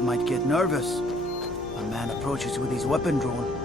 guard might get nervous. A man approaches with his weapon drawn.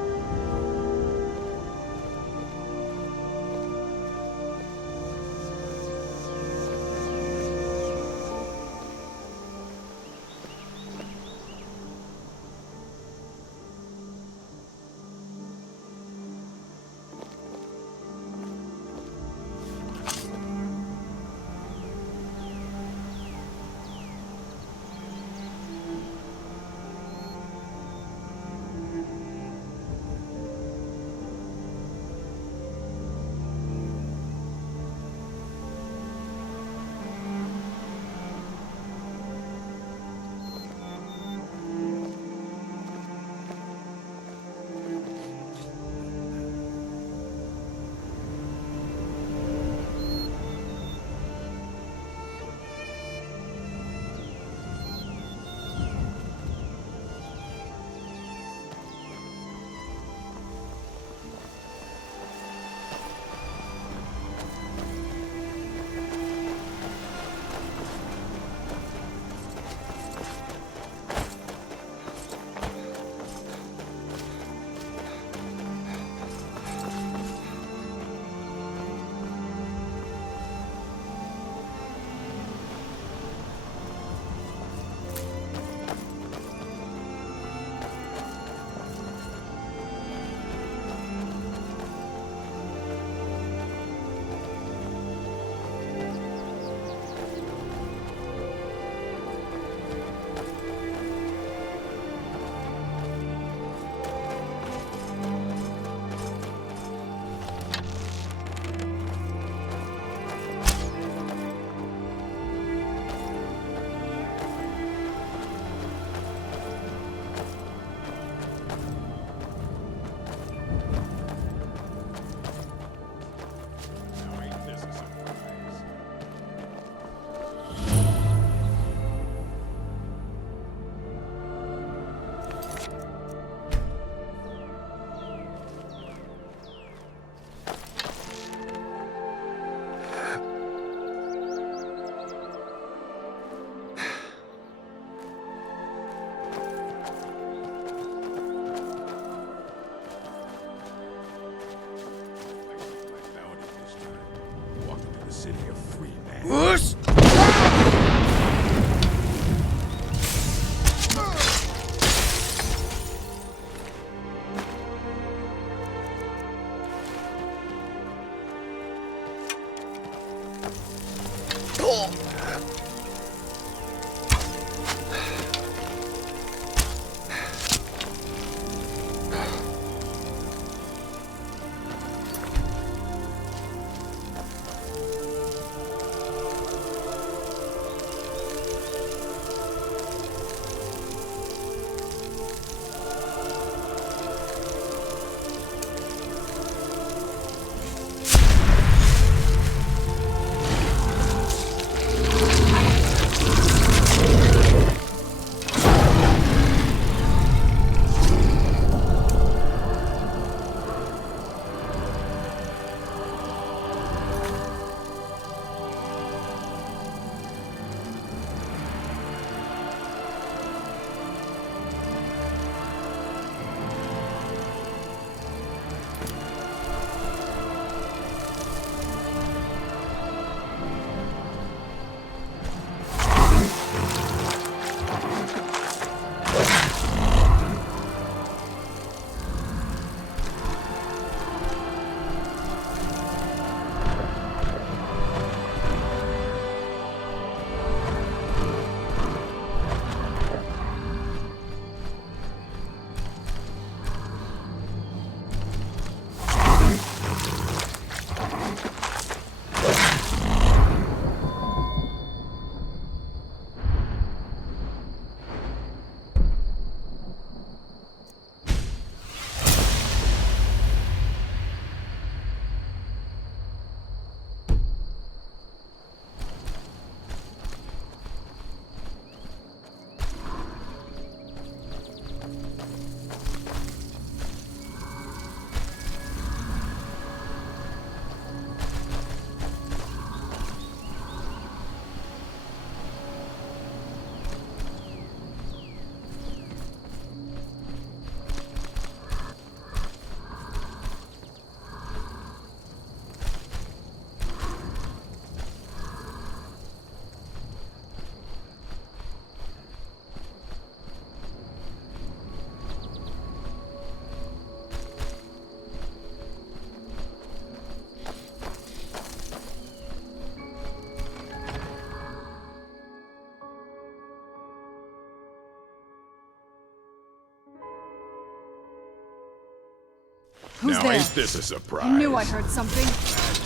Who's Now there? ain't this a surprise? I knew I heard something.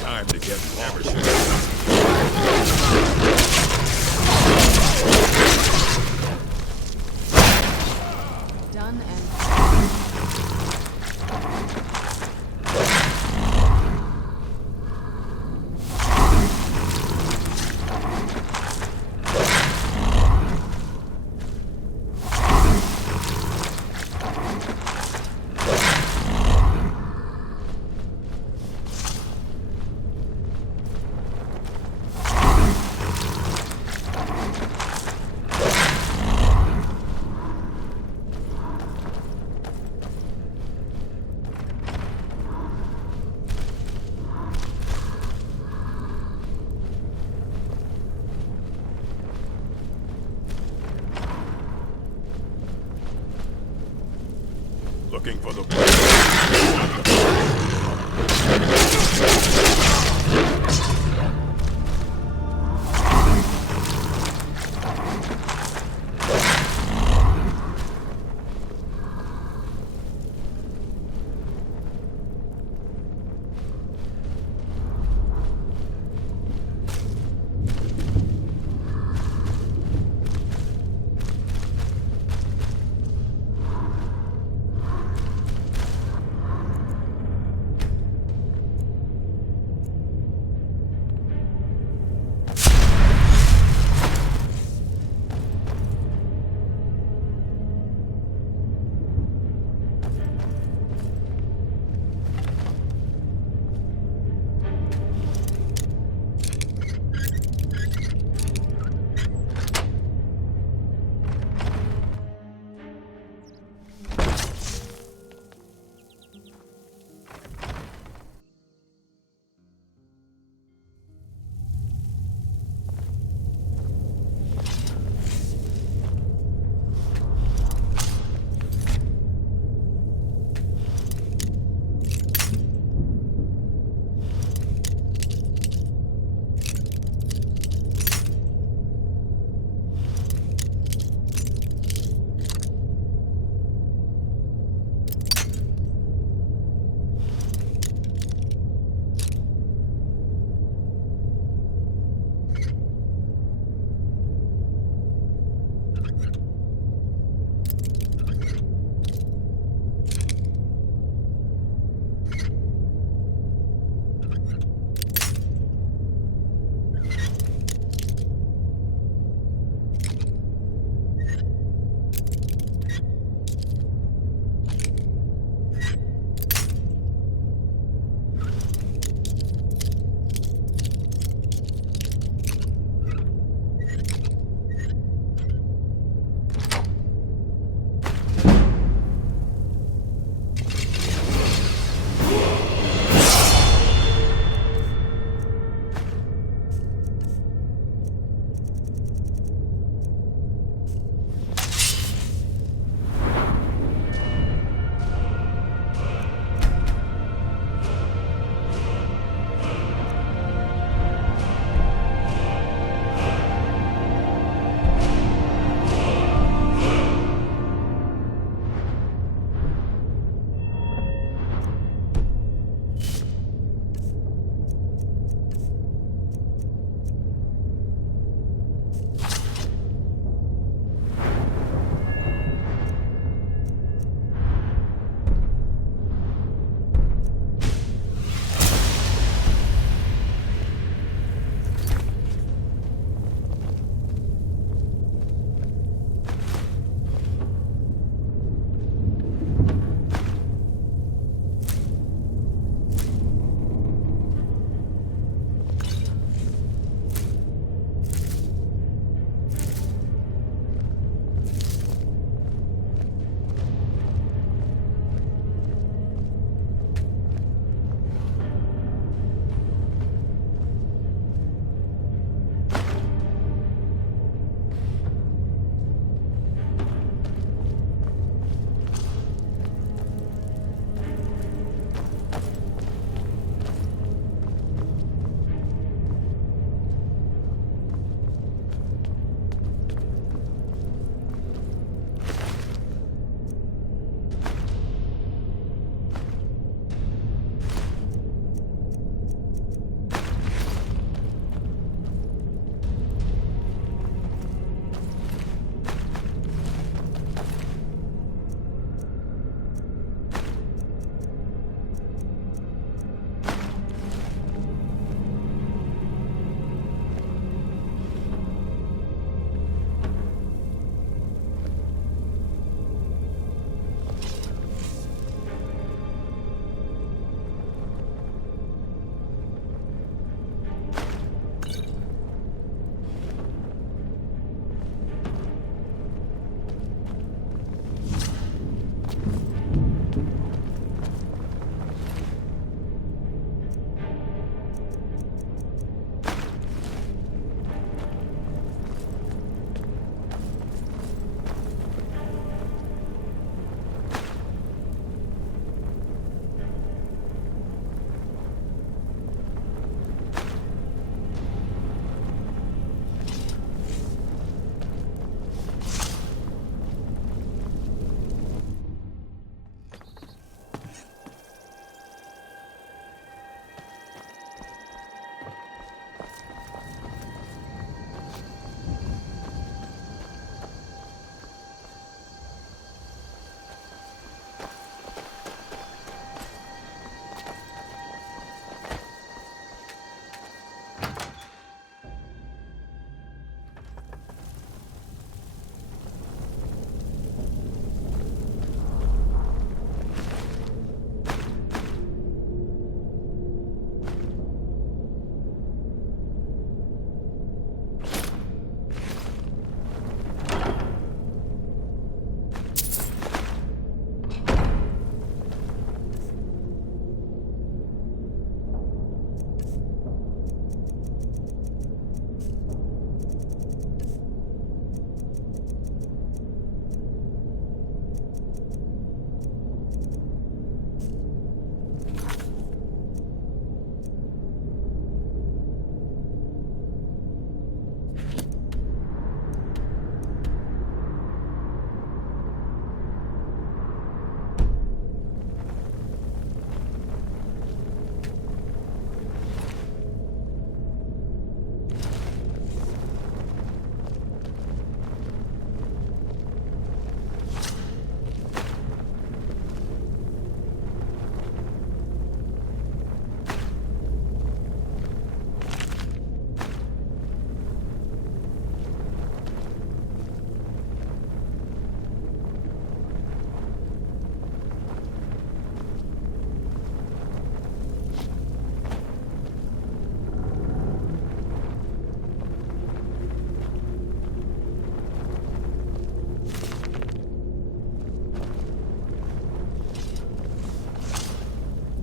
Time to get never should Done and... looking for the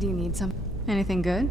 Do you need some? Anything good?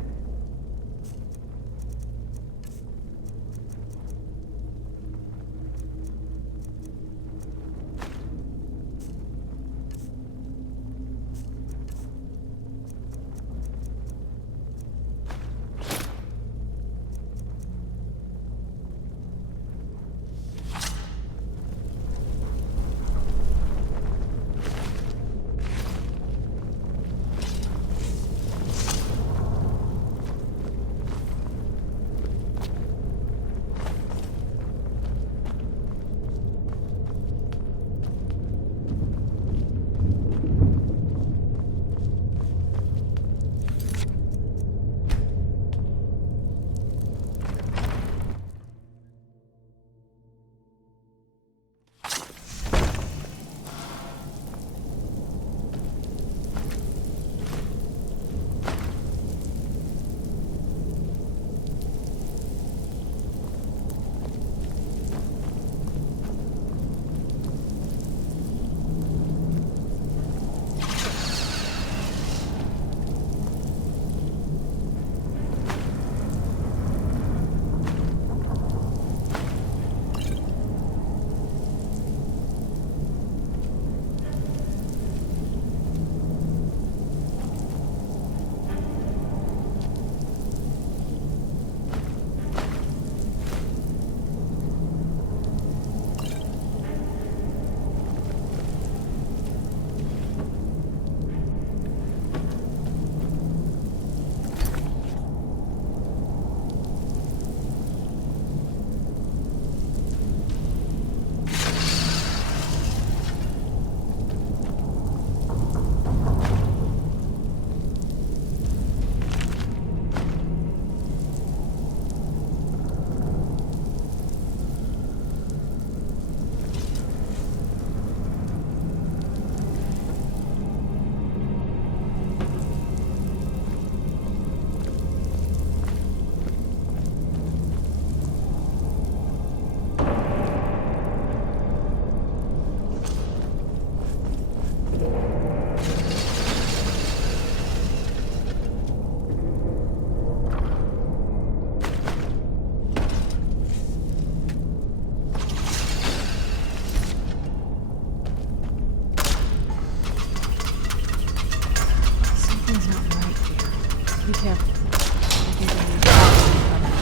Something's not right here. Be careful. I think I need to cover.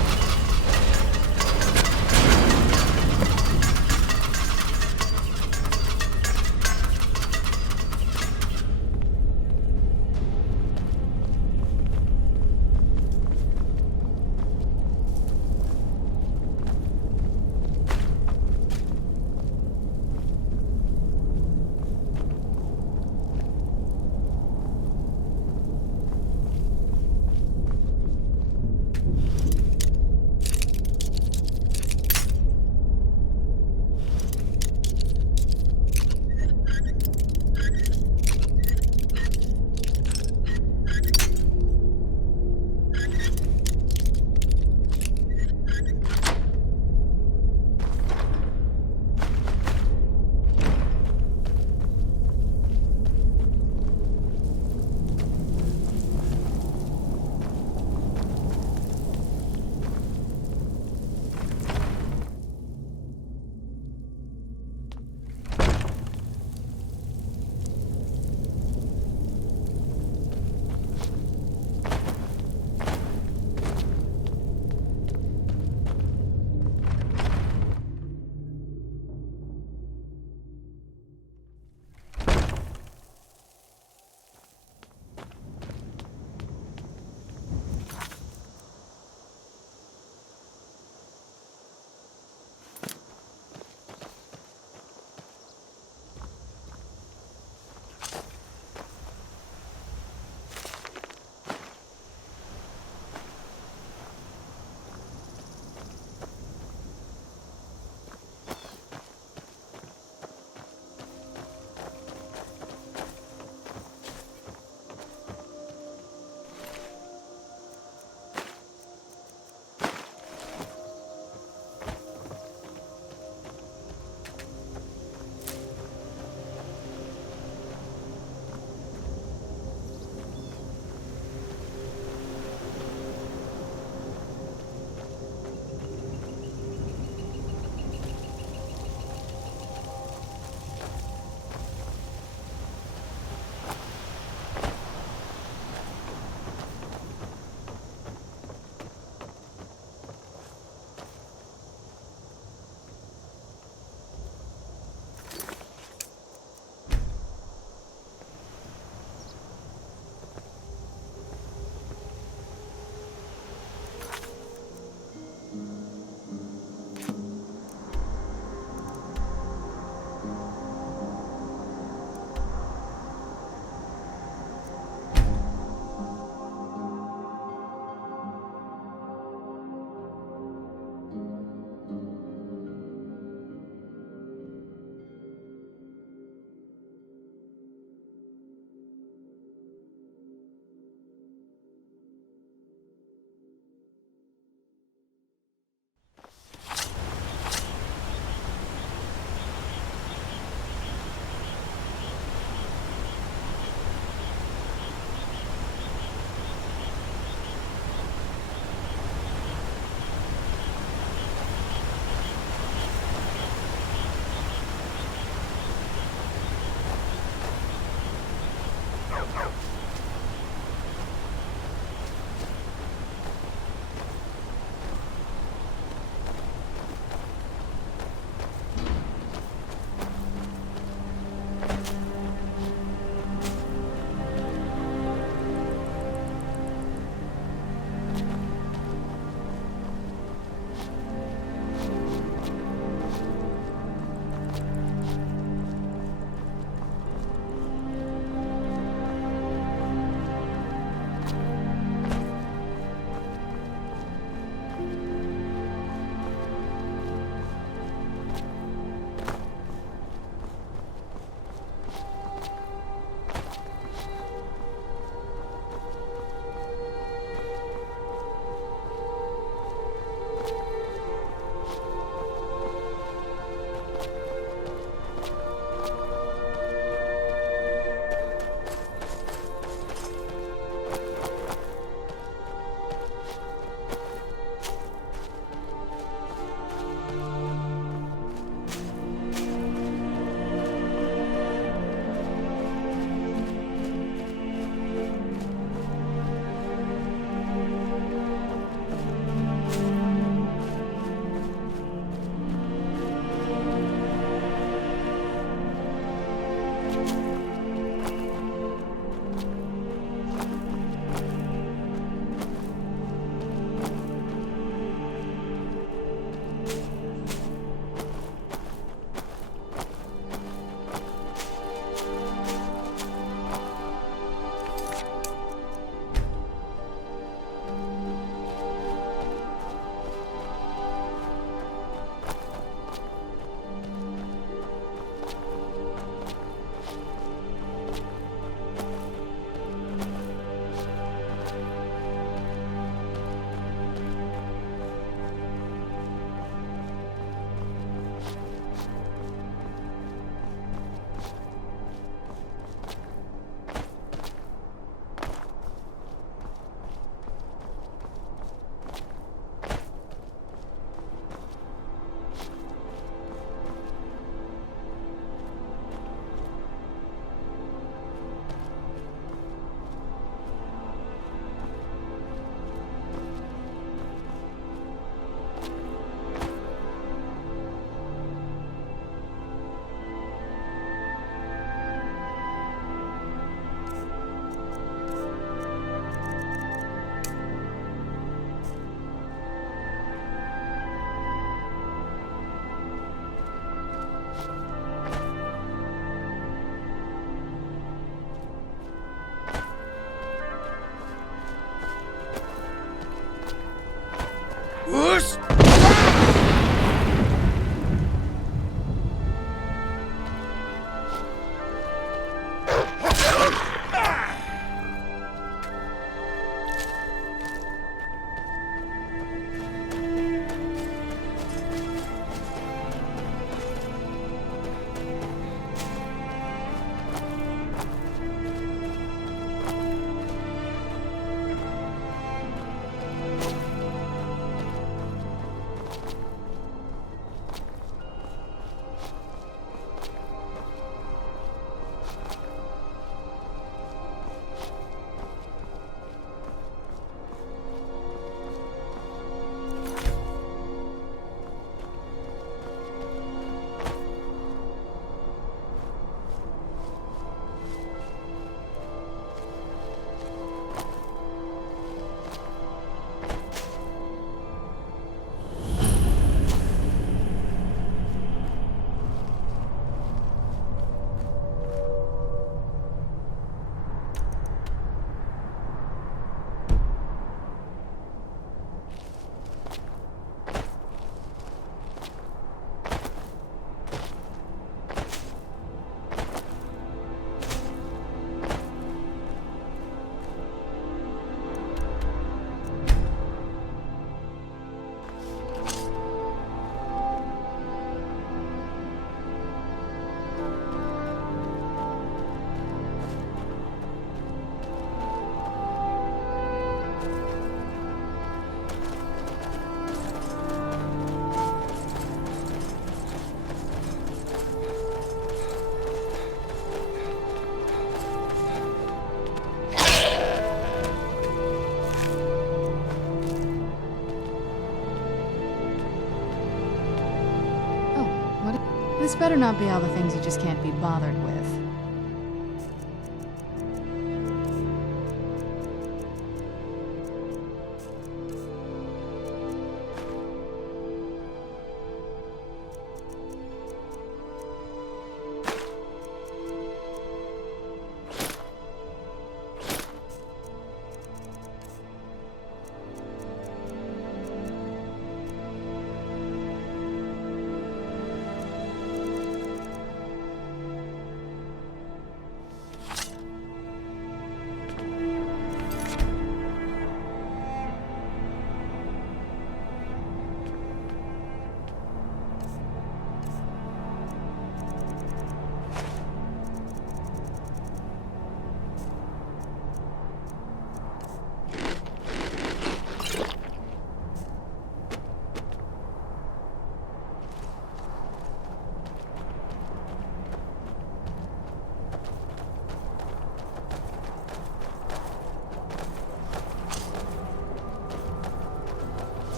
This better not be all the things you just can't be bothered with.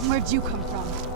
Where'd you come from?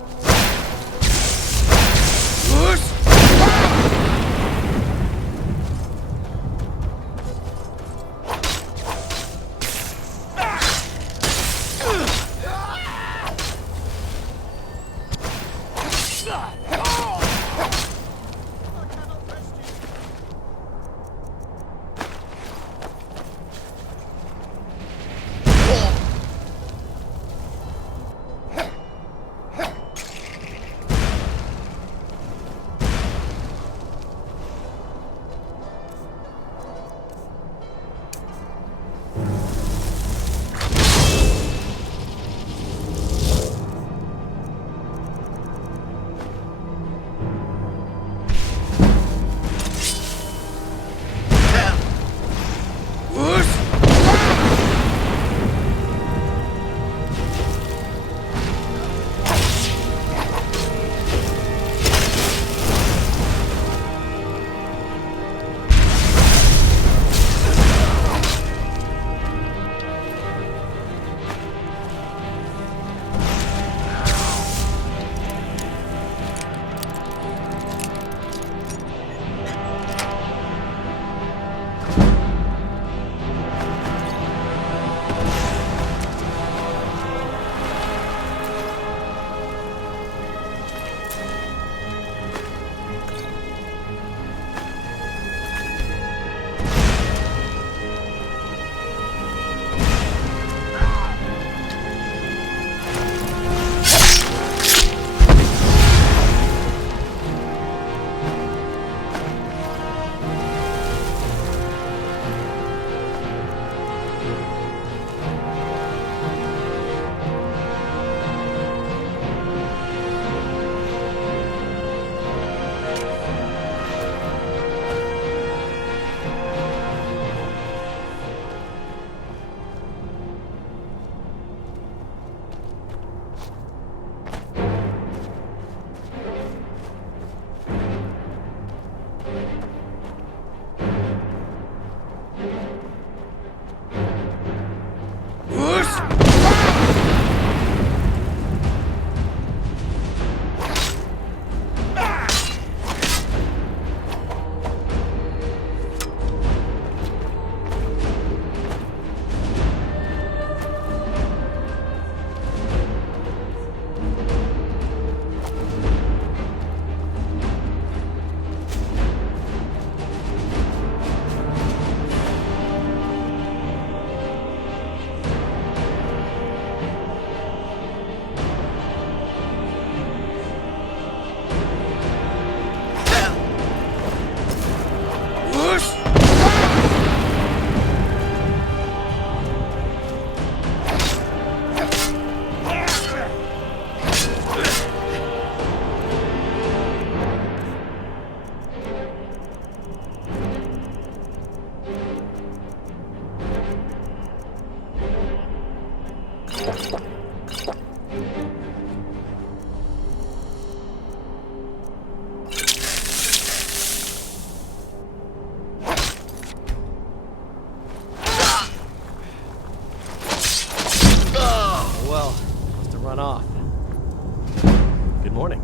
Good morning.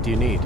What do you need?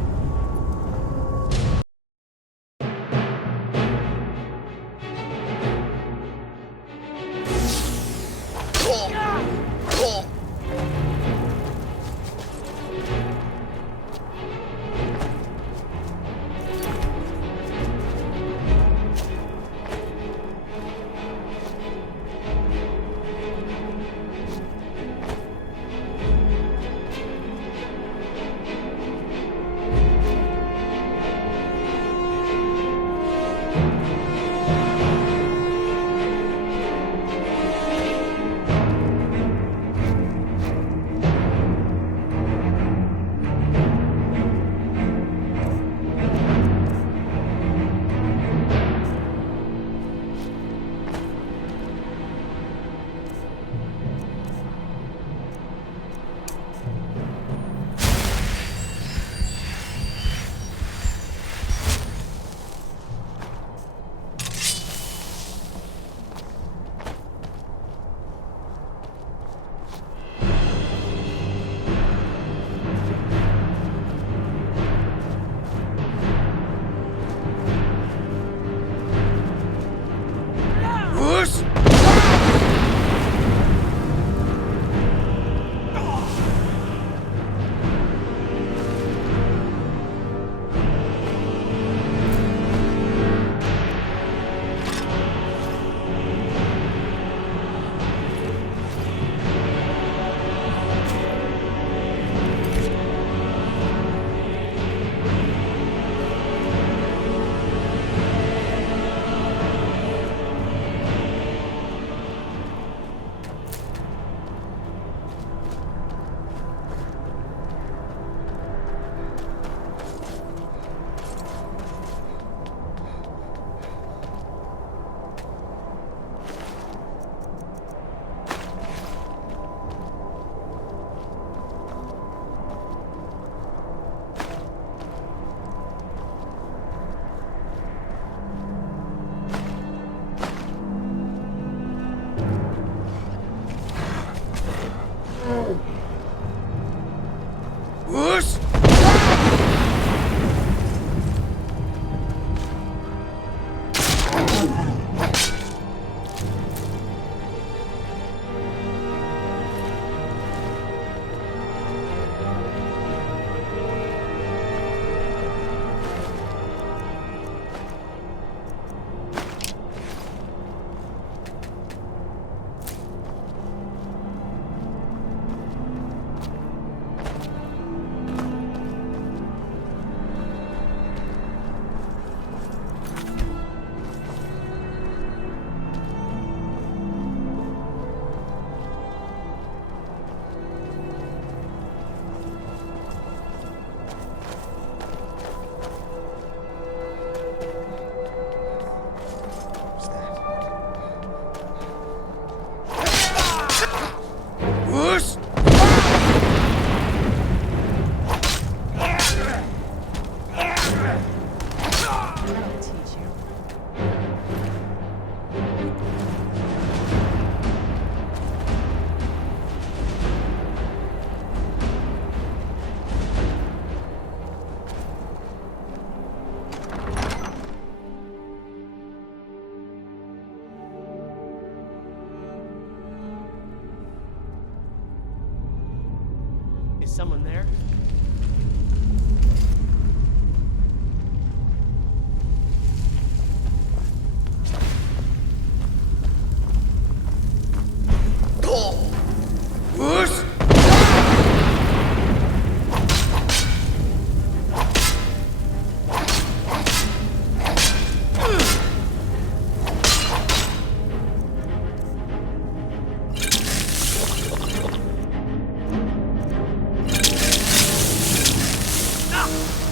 Someone there? Ah!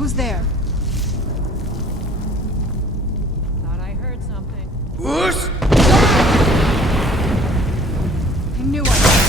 Who's there? Thought I heard something. Whoosh! I knew I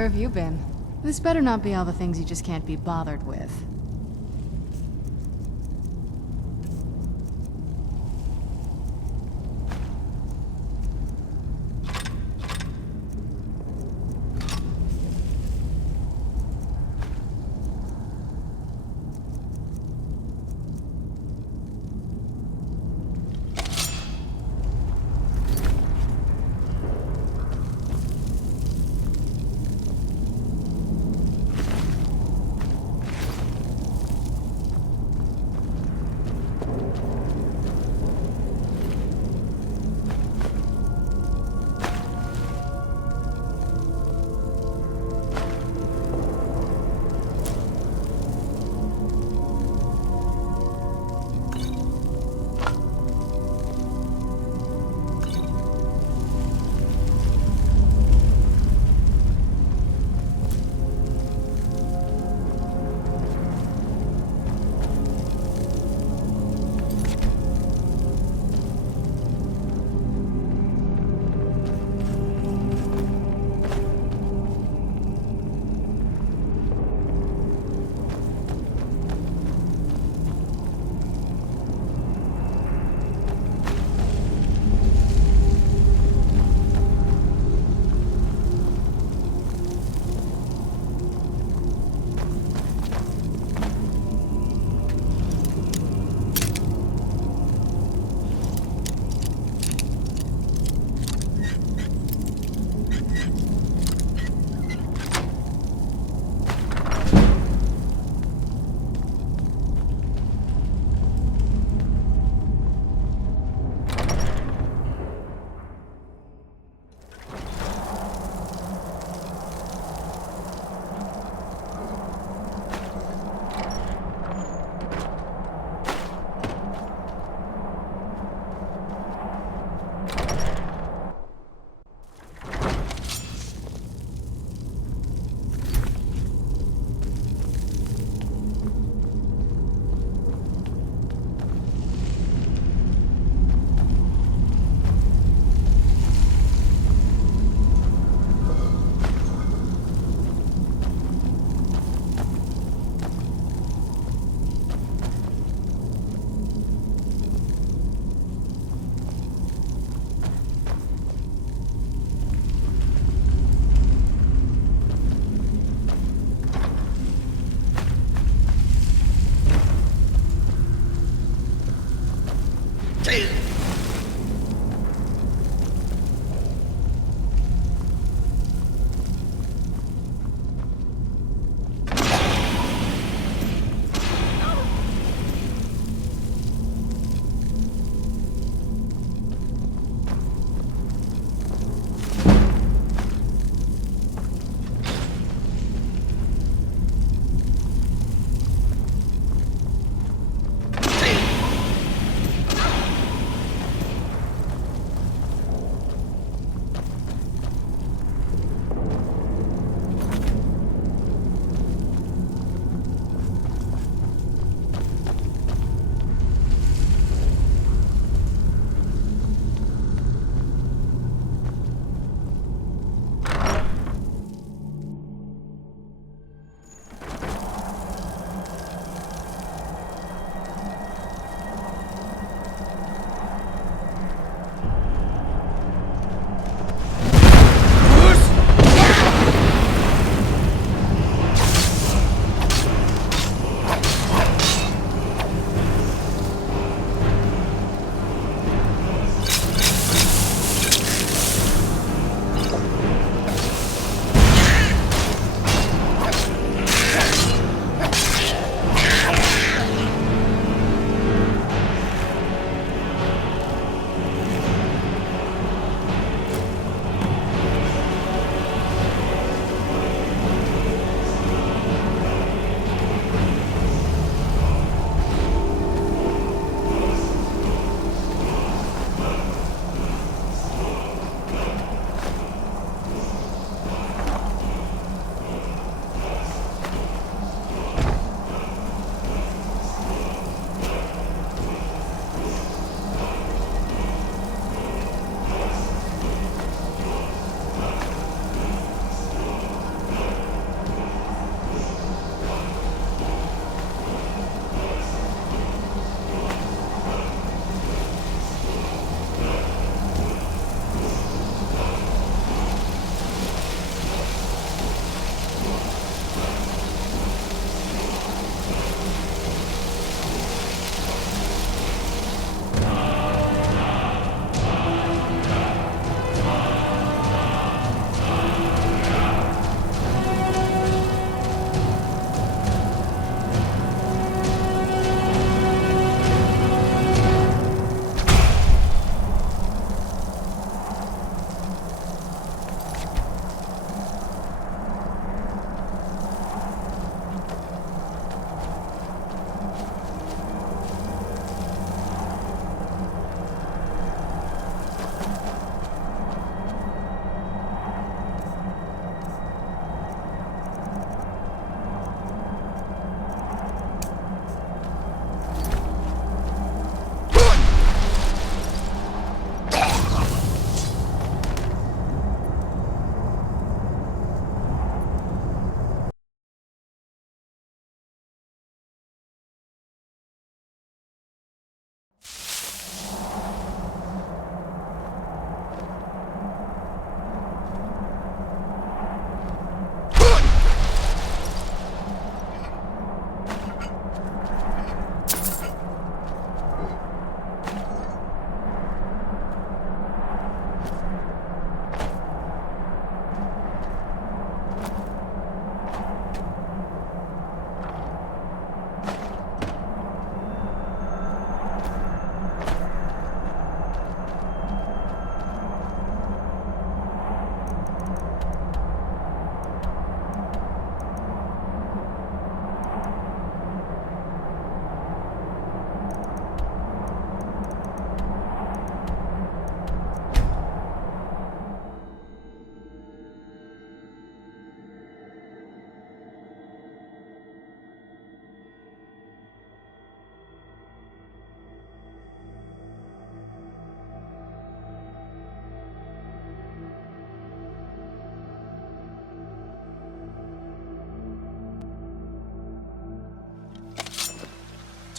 Where have you been? This better not be all the things you just can't be bothered with.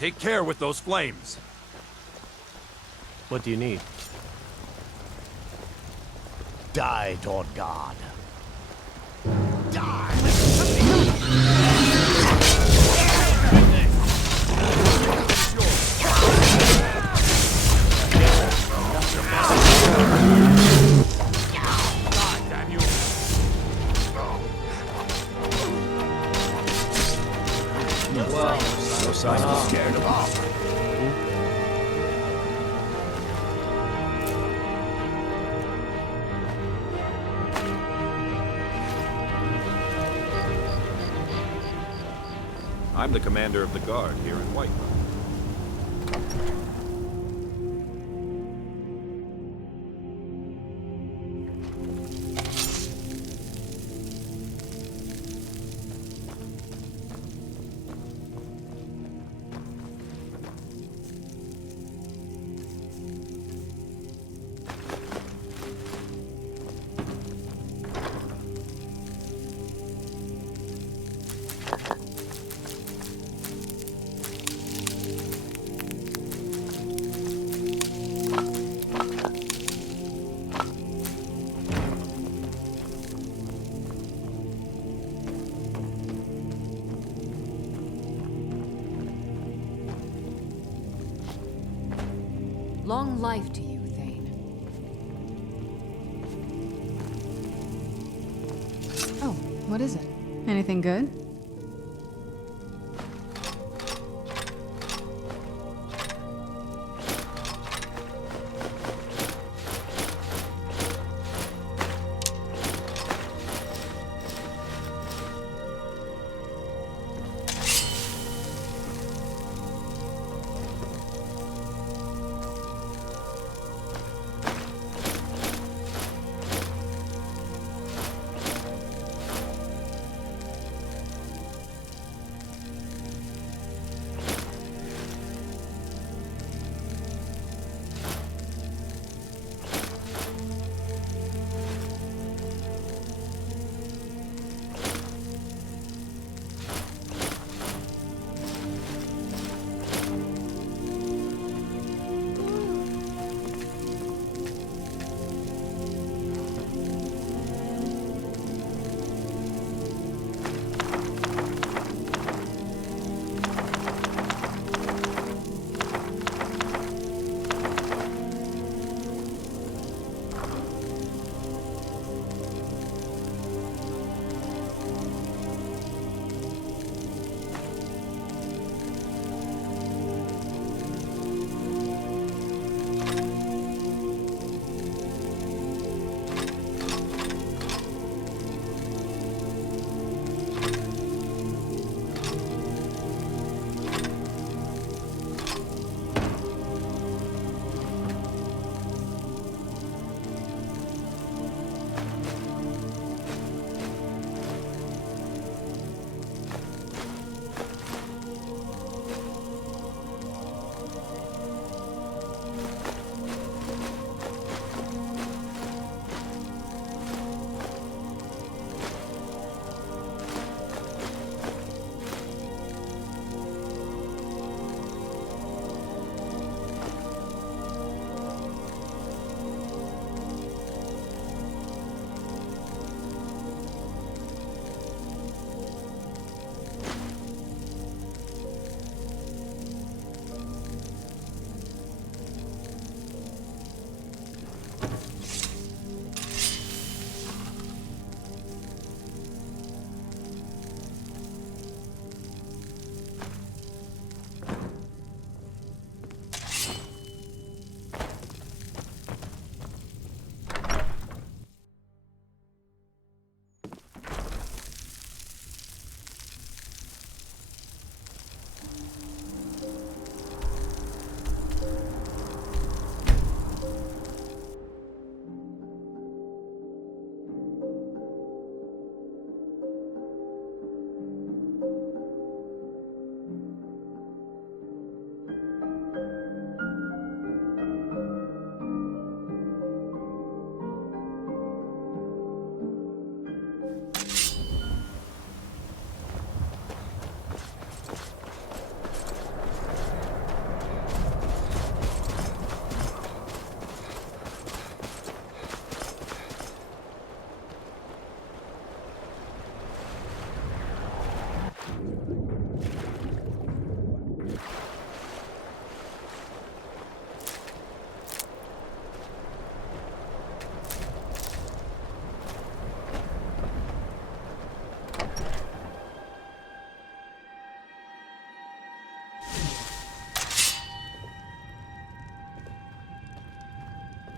Take care with those flames. What do you need? Die, Lord God. No sign of scared of all. I'm the commander of the guard here in Whiterun. Long life to you, Thane. Oh, what is it? Anything good?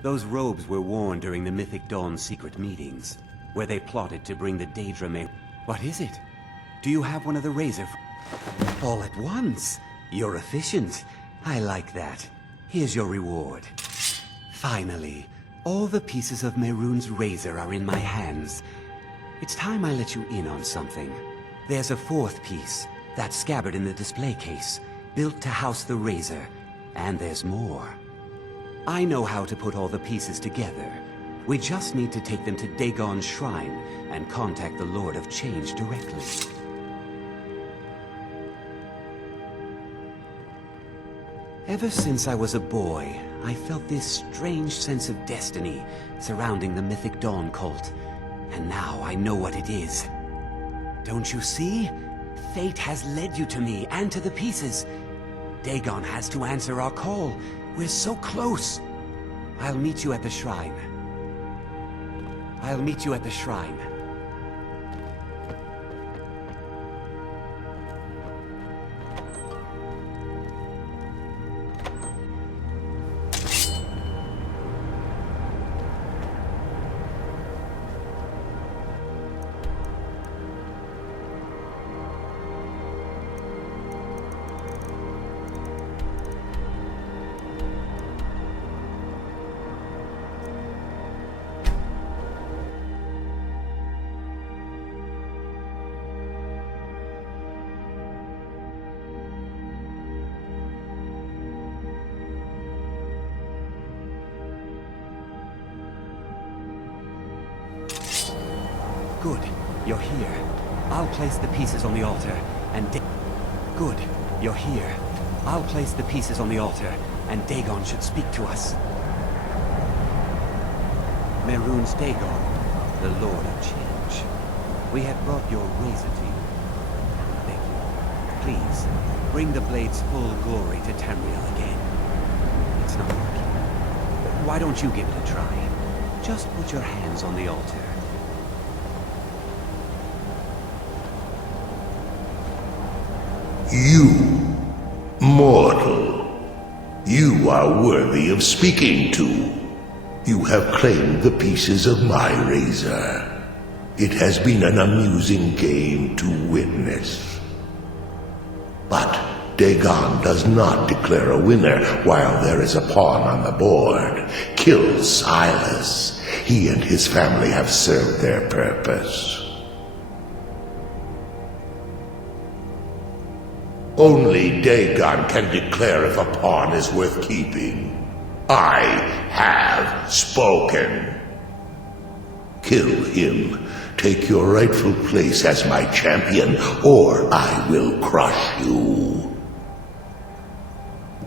Those robes were worn during the Mythic Dawn secret meetings, where they plotted to bring the daedric. What is it? Do you have one of the razor? All at once? You're efficient. I like that. Here's your reward. Finally, all the pieces of Mehrunes' razor are in my hands. It's time I let you in on something. There's a fourth piece, that scabbard in the display case, built to house the razor. And there's more. I know how to put all the pieces together. We just need to take them to Dagon's shrine and contact the Lord of Change directly. Ever since I was a boy, I felt this strange sense of destiny surrounding the Mythic Dawn cult. And now I know what it is. Don't you see? Fate has led you to me and to the pieces. Dagon has to answer our call. We're so close. I'll meet you at the shrine. I'll meet you at the shrine. Good. You're here. I'll place the pieces on the altar, and Good. You're here. I'll place the pieces on the altar, and Dagon should speak to us. Mehrunes Dagon, the Lord of Change. We had brought your razor to you. Thank you. Please, bring the blade's full glory to Tamriel again. It's not working. Why don't you give it a try? Just put your hands on the altar. You, mortal, you are worthy of speaking to. You have claimed the pieces of my razor. It has been an amusing game to witness. But Dagon does not declare a winner while there is a pawn on the board. Kill Silas. He and his family have served their purpose. Only Dagon can declare if a pawn is worth keeping. I have spoken. Kill him. Take your rightful place as my champion, or I will crush you.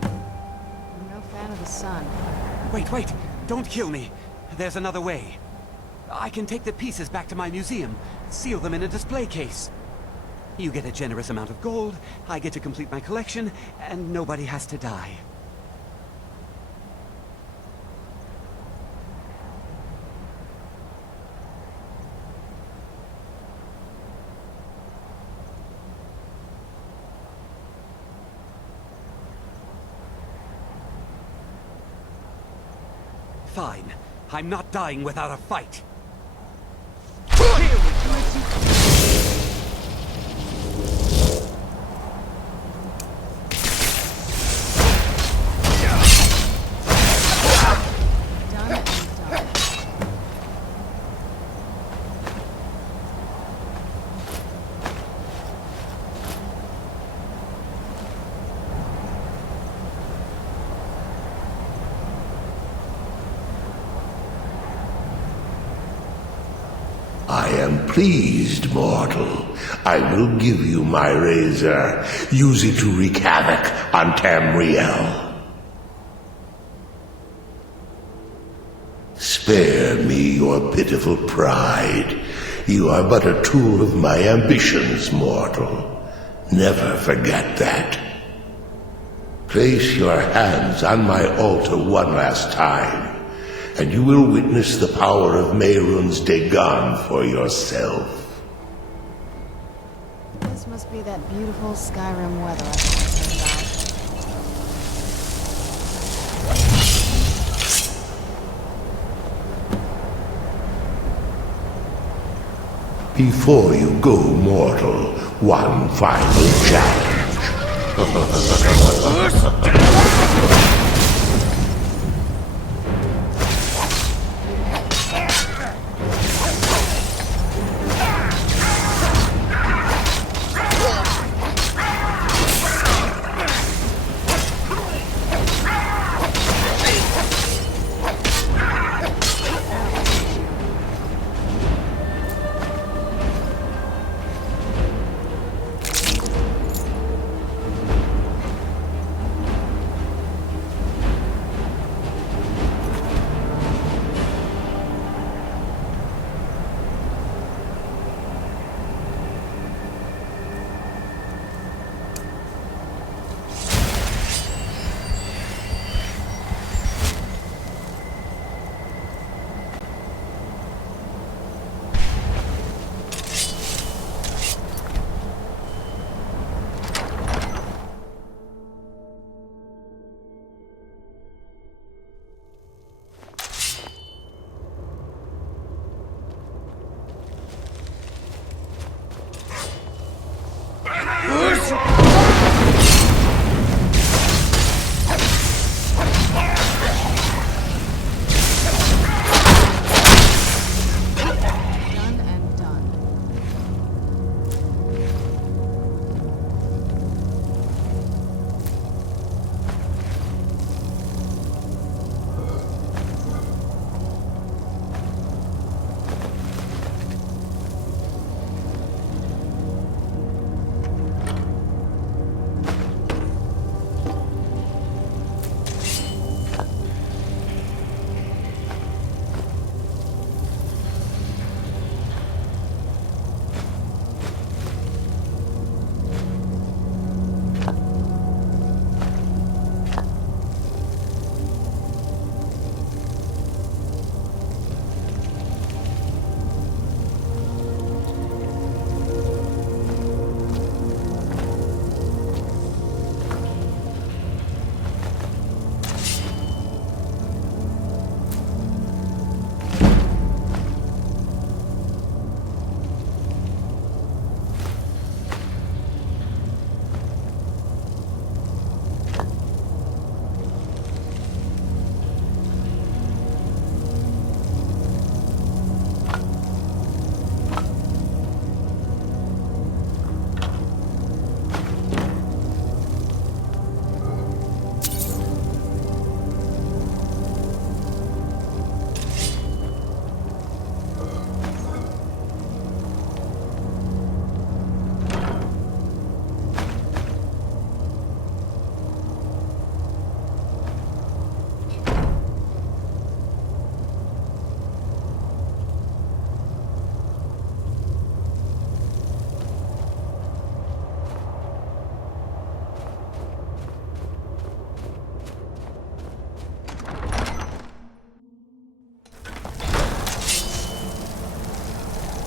I'm no fan of the sun. Wait! Don't kill me! There's another way. I can take the pieces back to my museum, seal them in a display case. You get a generous amount of gold, I get to complete my collection, and nobody has to die. Fine. I'm not dying without a fight. I am pleased, mortal. I will give you my razor. Use it to wreak havoc on Tamriel. Spare me your pitiful pride. You are but a tool of my ambitions, mortal. Never forget that. Place your hands on my altar one last time, and you will witness the power of Mehrunes Dagon for yourself. This must be that beautiful Skyrim weather I was talking about. Before you go, mortal, one final challenge. Done and done.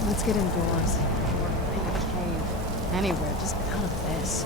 Let's get indoors. Or in a cave. Anywhere, just out of this.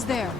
Who's there?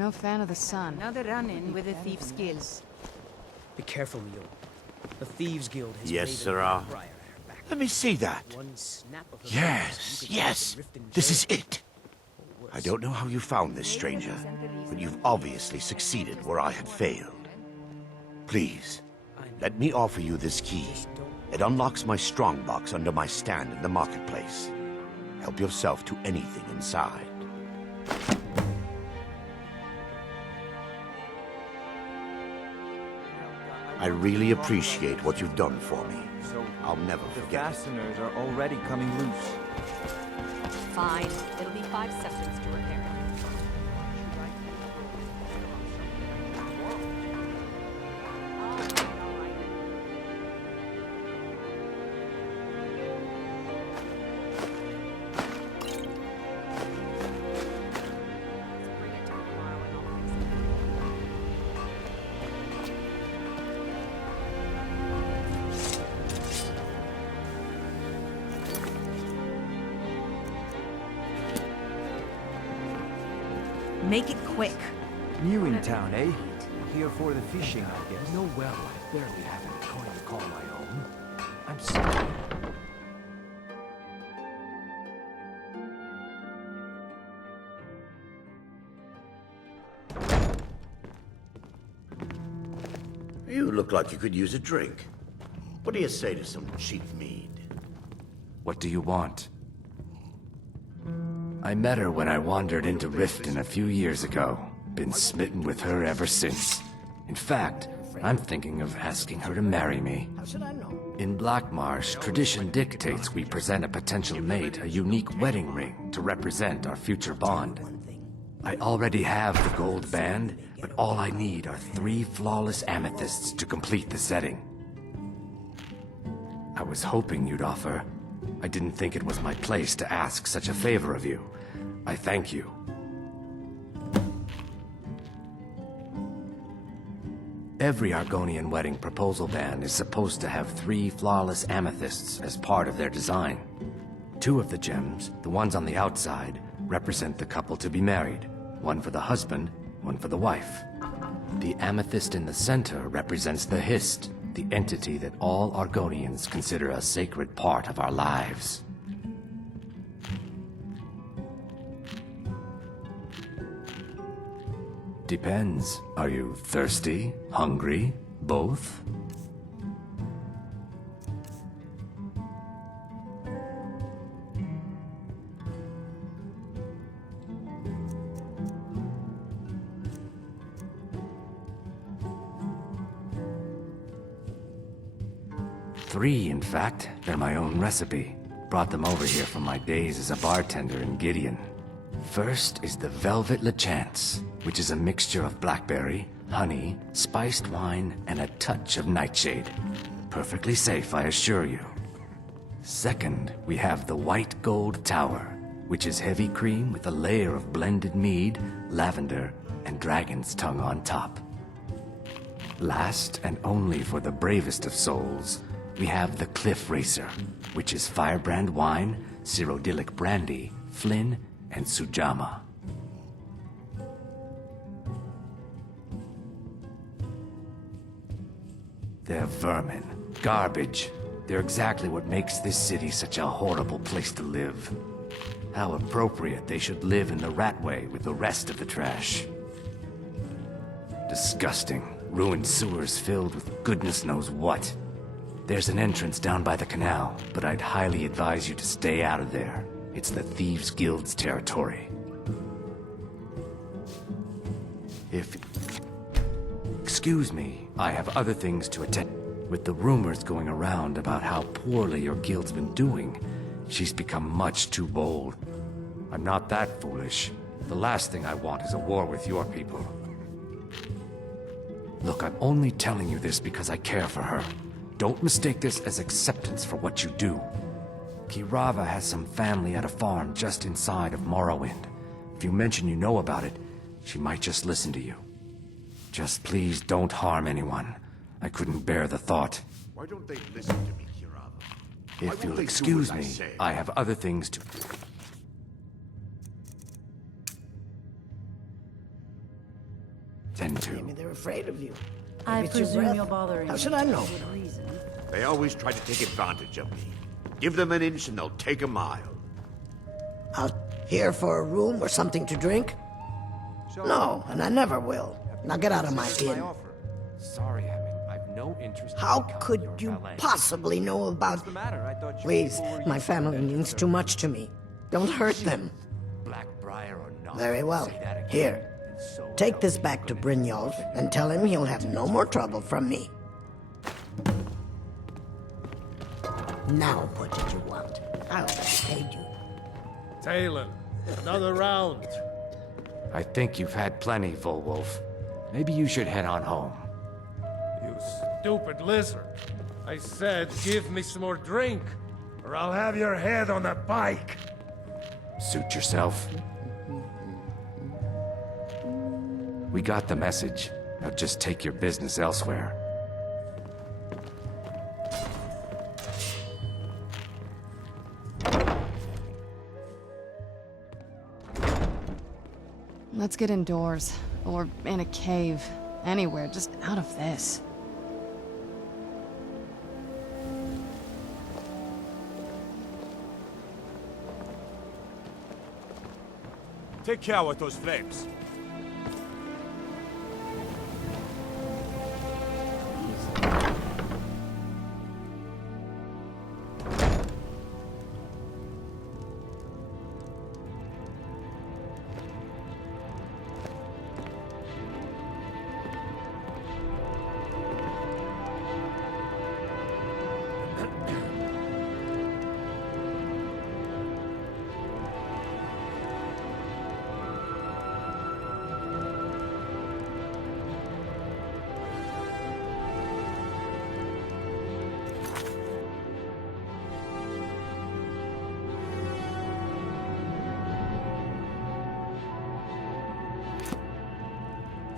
no fan of the sun. Another run-in with the Thieves Guild. Be careful, Leo. The Thieves Guild has Yes, made sirrah. a briar back. Let me see that. One snap of her Yes, fingers, you could yes. get the rift in This jail. is it. I don't know how you found this, stranger, but you've obviously succeeded where I had failed. Please, let me offer you this key. It unlocks my strongbox under my stand in the marketplace. Help yourself to anything inside. I really appreciate what you've done for me. I'll never The forget it. fasteners are already coming loose. Fine. It'll be 5 seconds to repair it. Make it quick. New in town, eh? Here for the fishing, I guess. No well, I barely have any coin to call my own. I'm sorry. You look like you could use a drink. What do you say to some cheap mead? What do you want? I met her when I wandered into Riften a few years ago. Been smitten with her ever since. In fact, I'm thinking of asking her to marry me. How should I know? In Blackmarsh, tradition dictates we present a potential mate a unique wedding ring to represent our future bond. I already have the gold band, but all I need are 3 flawless amethysts to complete the setting. I was hoping you'd offer. I didn't think it was my place to ask such a favor of you. I thank you. Every Argonian wedding proposal band is supposed to have 3 flawless amethysts as part of their design. 2 of the gems, the ones on the outside, represent the couple to be married. One for the husband, one for the wife. The amethyst in the center represents the Hist, the entity that all Argonians consider a sacred part of our lives. Depends. Are you thirsty? Hungry? Both? Three, in fact. They're my own recipe. Brought them over here from my days as a bartender in Gideon. First is the Velvet LeChance, which is a mixture of blackberry, honey, spiced wine, and a touch of nightshade. Perfectly safe, I assure you. Second, we have the White Gold Tower, which is heavy cream with a layer of blended mead, lavender, and dragon's tongue on top. Last, and only for the bravest of souls, we have the Cliff Racer, which is firebrand wine, Cyrodiilic brandy, Flynn, and Sujama. They're vermin. Garbage. They're exactly what makes this city such a horrible place to live. How appropriate they should live in the Ratway with the rest of the trash. Disgusting. Ruined sewers filled with goodness knows what. There's an entrance down by the canal, but I'd highly advise you to stay out of there. It's the Thieves Guild's territory. Excuse me, I have other things to attend. With the rumors going around about how poorly your guild's been doing, she's become much too bold. I'm not that foolish. The last thing I want is a war with your people. Look, I'm only telling you this because I care for her. Don't mistake this as acceptance for what you do. Kirava has some family at a farm just inside of Morrowind. If you mention you know about it, she might just listen to you. Just please don't harm anyone. I couldn't bear the thought. Why don't they listen to me, Kirava? If you'll excuse me, I have other things to... tend to. Maybe they're afraid of you. I Maybe it's your presume breath. you're bothering How me should I know? for good reason. They always try to take advantage of me. Give them an inch and they'll take a mile. Out here for a room or something to drink? No, and I never will. Now get out of my inn. Sorry, I've no interest. How could you possibly know about... Please, my family means too much to me. Don't hurt them. Blackbriar or not? Very well. Say that again. Here, take this back to Brynjolf and tell him he'll have no more trouble from me. Now what did you want? I already paid you. Talon, another round. I think you've had plenty, Volwolf. Maybe you should head on home. You stupid lizard. I said give me some more drink, or I'll have your head on a bike. Suit yourself. We got the message. Now just take your business elsewhere. Let's get indoors. Or in a cave. Anywhere, just out of this. Take care with those flames.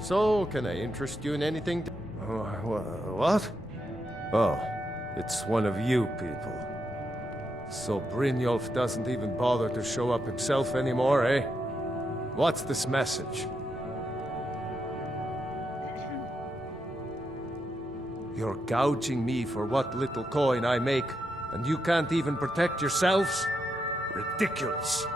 So, can I interest you in anything? What? Oh, it's one of you people. So Brynjolf doesn't even bother to show up himself anymore, eh? What's this message? You're gouging me for what little coin I make, and you can't even protect yourselves? Ridiculous.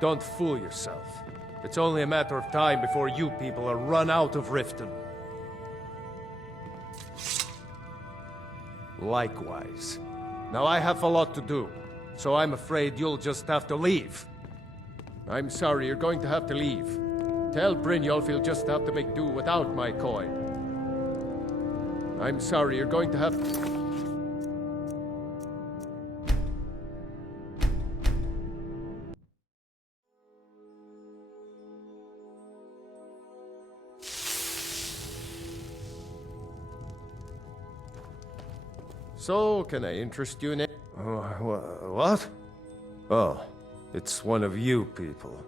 Don't fool yourself. It's only a matter of time before you people are run out of Riften. Likewise. Now I have a lot to do, so I'm afraid you'll just have to leave. I'm sorry, you're going to have to leave. Tell Brynjolf he'll just have to make do without my coin. I'm sorry, you're going to have to... So, can I interest you in it? What? Oh, it's one of you people.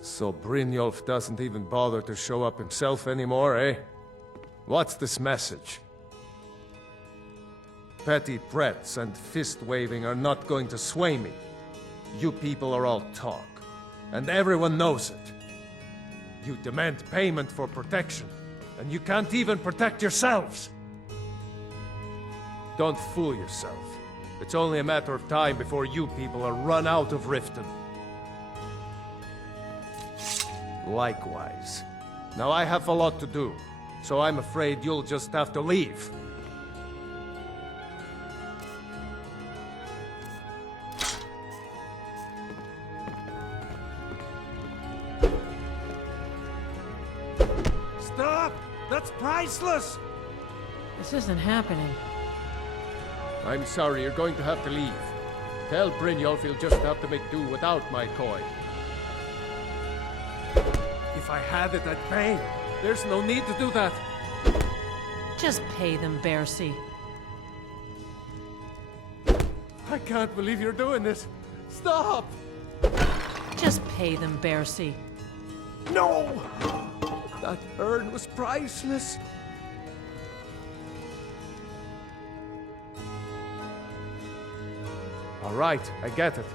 So Brynjolf doesn't even bother to show up himself anymore, eh? What's this message? Petty threats and fist-waving are not going to sway me. You people are all talk, and everyone knows it. You demand payment for protection, and you can't even protect yourselves. Don't fool yourself. It's only a matter of time before you people are run out of Riften. Likewise. Now I have a lot to do, so I'm afraid you'll just have to leave. Stop! That's priceless! This isn't happening. I'm sorry, you're going to have to leave. Tell Brynjolf he'll just have to make do without my coin. If I had it, I'd pay. There's no need to do that. Just pay them, Bercy. I can't believe you're doing this. Stop! Just pay them, Bercy. No! That urn was priceless. All right, I get it.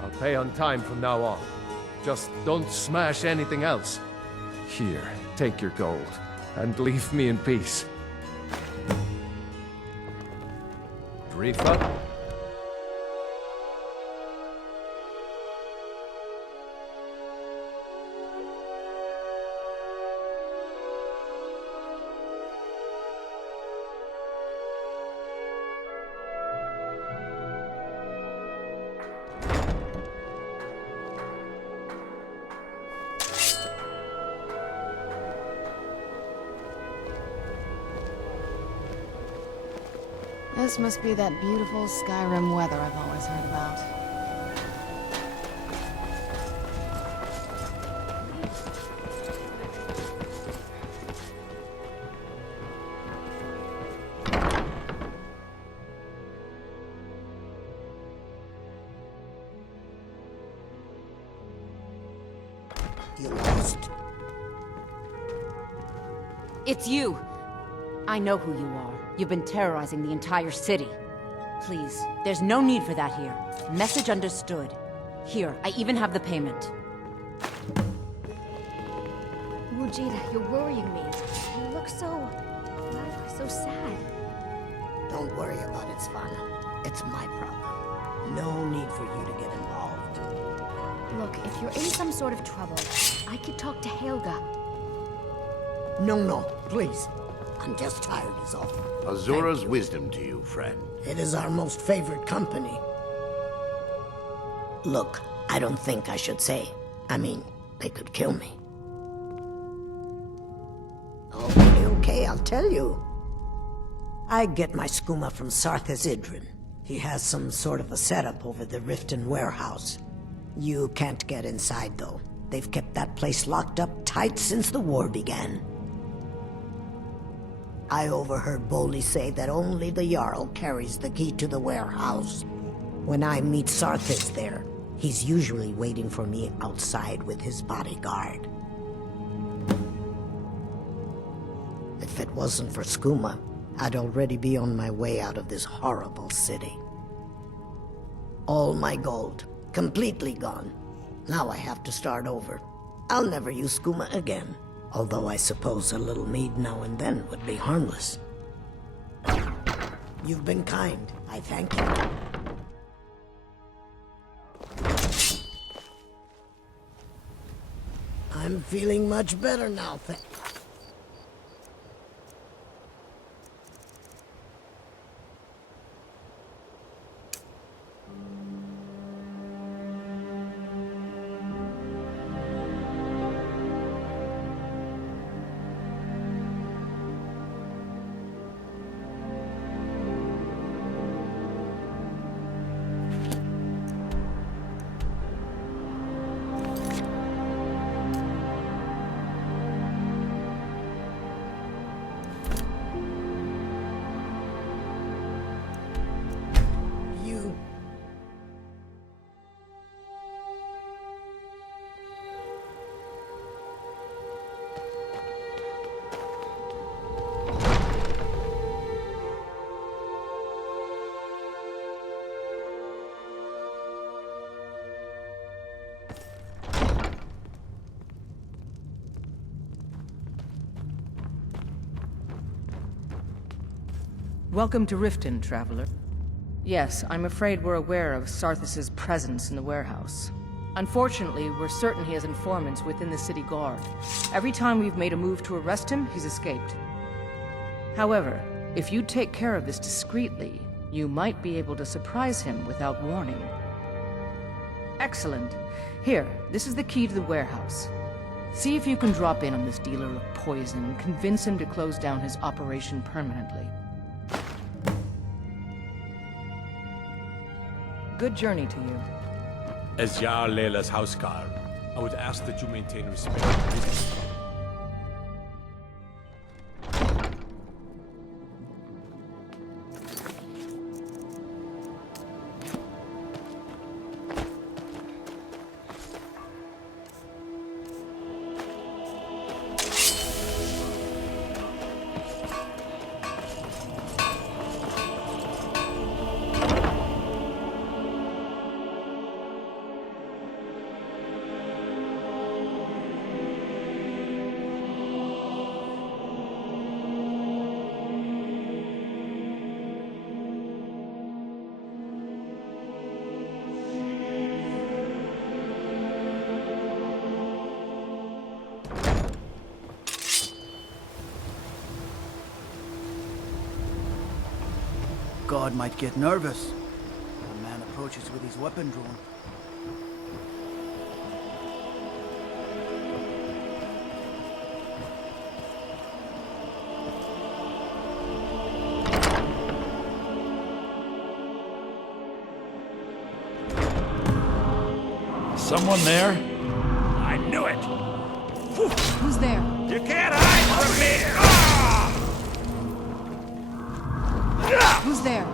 I'll pay on time from now on. Just don't smash anything else. Here, take your gold, and leave me in peace. Drifa? This must be that beautiful Skyrim weather I've always heard about. You lost? It's you! I know who you are. You've been terrorizing the entire city. Please, there's no need for that here. Message understood. Here, I even have the payment. Mujita, you're worrying me. You look so sad. Don't worry about it, Svana. It's my problem. No need for you to get involved. Look, if you're in some sort of trouble, I could talk to Helga. No, please. I'm just tired is all. Azura's wisdom to you, friend. It is our most favorite company. Look, I don't think I should say. I mean, they could kill me. Okay, I'll tell you. I get my skooma from Sarthas Idrin. He has some sort of a setup over the Riften warehouse. You can't get inside, though. They've kept that place locked up tight since the war began. I overheard Bolli say that only the Jarl carries the key to the warehouse. When I meet Sarthas there, he's usually waiting for me outside with his bodyguard. If it wasn't for skooma, I'd already be on my way out of this horrible city. All my gold, completely gone. Now I have to start over. I'll never use skooma again. Although I suppose a little mead now and then would be harmless. You've been kind. I thank you. I'm feeling much better now, Welcome to Riften, traveler. Yes, I'm afraid we're aware of Sarthas' presence in the warehouse. Unfortunately, we're certain he has informants within the city guard. Every time we've made a move to arrest him, he's escaped. However, if you take care of this discreetly, you might be able to surprise him without warning. Excellent. Here, this is the key to the warehouse. See if you can drop in on this dealer of poison and convince him to close down his operation permanently. Good journey to you. As Jarl Leila's houseguard, I would ask that you maintain respect. god might get nervous. A man approaches with his weapon drawn. Someone there? I knew it! Who's there? You can't hide from me! Who's there?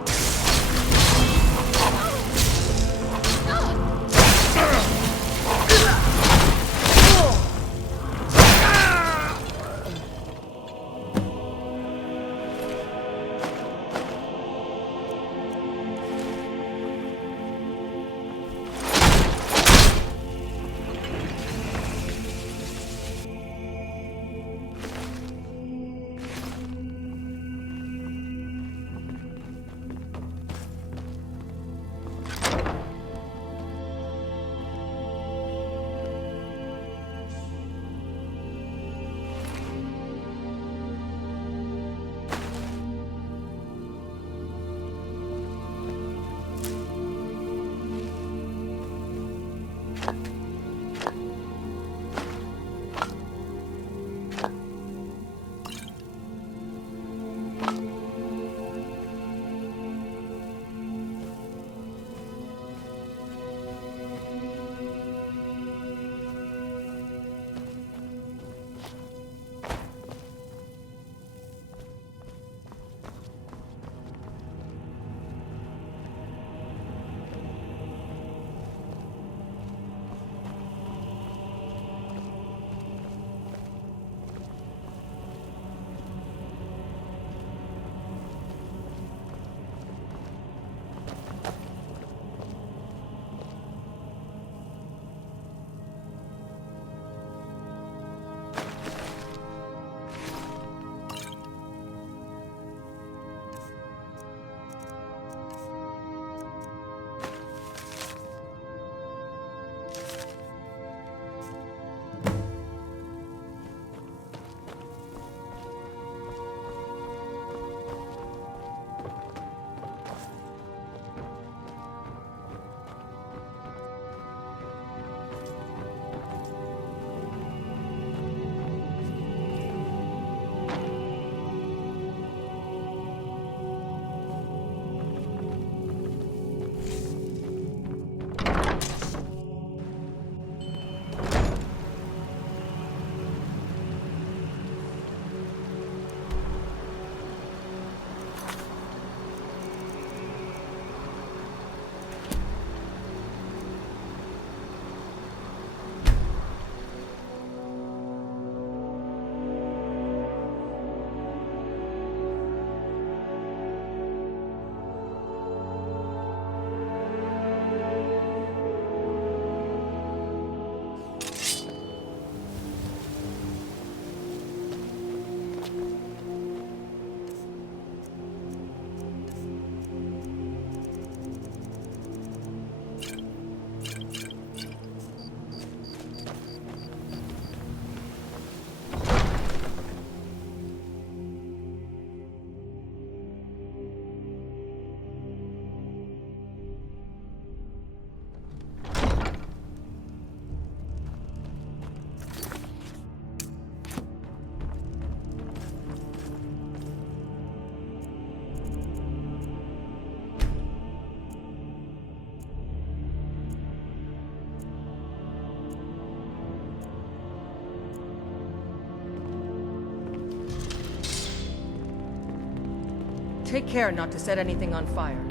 Take care not to set anything on fire.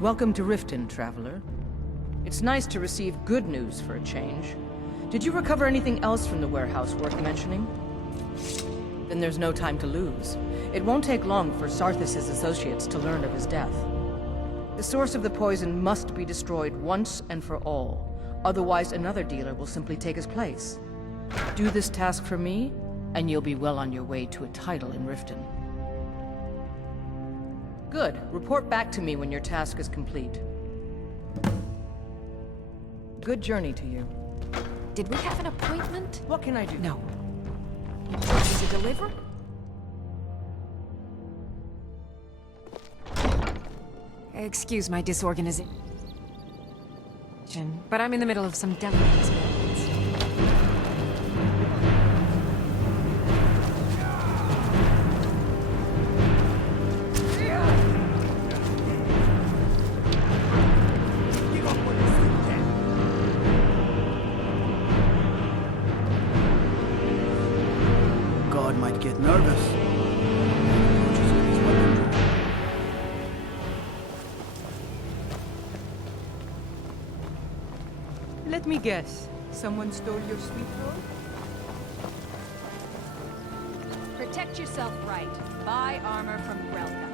Welcome to Riften, traveler. It's nice to receive good news for a change. Did you recover anything else from the warehouse worth mentioning? Then there's no time to lose. It won't take long for Sarthis' associates to learn of his death. The source of the poison must be destroyed once and for all. Otherwise, another dealer will simply take his place. Do this task for me, and you'll be well on your way to a title in Riften. Good. Report back to me when your task is complete. Good journey to you. Did we have an appointment? What can I do? No. Did you deliver? Excuse my disorganization, but I'm in the middle of some delicate experiments. God might get nervous. Let me guess. Someone stole your sweet roll? Protect yourself right. Buy armor from Grelka.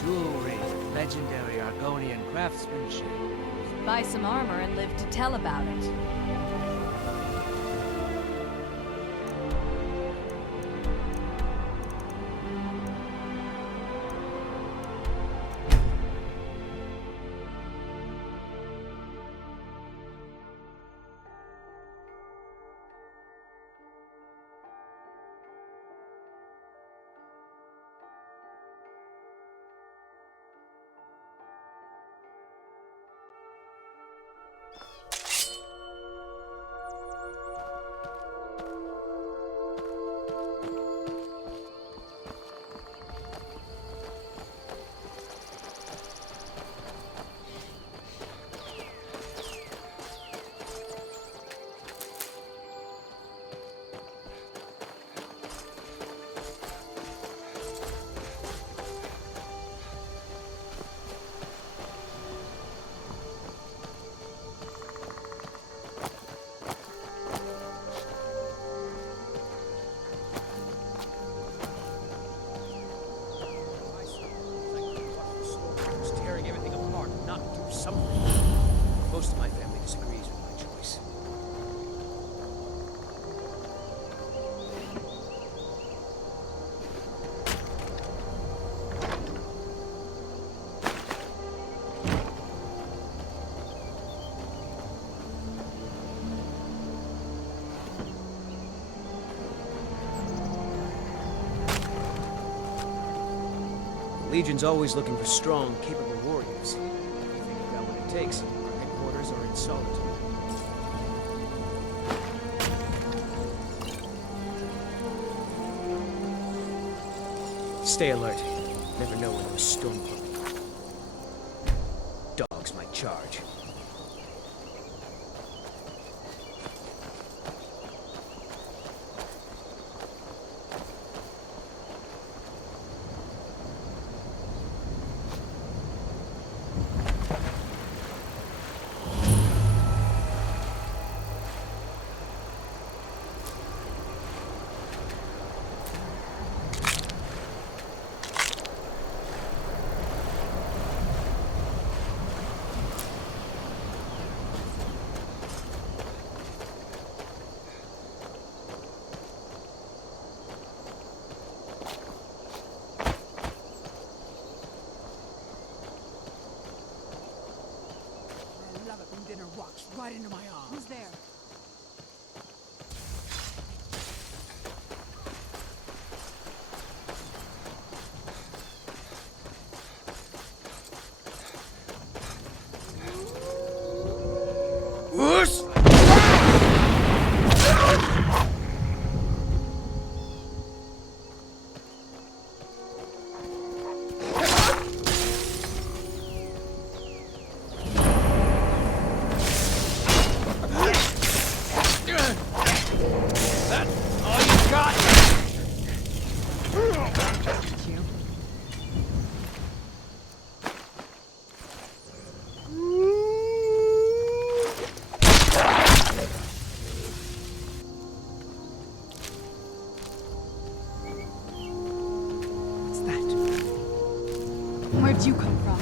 Jewelry, legendary Argonian craftsmanship. Buy some armor and live to tell about it. Most of my family disagrees with my choice. The Legion's always looking for strong, capable warriors. If you think about what it takes, our headquarters are in Solitude. Stay alert. Never know when those storm dogs might charge. Dinner walks right into my arms. Who's there? Whoosh! Where'd you come from?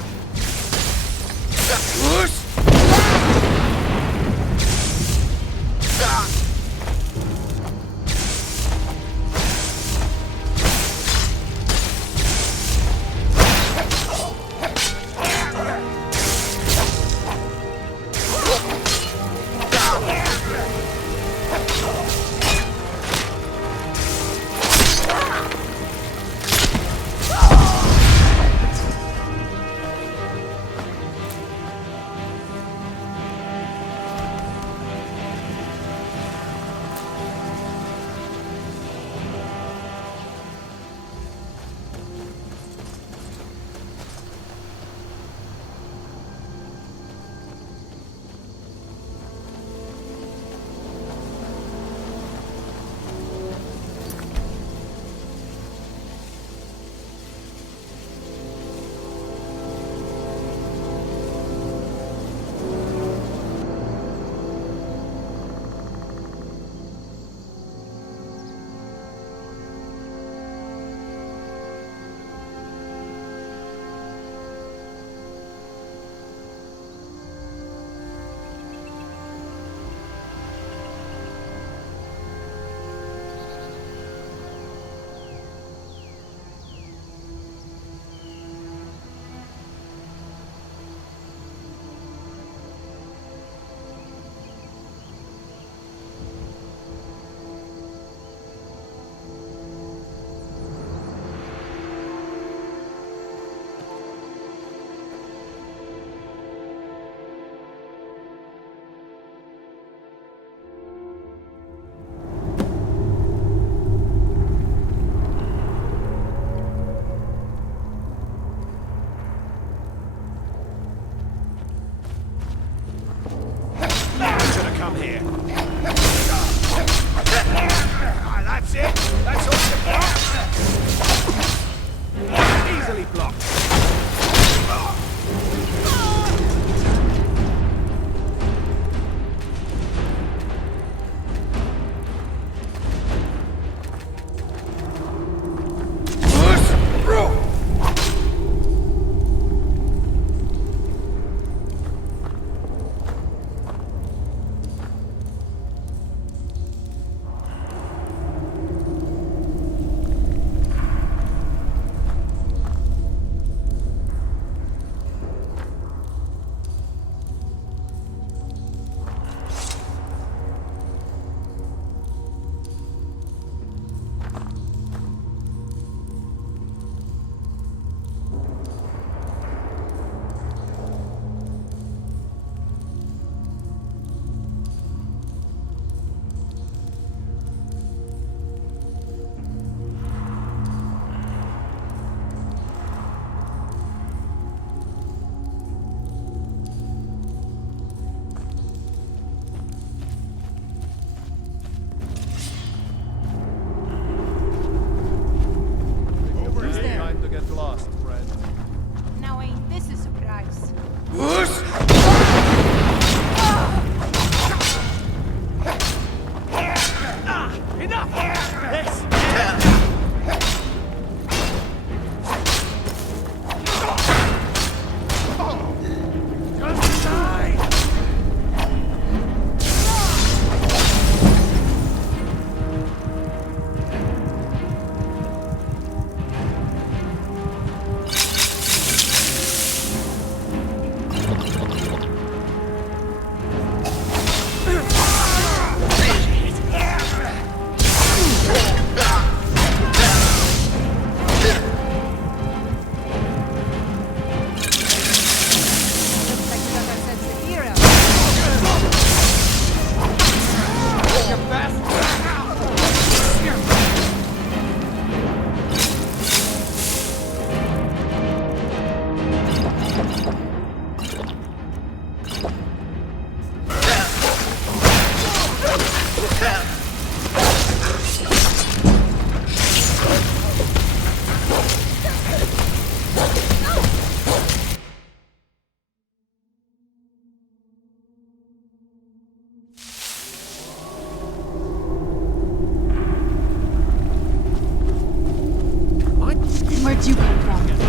Where'd you come from?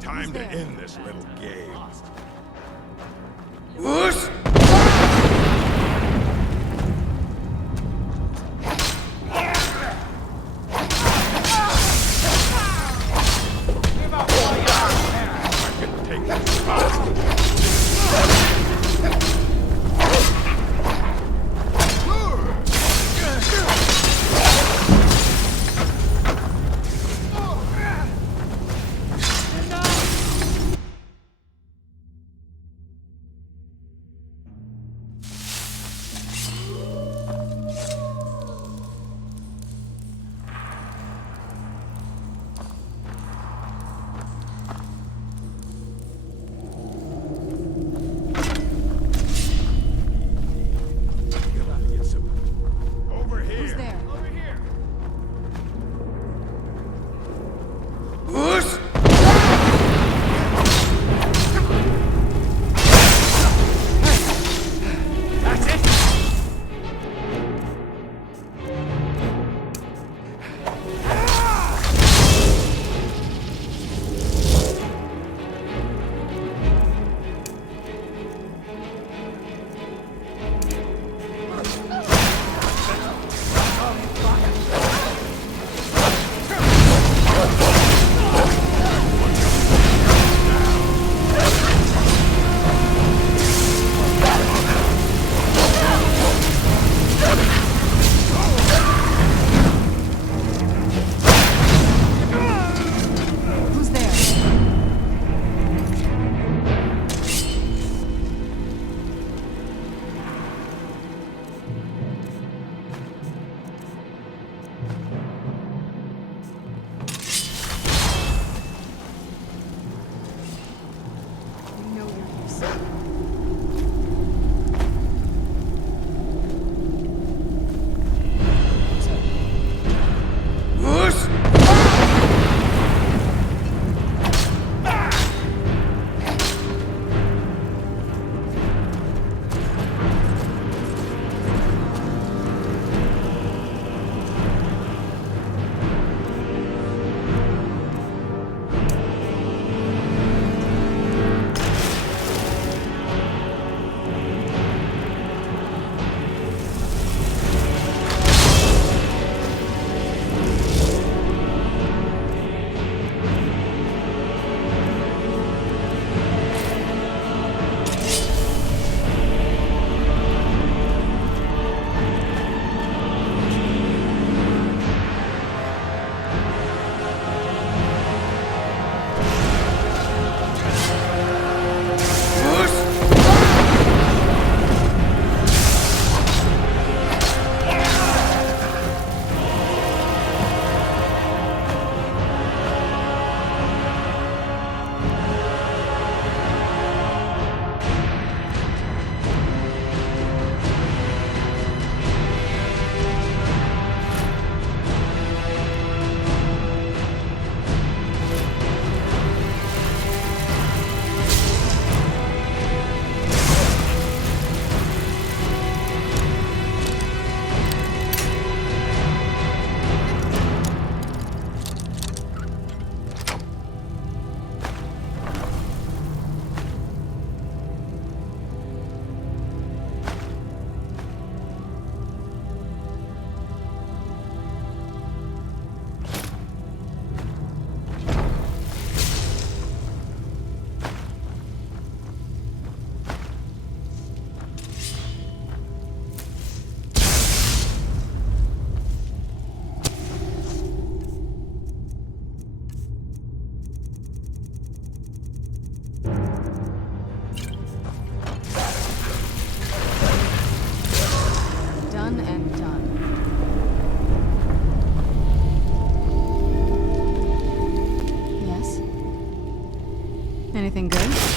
Time to end this little game. Anything good?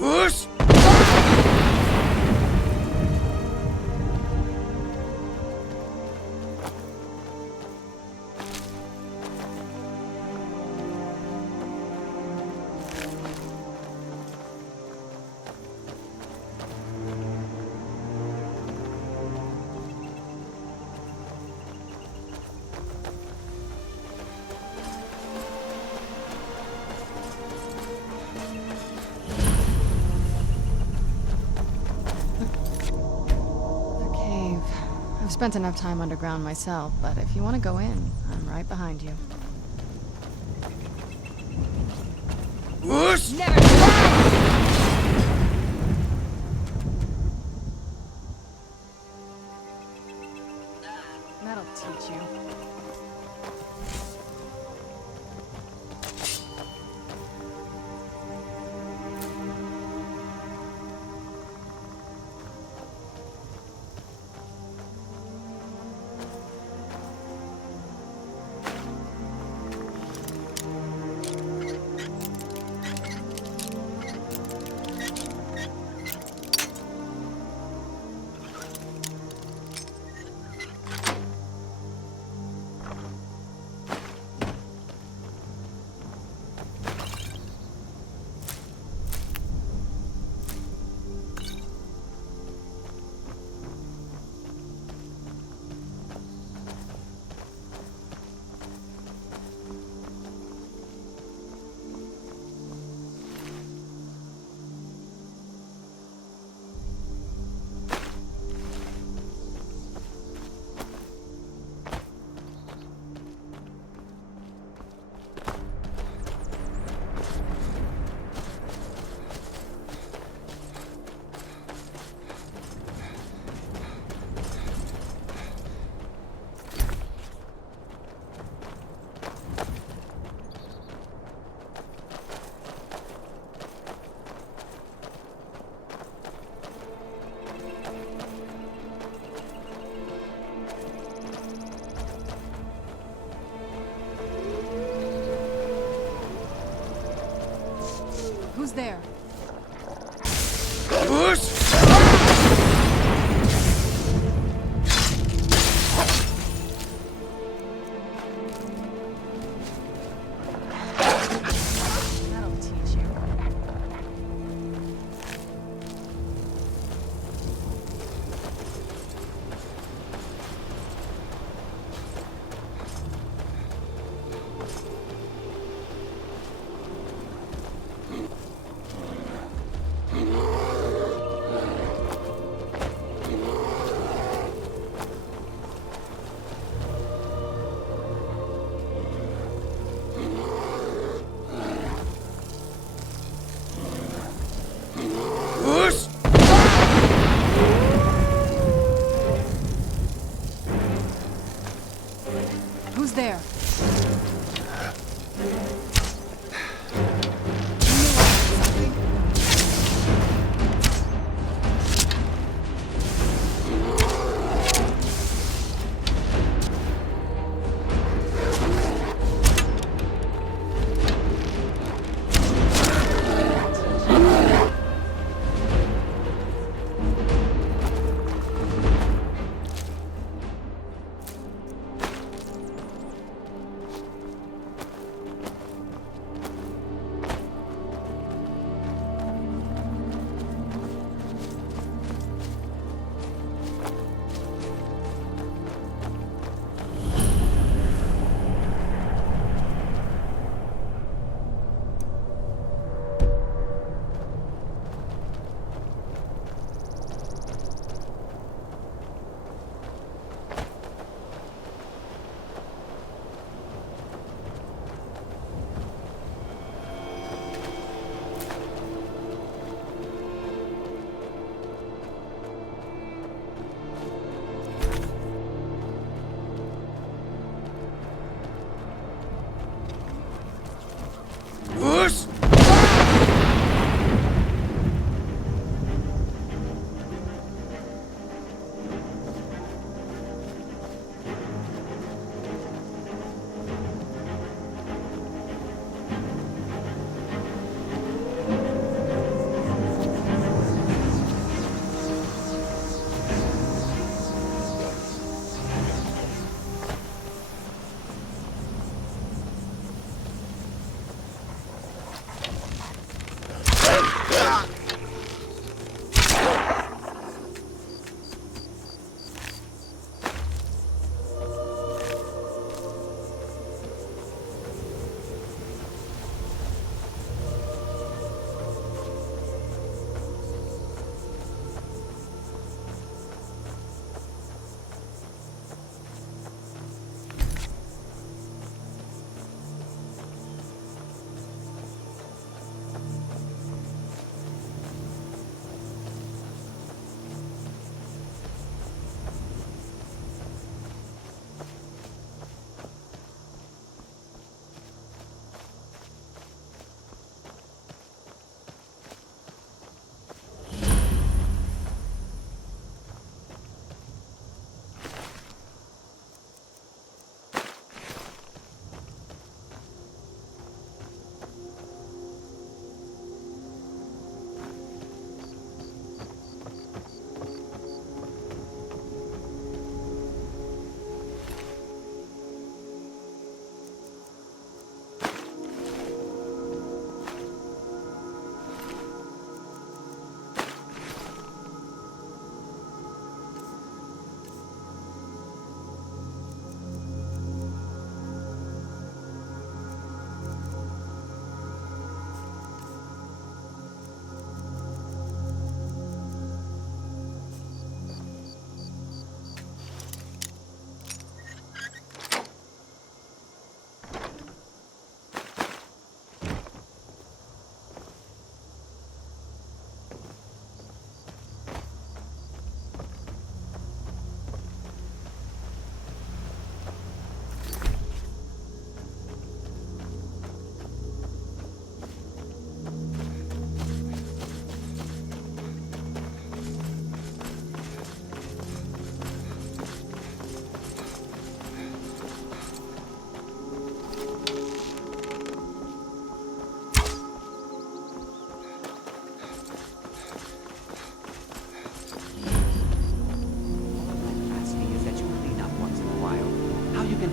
Whoosh! I've spent enough time underground myself, but if you want to go in, I'm right behind you. Whoosh! Never try! That'll teach you. Who's there? That'll teach you.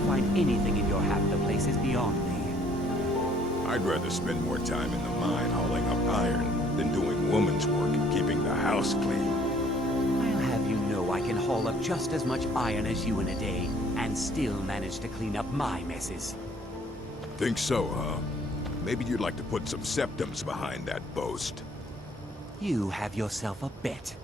find anything in your half the place is beyond me. I'd rather spend more time in the mine hauling up iron than doing woman's work and keeping the house clean. I'll have you know I can haul up just as much iron as you in a day, and still manage to clean up my messes. Think so, huh? Maybe you'd like to put some septums behind that boast. You have yourself a bet.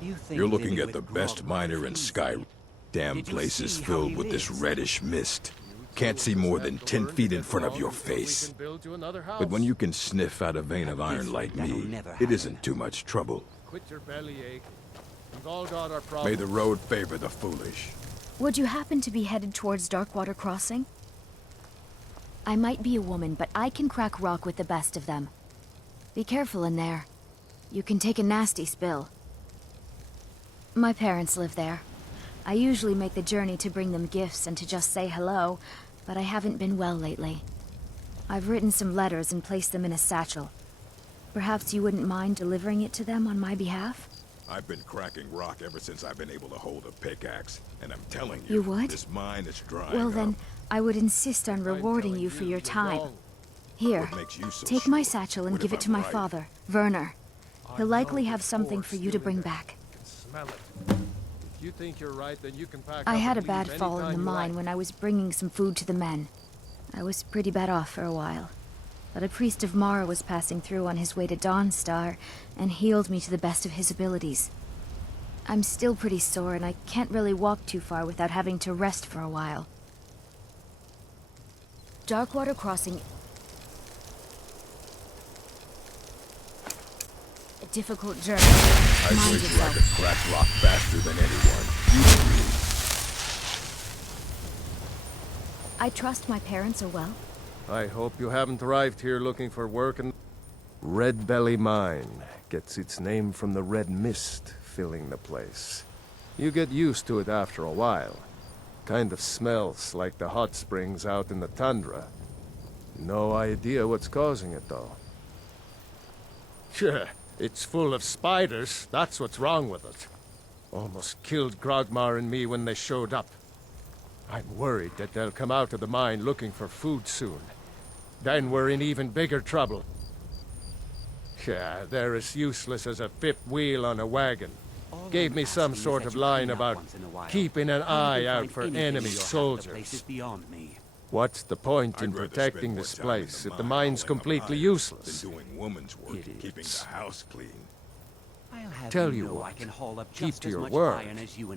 You think You're looking living at the with best grog miner in easy. SKYRIM. Damn Did you place is see how filled he with this lives? reddish mist. Can't see more than 10 feet in front of your face. But when you can sniff out a vein of iron like me, it isn't too much trouble. Quit your bellyache. We've all got our problems. May the road favor the foolish. Would you happen to be headed towards Darkwater Crossing? I might be a woman, but I can crack rock with the best of them. Be careful in there. You can take a nasty spill. My parents live there. I usually make the journey to bring them gifts and to just say hello, but I haven't been well lately. I've written some letters and placed them in a satchel. Perhaps you wouldn't mind delivering it to them on my behalf? I've been cracking rock ever since I've been able to hold a pickaxe, and I'm telling You would? this mine is drying Well up. then, I would insist on rewarding you for your time. Here, What makes you so take my sure? satchel and What give if it to I'm my right? father, Werner. He'll likely have something for you to bring back. Smell it. If you think you're right, then you can pack I up had a and bad leave fall in anytime the you mine like. when I was bringing some food to the men. I was pretty bad off for a while. But a priest of Mara was passing through on his way to Dawnstar and healed me to the best of his abilities. I'm still pretty sore and I can't really walk too far without having to rest for a while. Darkwater Crossing... a difficult journey. I Mind wish I yourself. could crack rock faster than anyone. I trust my parents are well. I hope you haven't arrived here looking for work and... Red Belly Mine gets its name from the red mist filling the place. You get used to it after a while. Kind of smells like the hot springs out in the tundra. No idea what's causing it, though. Sure, it's full of spiders. That's what's wrong with it. Almost killed Grogmar and me when they showed up. I'm worried that they'll come out of the mine looking for food soon. Then we're in even bigger trouble. Yeah, they're as useless as a fifth wheel on a wagon. Gave me some sort of line about keeping an eye out for enemy soldiers. What's the point in protecting this place if the mine's completely useless? Than doing woman's work and keeping the house clean. Tell you what, keep to your word,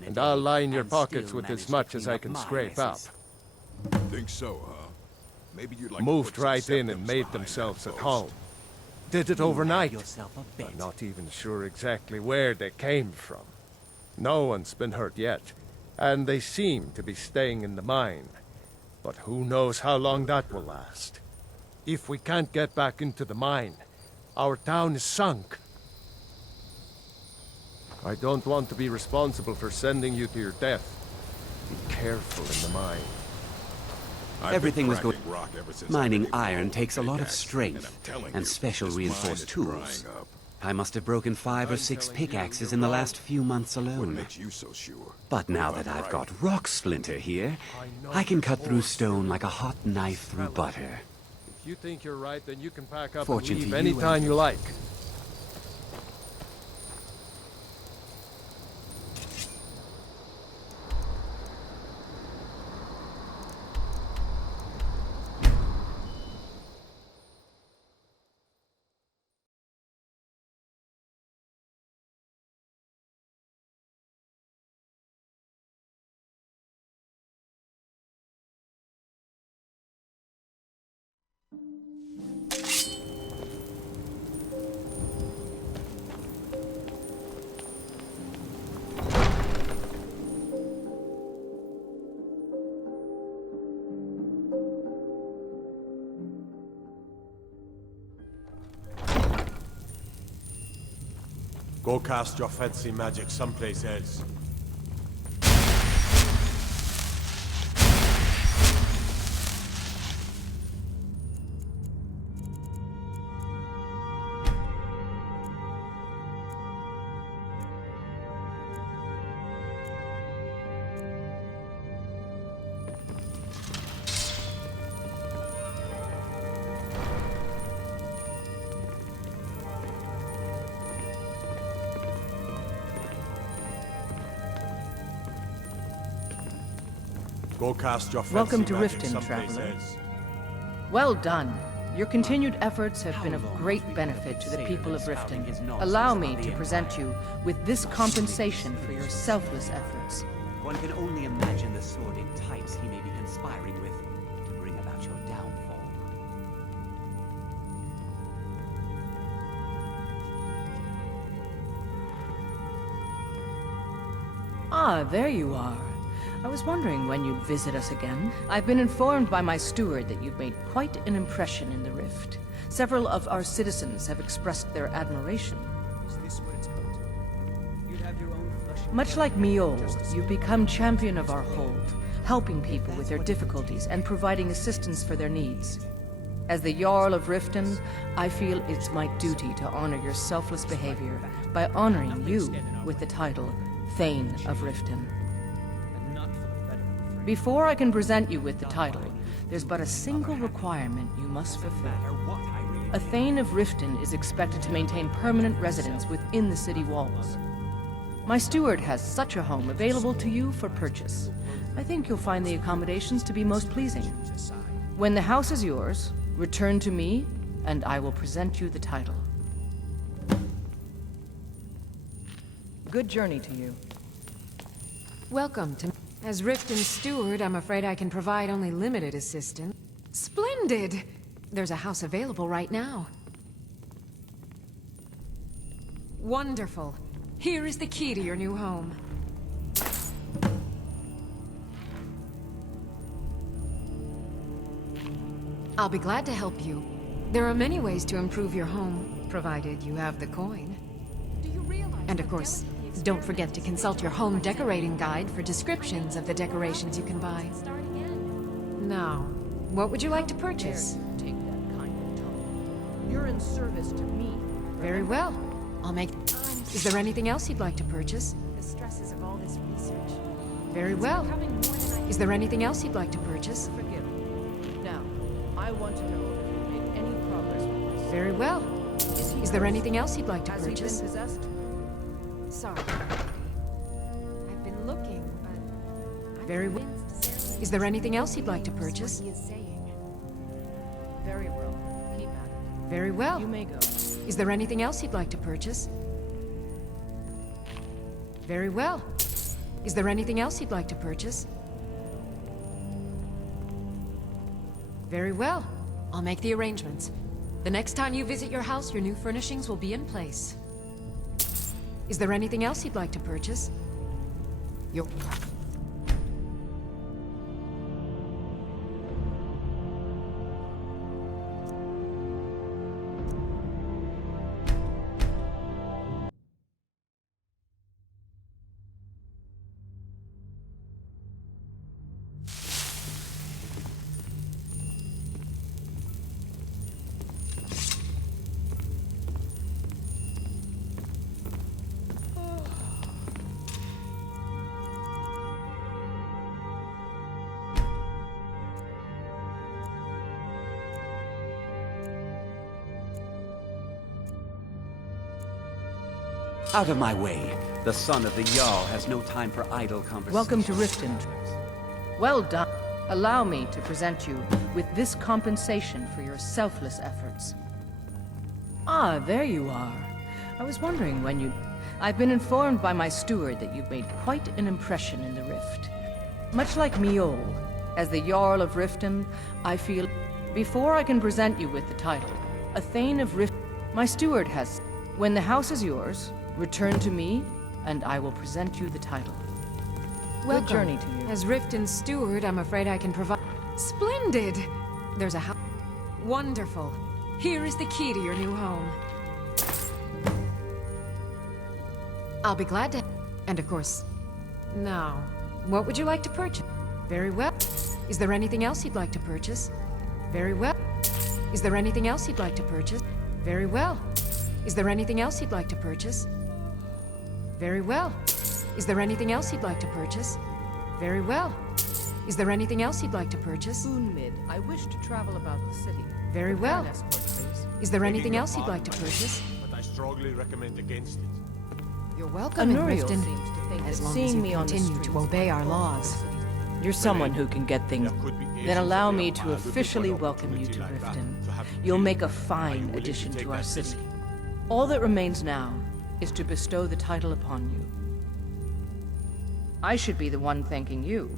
and I'll line your pockets with as much as I can scrape up. Think so, huh? Maybe you'd like Moved to put some right in and septums made behind themselves that at boast. home. Did it overnight. Yourself a bet. I'm not even sure exactly where they came from. No one's been hurt yet, and they seem to be staying in the mine. But who knows how long that will last. If we can't get back into the mine, our town is sunk. I don't want to be responsible for sending you to your death. Be careful in the mine. Everything was going... cracking rock ever since I've Mining been able to iron hold a takes a lot of pickaxe, strength and I'm telling and you, special this mine reinforced is tools. drying up. I must have broken 5 or 6 pickaxes in the last few months What alone. makes you so sure? But now If that I'm I've right. got Rock Splinter here, I can cut through stone like a hot knife through butter. If you think you're right, then you can pack up Fortune and to leave you, anytime you like. Go cast your fancy magic someplace else. Go cast your Welcome fancy to magic Riften, someplace traveler. else. Well done. Your continued efforts have been of great benefit to the people of Riften. Allow me to present you with this compensation for your selfless efforts. One can only imagine the sordid types he may be conspiring with to bring about your downfall. Ah, there you are. I was wondering when you'd visit us again. I've been informed by my steward that you've made quite an impression in the Rift. Several of our citizens have expressed their admiration. Is this what it's about? You'd have your own flesh. Much like Miol, you've become champion of our hold, helping people with their difficulties and providing assistance for their needs. As the Jarl of Riften, I feel it's my duty to honor your selfless behavior by honoring you with the title Thane of Riften. Before I can present you with the title, there's but a single requirement you must fulfill. A Thane of Riften is expected to maintain permanent residence within the city walls. My steward has such a home available to you for purchase. I think you'll find the accommodations to be most pleasing. When the house is yours, return to me, and I will present you the title. Good journey to you. Welcome to... As Riften's steward, I'm afraid I can provide only limited assistance. Splendid! There's a house available right now. Wonderful. Here is the key to your new home. I'll be glad to help you. There are many ways to improve your home, provided you have the coin. And of course, don't forget to consult your home decorating guide for descriptions of the decorations you can buy. Now, what would you like to purchase? Take that kind of tone. You're in service to me. Very well. I'll make... Is there anything else you'd like to purchase? The stresses of all this research. Very well. Is there anything else you'd like to purchase? Forgive me. Now, I want to know if you've made any progress with this. Very well. Is there anything else you'd like to Has he been purchase? possessed? Sorry. I've been looking, but... Very well. Is there anything else you'd like to purchase? Very well. Keep at it. Very well. You may go. Is there anything else you'd like to purchase? Very well. Is there anything else you'd like to purchase? Very well. I'll make the arrangements. The next time you visit your house, your new furnishings will be in place. Is there anything else you'd like to purchase? You're... Out of my way. The son of the Jarl has no time for idle conversation. Welcome to Riften. Well done. Allow me to present you with this compensation for your selfless efforts. Ah, there you are. I was wondering when you'd... I've been informed by my steward that you've made quite an impression in the Rift. Much like Miol, as the Jarl of Riften, I feel... Before I can present you with the title, a Thane of Rift... My steward has... When the house is yours, return to me, and I will present you the title. Welcome. Good journey to you. As Riften's steward, I'm afraid I can provide... Splendid! There's a house... Wonderful. Here is the key to your new home. I'll be glad to... And of course... Now, what would you like to purchase? Very well. Is there anything else you'd like to purchase? Very well. Is there anything else you'd like to purchase? Very well. Is there anything else you'd like to purchase? Very well. Is there anything else you'd like to purchase? Very well. Is there anything else you'd like to purchase? Boonmid, I wish to travel about the city. Very Prepare well. an escort, please. Is there anything Begging your else you'd like to pardon, purchase? But I strongly recommend against it. You're welcome in Anuriel Riften, seems to think as that long seeing as you me on the continue streets to obey our might laws. cause- You're someone who can get things. Then allow me to officially welcome you to Riften. You'll make a fine addition to our city. All that remains now is to bestow the title upon you. I should be the one thanking you.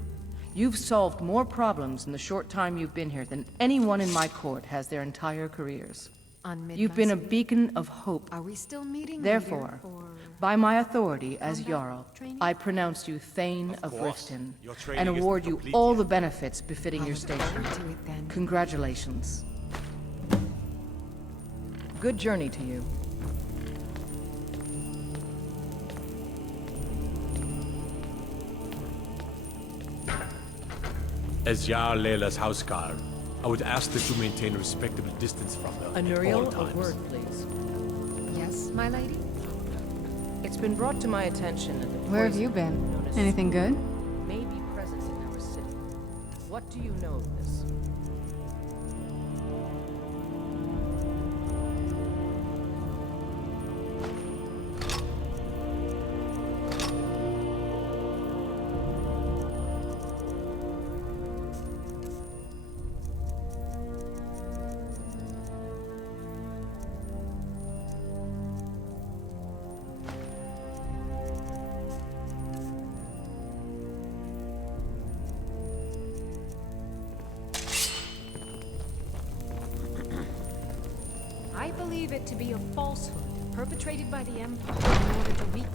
You've solved more problems in the short time you've been here than anyone in my court has their entire careers. You've been a beacon of hope. Are we still meeting? Therefore, by my authority as Jarl, I pronounce you Thane of Riften and award you all the benefits befitting your station. Congratulations. Good journey to you. As Jarl Leila's houseguard, I would ask that you maintain a respectable distance from her at all Anuriel, times. a word, please. Yes, my lady? It's been brought to my attention that the Where have you been? Anything good? may be present in our city. What do you know of this? I believe it to be a falsehood perpetrated by the Empire in order to weaken.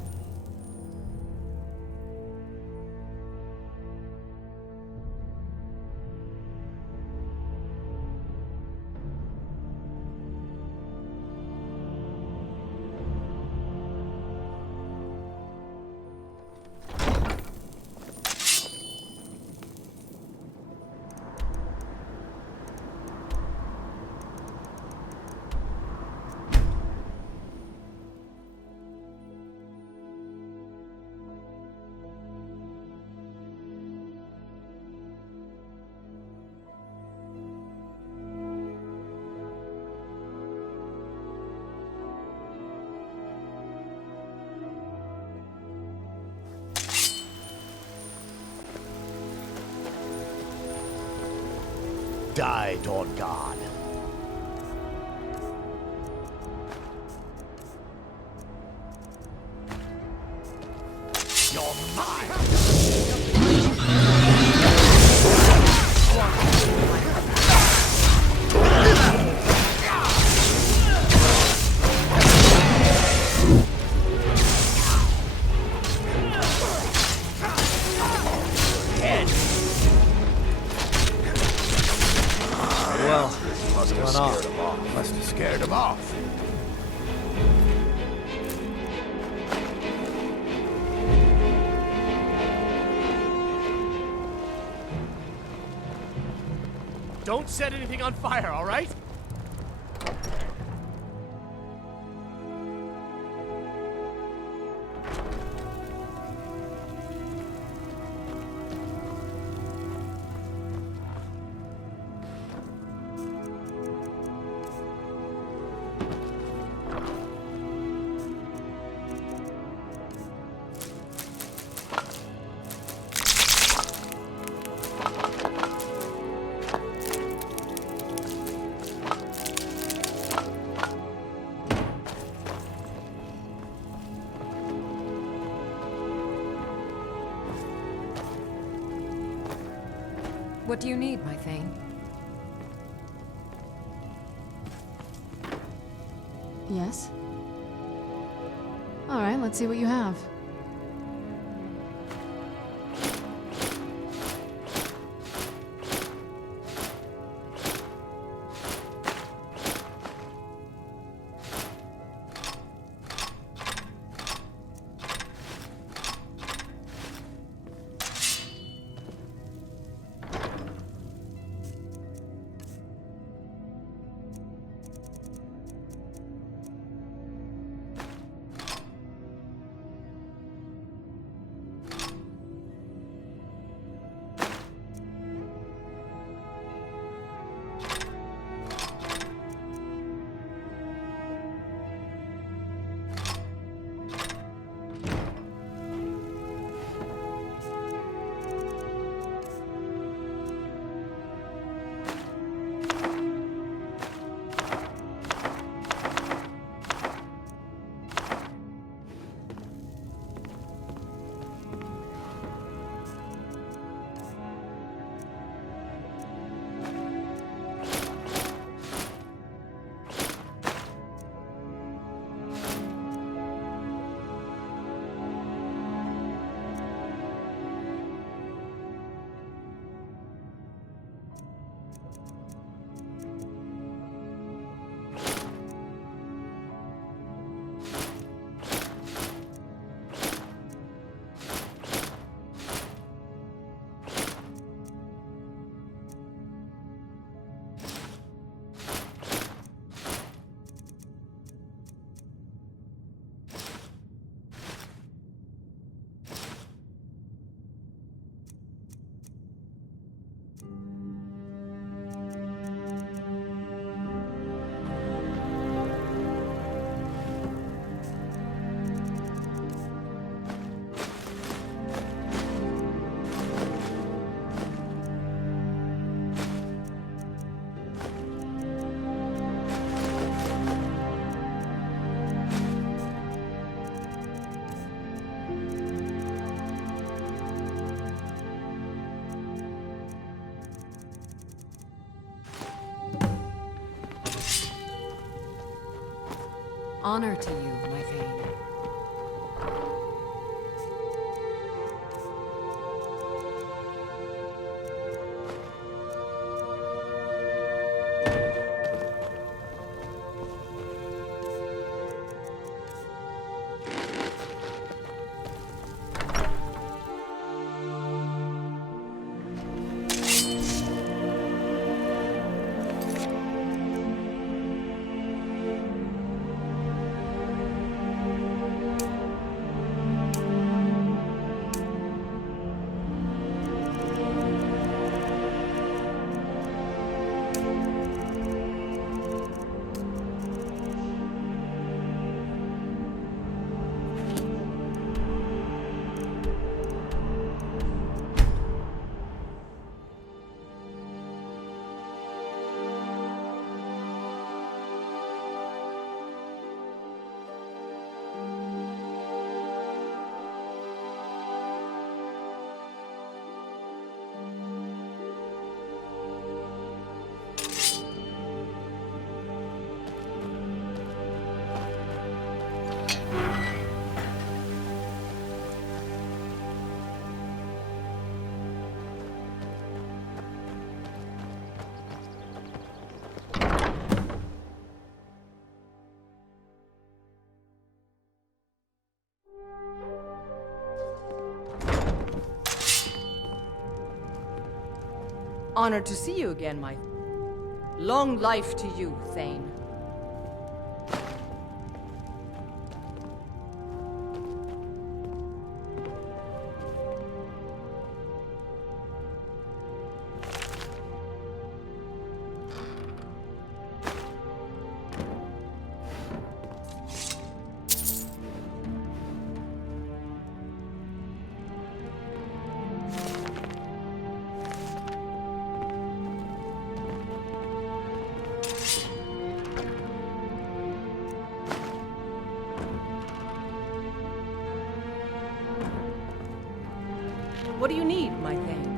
Die, Dawn God. You're mine! Well, Must have scared him off. Must have scared him off. Don't set anything on fire, all right? What do you need, my Thane? Yes? All right, let's see what you have. Honor to you, my Thane. Honored to see you again, my... Long life to you, Thane. What do you need, my Thane?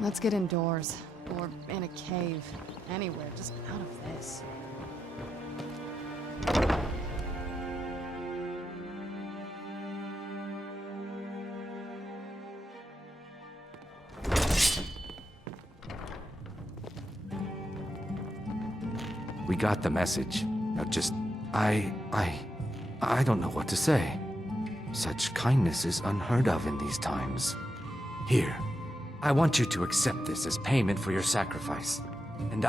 Let's get indoors. Or in a cave. Anywhere, just out of this. We got the message. Now just... I don't know what to say. Such kindness is unheard of in these times. Here. I want you to accept this as payment for your sacrifice. And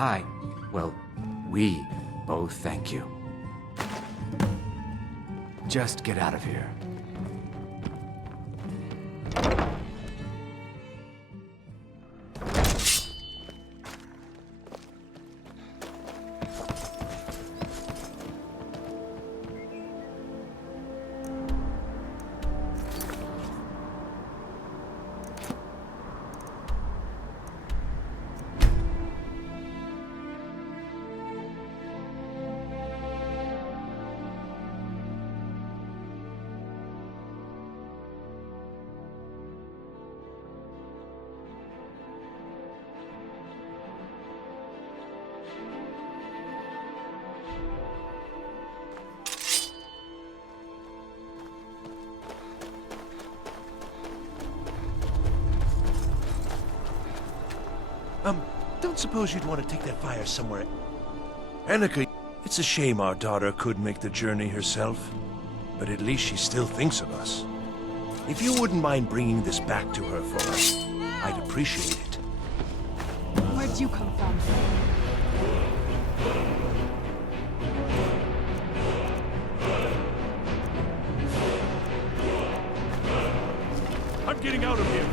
we both thank you. Just get out of here. Don't suppose you'd want to take that fire somewhere? Annika, it's a shame our daughter couldn't make the journey herself, but at least she still thinks of us. If you wouldn't mind bringing this back to her for us, I'd appreciate it. Where'd you come from? I'm getting out of here.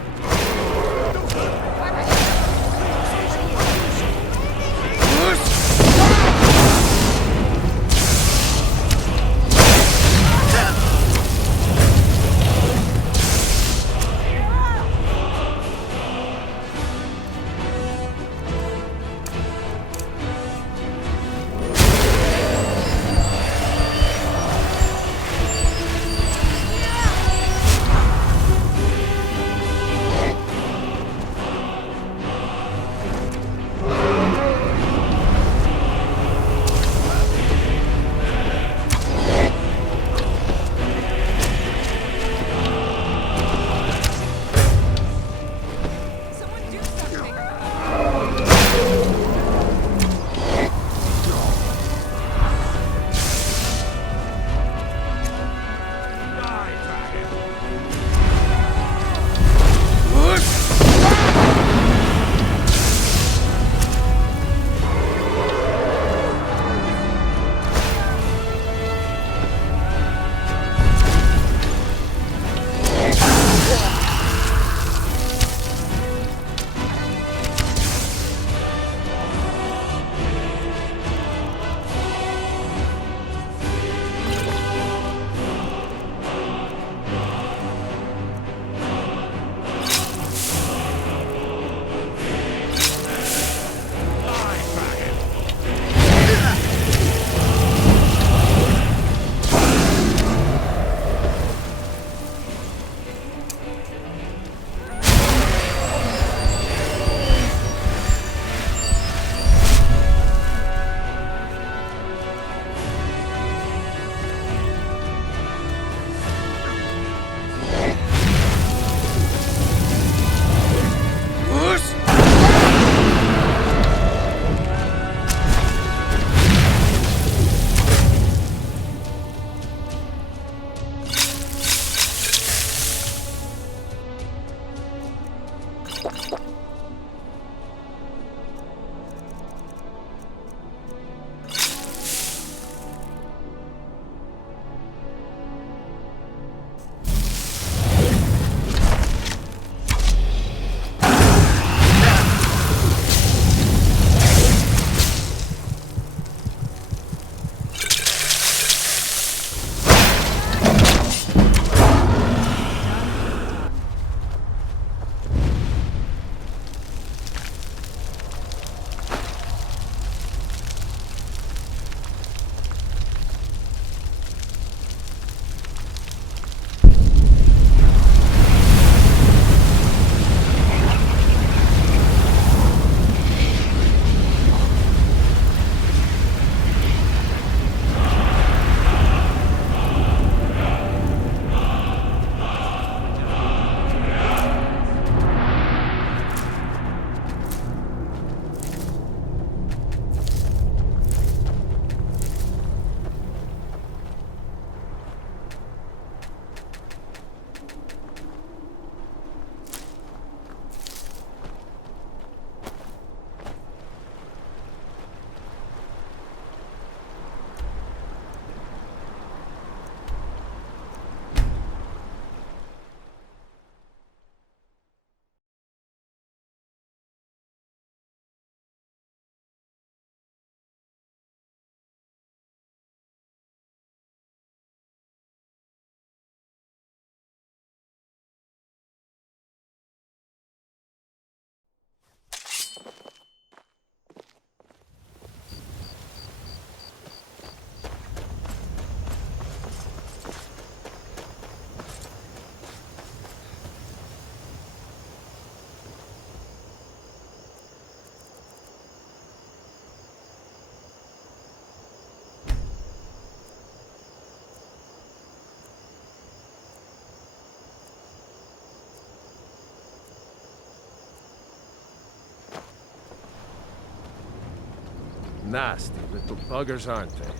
Nasty little buggers, aren't they?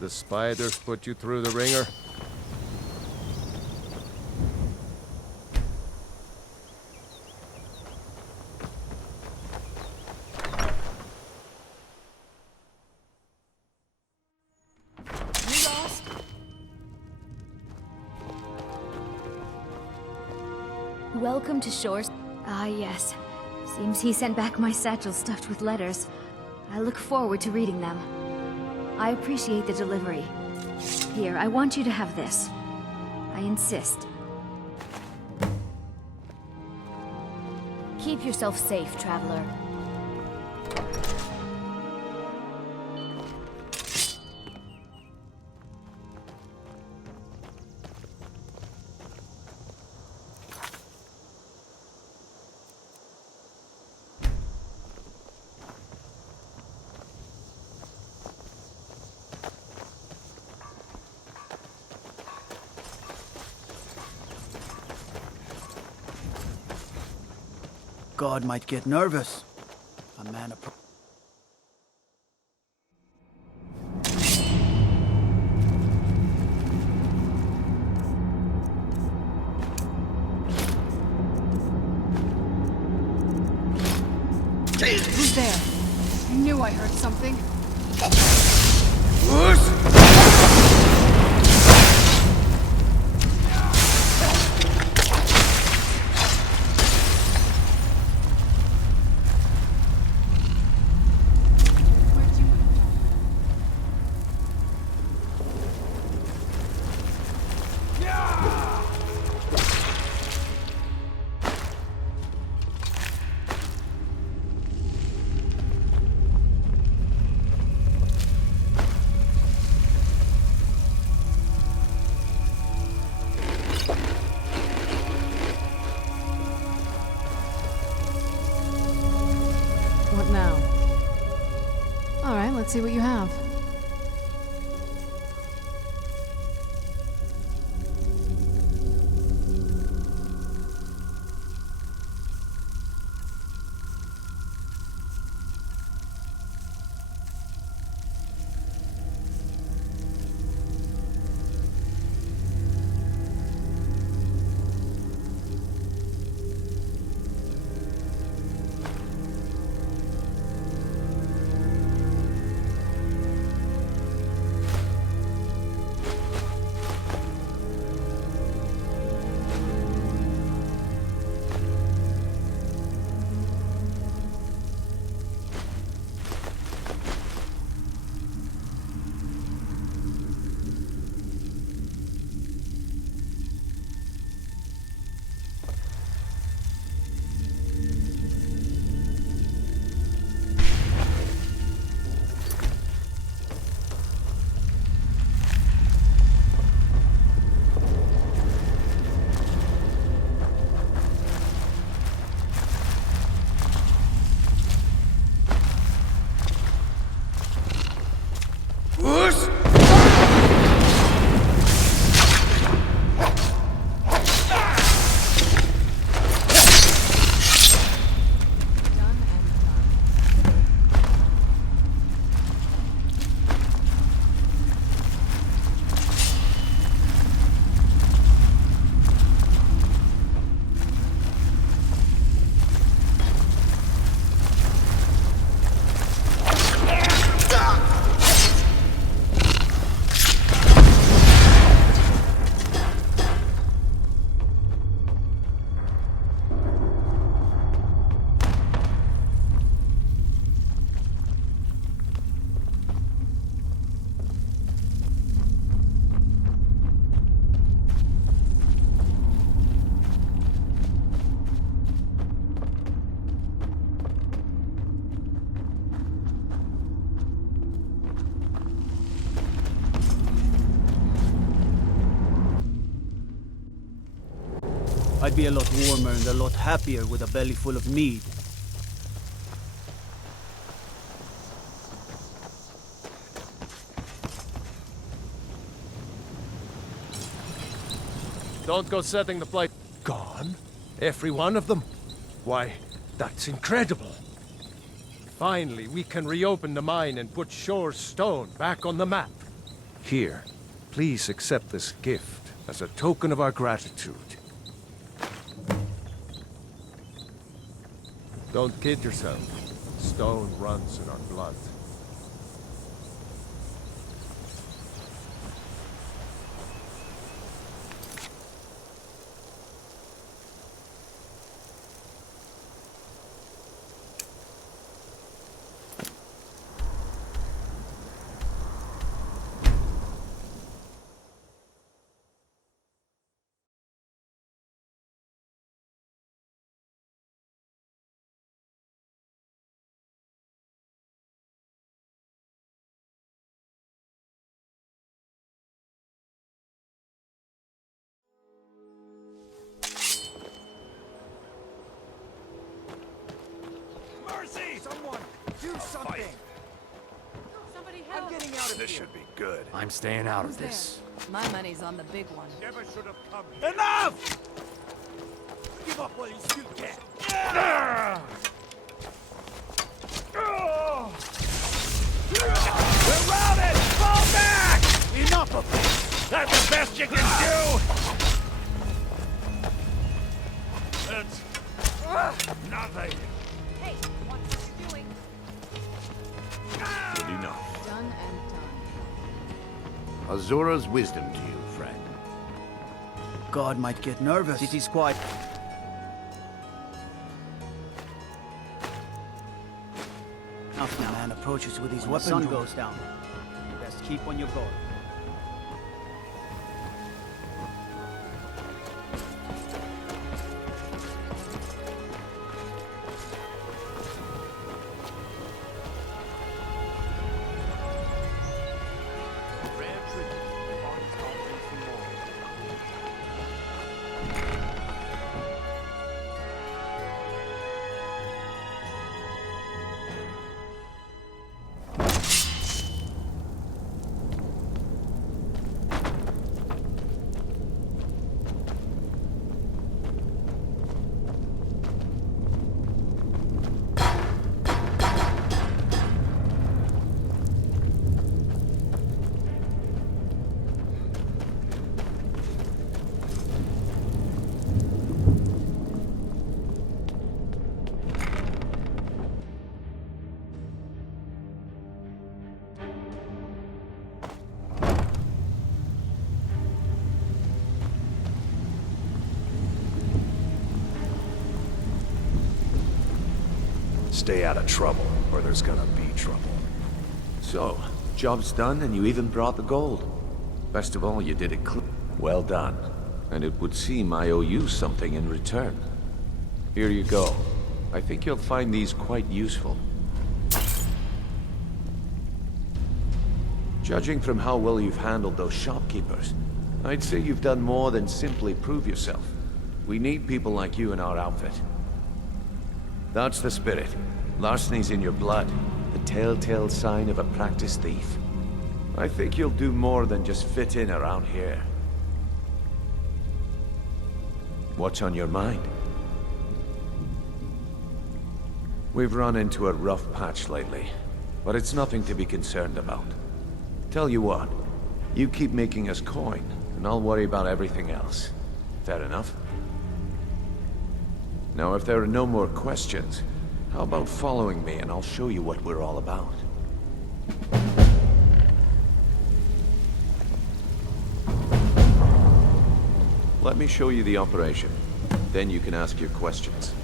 The spiders put you through the ringer? You lost? Welcome to Shores. Ah, yes. Seems he sent back my satchel stuffed with letters. I look forward to reading them. I appreciate the delivery. Here, I want you to have this. I insist. Keep yourself safe, traveler. God might get nervous. A man appro- Who's there? I knew I heard something. What now? All right, let's see what you have. I'd be a lot warmer and a lot happier with a belly full of mead. Don't go setting the plate. Gone? Every one of them? Why, that's incredible. Finally, we can reopen the mine and put Shore's Stone back on the map. Here, please accept this gift as a token of our gratitude. Don't kid yourself. Stone runs in our blood. Mercy! Someone, do something! Somebody I'm getting out of This here. should be good. I'm staying out of this. My money's on the big one. Never should have come. Enough! Give up while you still can. We're routed! Fall back! Enough of this! That's the best you can do! That's nothing. Hey, watch what you're doing. Good enough. Done and done. Azura's wisdom to you, friend. God might get nervous. City's quiet. If the man approaches with his When the weapon, sun drawn, goes down, best keep on your guard. Stay out of trouble, or there's gonna be trouble. So, job's done and you even brought the gold. Best of all, you did it clean. Well done. And it would seem I owe you something in return. Here you go. I think you'll find these quite useful. Judging from how well you've handled those shopkeepers, I'd say you've done more than simply prove yourself. We need people like you in our outfit. That's the spirit. Larceny's in your blood. The telltale sign of a practiced thief. I think you'll do more than just fit in around here. What's on your mind? We've run into a rough patch lately, but it's nothing to be concerned about. Tell you what, you keep making us coin, and I'll worry about everything else. Fair enough? Now, if there are no more questions, how about following me and I'll show you what we're all about? Let me show you the operation. Then you can ask your questions.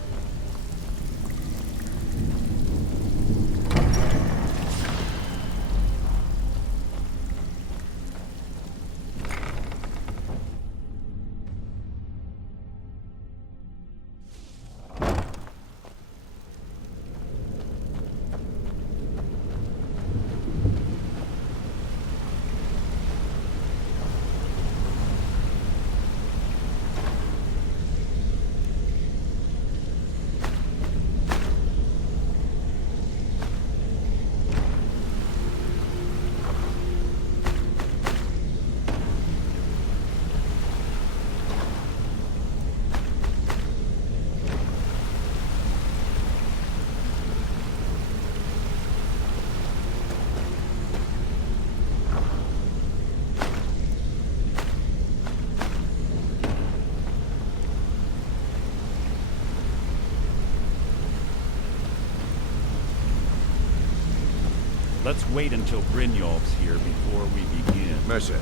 Let's wait until Brynjolf's here before we begin. Mercer,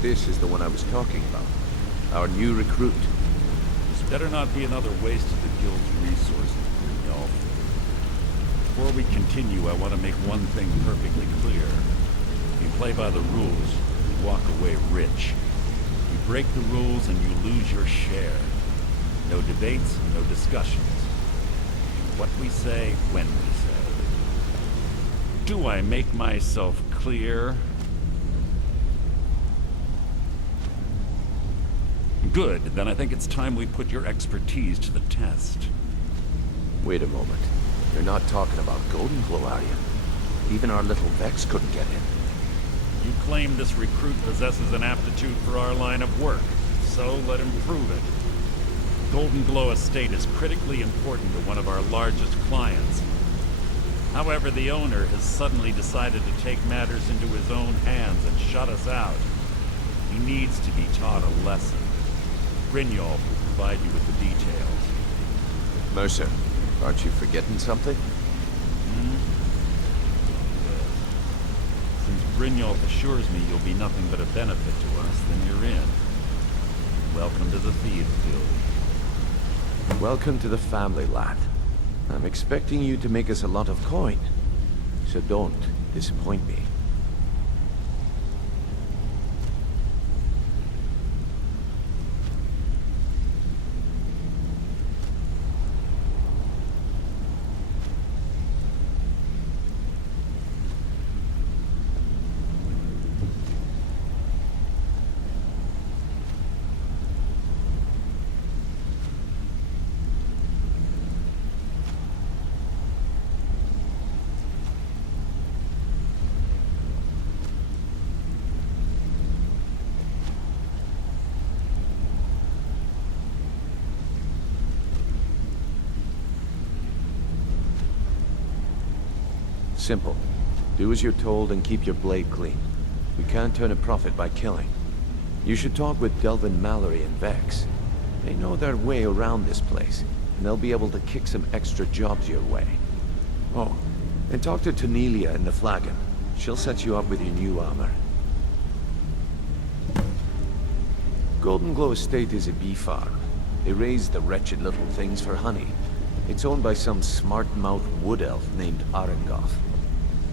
this is the one I was talking about. Our new recruit. This better not be another waste of the Guild's resources, Brynjolf. Before we continue, I want to make one thing perfectly clear. If you play by the rules, you walk away rich. You break the rules and you lose your share. No debates, no discussions. What we say, when we say. Do I make myself clear? Good, then I think it's time we put your expertise to the test. Wait a moment. You're not talking about Golden Glow, are you? Even our little Vex couldn't get in. You claim this recruit possesses an aptitude for our line of work, so let him prove it. Golden Glow Estate is critically important to one of our largest clients. However, the owner has suddenly decided to take matters into his own hands and shut us out. He needs to be taught a lesson. Brynjolf will provide you with the details. Mercer, aren't you forgetting something? Since Brynjolf assures me you'll be nothing but a benefit to us, then you're in. Welcome to the Thieves Guild. Welcome to the family, lad. I'm expecting you to make us a lot of coin, so don't disappoint me. Simple. Do as you're told and keep your blade clean. We can't turn a profit by killing. You should talk with Delvin Mallory and Vex. They know their way around this place, and they'll be able to kick some extra jobs your way. Oh, and talk to Tanelia in the Flagon. She'll set you up with your new armor. Golden Glow Estate is a bee farm. They raise the wretched little things for honey. It's owned by some smart-mouthed wood elf named Arengoth.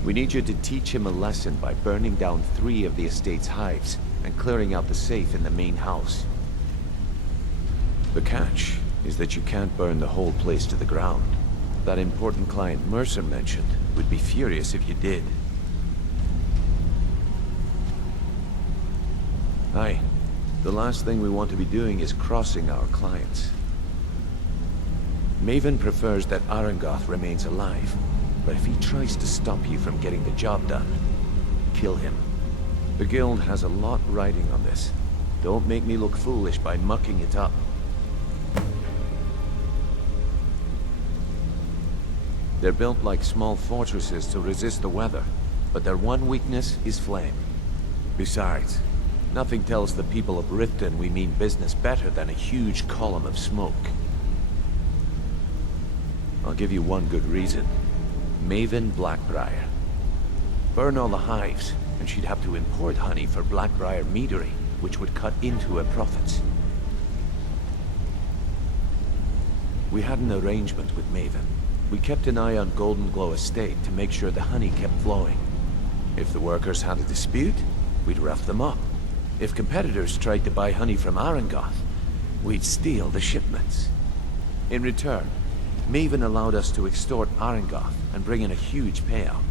We need you to teach him a lesson by burning down 3 of the estate's hives and clearing out the safe in the main house. The catch is that you can't burn the whole place to the ground. That important client Mercer mentioned would be furious if you did. Aye. The last thing we want to be doing is crossing our clients. Maven prefers that Arengoth remains alive, but if he tries to stop you from getting the job done, kill him. The Guild has a lot riding on this. Don't make me look foolish by mucking it up. They're built like small fortresses to resist the weather, but their one weakness is flame. Besides, nothing tells the people of Riften we mean business better than a huge column of smoke. I'll give you one good reason. Maven Blackbriar. Burn all the hives, and she'd have to import honey for Blackbriar meadery, which would cut into her profits. We had an arrangement with Maven. We kept an eye on Golden Glow Estate to make sure the honey kept flowing. If the workers had a dispute, we'd rough them up. If competitors tried to buy honey from Arengoth, we'd steal the shipments. In return, Maven allowed us to extort Arengoth and bring in a huge payout.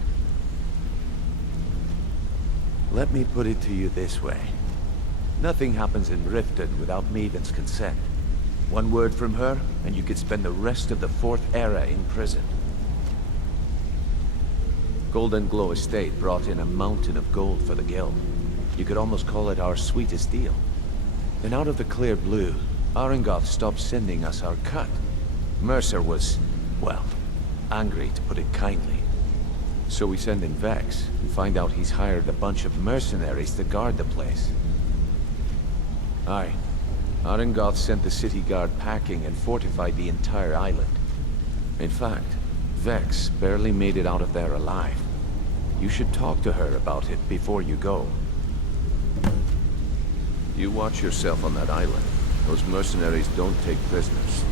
Let me put it to you this way. Nothing happens in Riften without Maven's consent. One word from her, and you could spend the rest of the 4th era in prison. Golden Glow Estate brought in a mountain of gold for the Guild. You could almost call it our sweetest deal. Then out of the clear blue, Arengoth stopped sending us our cut. Mercer was, well, angry to put it kindly. So we send in Vex and find out he's hired a bunch of mercenaries to guard the place. Aye. Arengoth sent the city guard packing and fortified the entire island. In fact, Vex barely made it out of there alive. You should talk to her about it before you go. You watch yourself on that island. Those mercenaries don't take prisoners.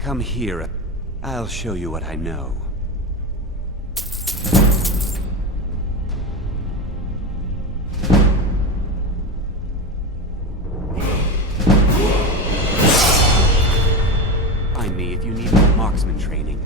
Come here. I'll show you what I know. Find me if you need more marksman training.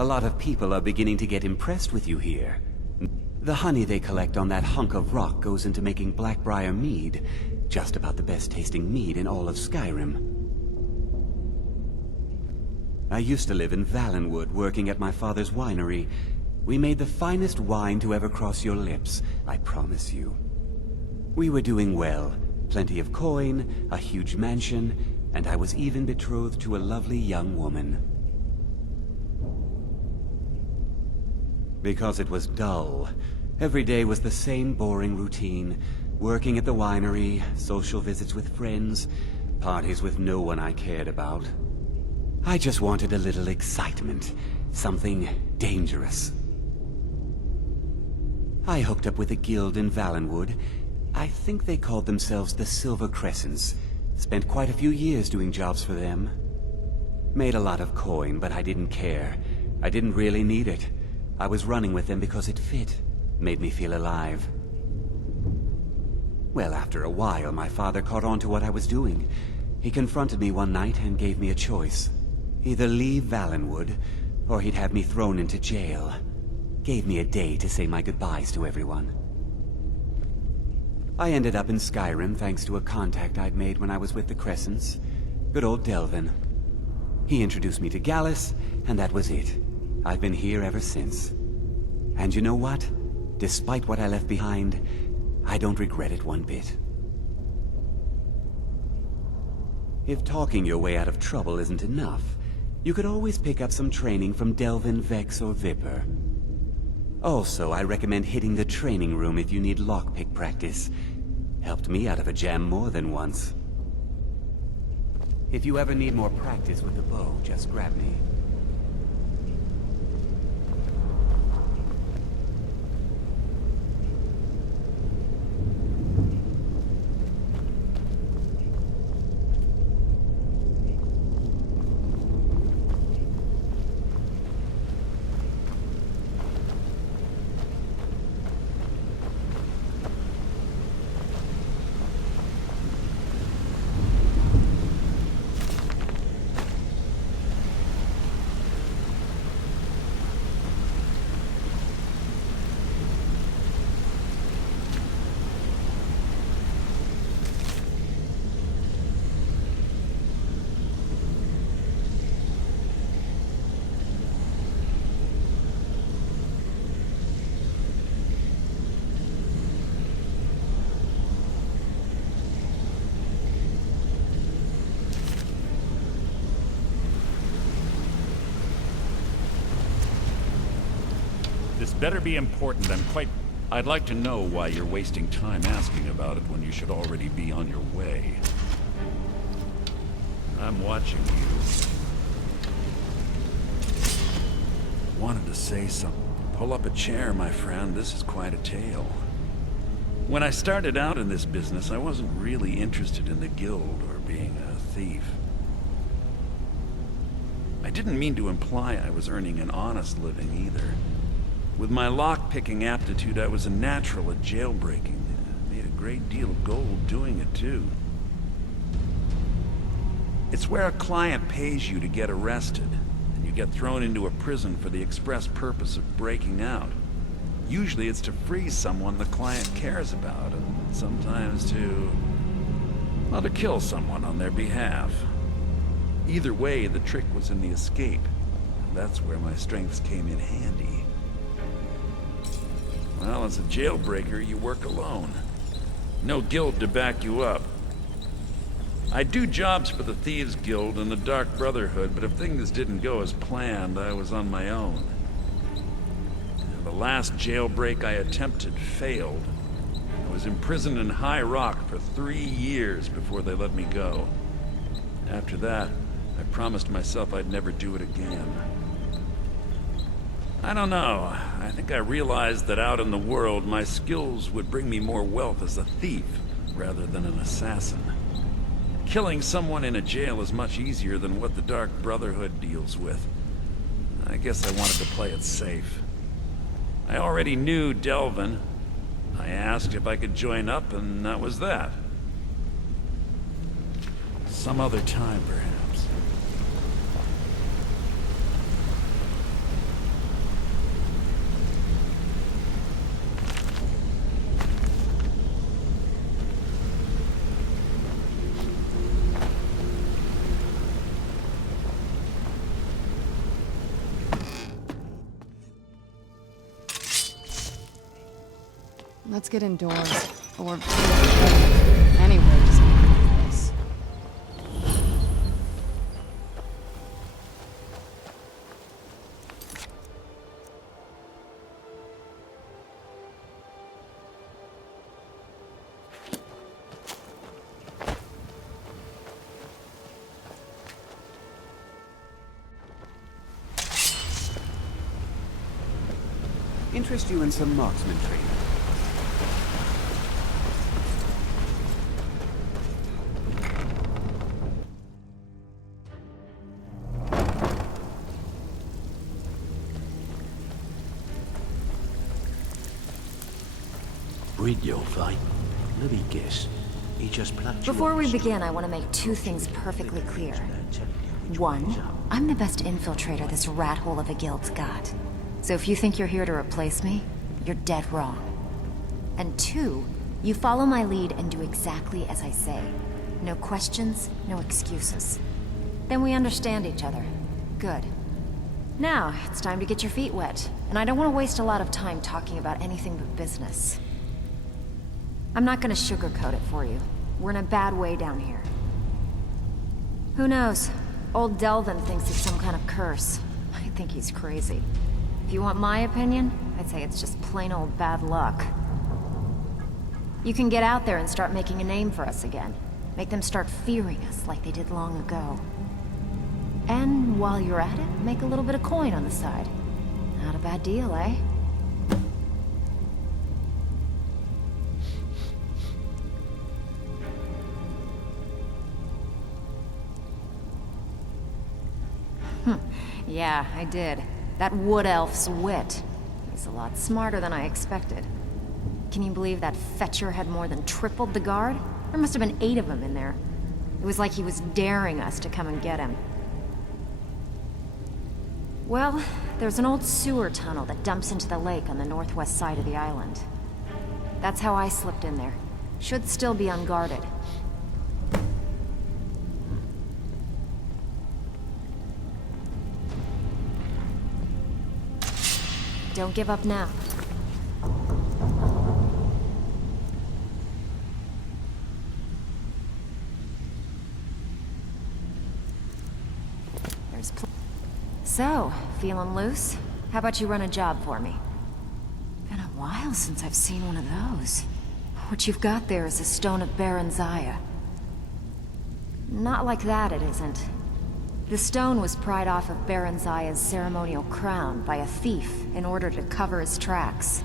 A lot of people are beginning to get impressed with you here. The honey they collect on that hunk of rock goes into making Blackbriar mead, just about the best tasting mead in all of Skyrim. I used to live in Valenwood, working at my father's winery. We made the finest wine to ever cross your lips, I promise you. We were doing well. Plenty of coin, a huge mansion, and I was even betrothed to a lovely young woman. Because it was dull. Every day was the same boring routine. Working at the winery, social visits with friends, parties with no one I cared about. I just wanted a little excitement. Something dangerous. I hooked up with a guild in Valenwood. I think they called themselves the Silver Crescents. Spent quite a few years doing jobs for them. Made a lot of coin, but I didn't care. I didn't really need it. I was running with them because it fit. Made me feel alive. Well, after a while, my father caught on to what I was doing. He confronted me one night and gave me a choice. Either leave Valenwood, or he'd have me thrown into jail. Gave me a day to say my goodbyes to everyone. I ended up in Skyrim thanks to a contact I'd made when I was with the Crescents. Good old Delvin. He introduced me to Gallus, and that was it. I've been here ever since. And you know what? Despite what I left behind, I don't regret it one bit. If talking your way out of trouble isn't enough, you could always pick up some training from Delvin, Vex, or Viper. Also, I recommend hitting the training room if you need lockpick practice. Helped me out of a jam more than once. If you ever need more practice with the bow, just grab me. This better be important. I'd like to know why you're wasting time asking about it when you should already be on your way. I'm watching you. Wanted to say something. Pull up a chair, my friend. This is quite a tale. When I started out in this business, I wasn't really interested in the guild or being a thief. I didn't mean to imply I was earning an honest living either. With my lock-picking aptitude, I was a natural at jailbreaking. Made a great deal of gold doing it, too. It's where a client pays you to get arrested, and you get thrown into a prison for the express purpose of breaking out. Usually it's to free someone the client cares about, and sometimes well, to kill someone on their behalf. Either way, the trick was in the escape, and that's where my strengths came in handy. Well, as a jailbreaker, you work alone. No guild to back you up. I do jobs for the Thieves Guild and the Dark Brotherhood, but if things didn't go as planned, I was on my own. The last jailbreak I attempted failed. I was imprisoned in High Rock for 3 years before they let me go. After that, I promised myself I'd never do it again. I don't know. I think I realized that out in the world, my skills would bring me more wealth as a thief, rather than an assassin. Killing someone in a jail is much easier than what the Dark Brotherhood deals with. I guess I wanted to play it safe. I already knew Delvin. I asked if I could join up, and that was that. Some other time, perhaps. Let's get indoors. Or anywhere to speak of this. Interest you in some marksman training? Brynjolf, let me guess. He just plucked you Before off we the begin, I want to make two things perfectly clear. One, I'm the best infiltrator this rat hole of a guild's got. So if you think you're here to replace me, you're dead wrong. And two, you follow my lead and do exactly as I say. No questions, no excuses. Then we understand each other. Good. Now, it's time to get your feet wet. And I don't want to waste a lot of time talking about anything but business. I'm not gonna sugarcoat it for you. We're in a bad way down here. Who knows? Old Delvin thinks it's some kind of curse. I think he's crazy. If you want my opinion, I'd say it's just plain old bad luck. You can get out there and start making a name for us again. Make them start fearing us like they did long ago. And while you're at it, make a little bit of coin on the side. Not a bad deal, eh? Yeah, I did. That wood elf's wit. He's a lot smarter than I expected. Can you believe that fetcher had more than tripled the guard? There must have been 8 of them in there. It was like he was daring us to come and get him. Well, there's an old sewer tunnel that dumps into the lake on the northwest side of the island. That's how I slipped in there. Should still be unguarded. Don't give up now. So, feeling loose? How about you run a job for me? Been a while since I've seen one of those. What you've got there is a stone of Baron Zaya. Not like that, it isn't. The stone was pried off of Baron Zaya's ceremonial crown by a thief in order to cover his tracks.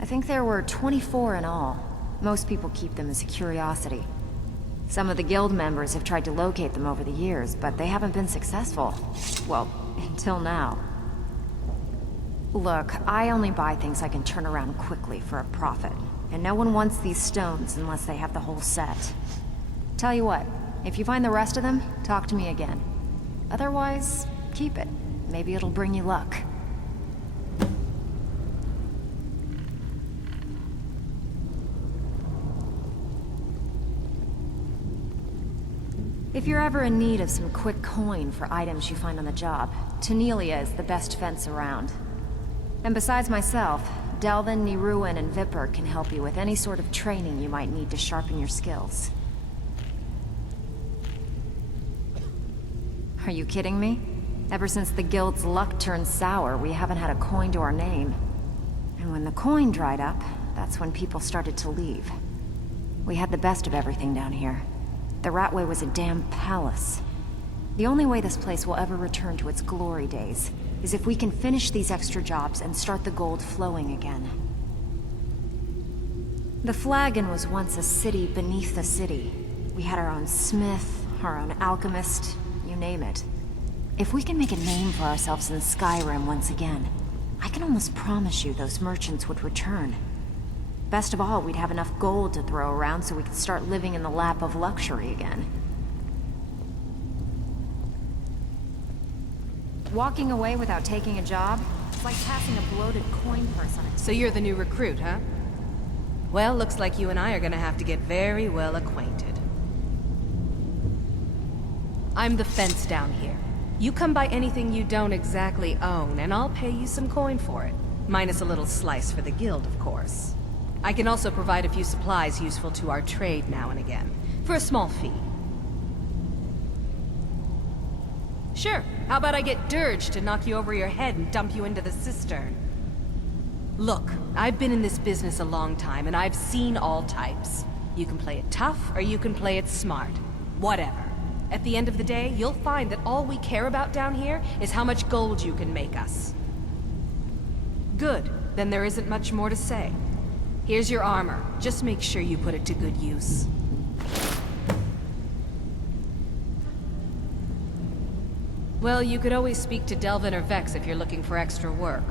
I think there were 24 in all. Most people keep them as a curiosity. Some of the guild members have tried to locate them over the years, but they haven't been successful. Well, until now. Look, I only buy things I can turn around quickly for a profit. And no one wants these stones unless they have the whole set. Tell you what, if you find the rest of them, talk to me again. Otherwise, keep it. Maybe it'll bring you luck. If you're ever in need of some quick coin for items you find on the job, Tanelia is the best fence around. And besides myself, Delvin, Niruin, and Vipper can help you with any sort of training you might need to sharpen your skills. Are you kidding me? Ever since the guild's luck turned sour, we haven't had a coin to our name. And when the coin dried up, that's when people started to leave. We had the best of everything down here. The Ratway was a damn palace. The only way this place will ever return to its glory days is if we can finish these extra jobs and start the gold flowing again. The Flagon was once a city beneath a city. We had our own smith, our own alchemist, you name it. If we can make a name for ourselves in Skyrim once again, I can almost promise you those merchants would return. Best of all, we'd have enough gold to throw around so we could start living in the lap of luxury again. Walking away without taking a job? It's like passing a bloated coin purse on it. So you're the new recruit, huh? Well, looks like you and I are gonna have to get very well acquainted. I'm the fence down here. You come by anything you don't exactly own, and I'll pay you some coin for it. Minus a little slice for the guild, of course. I can also provide a few supplies useful to our trade now and again, for a small fee. Sure, how about I get Dirge to knock you over your head and dump you into the cistern? Look, I've been in this business a long time, and I've seen all types. You can play it tough, or you can play it smart. Whatever. At the end of the day, you'll find that all we care about down here is how much gold you can make us. Good. Then there isn't much more to say. Here's your armor. Just make sure you put it to good use. Well, you could always speak to Delvin or Vex if you're looking for extra work.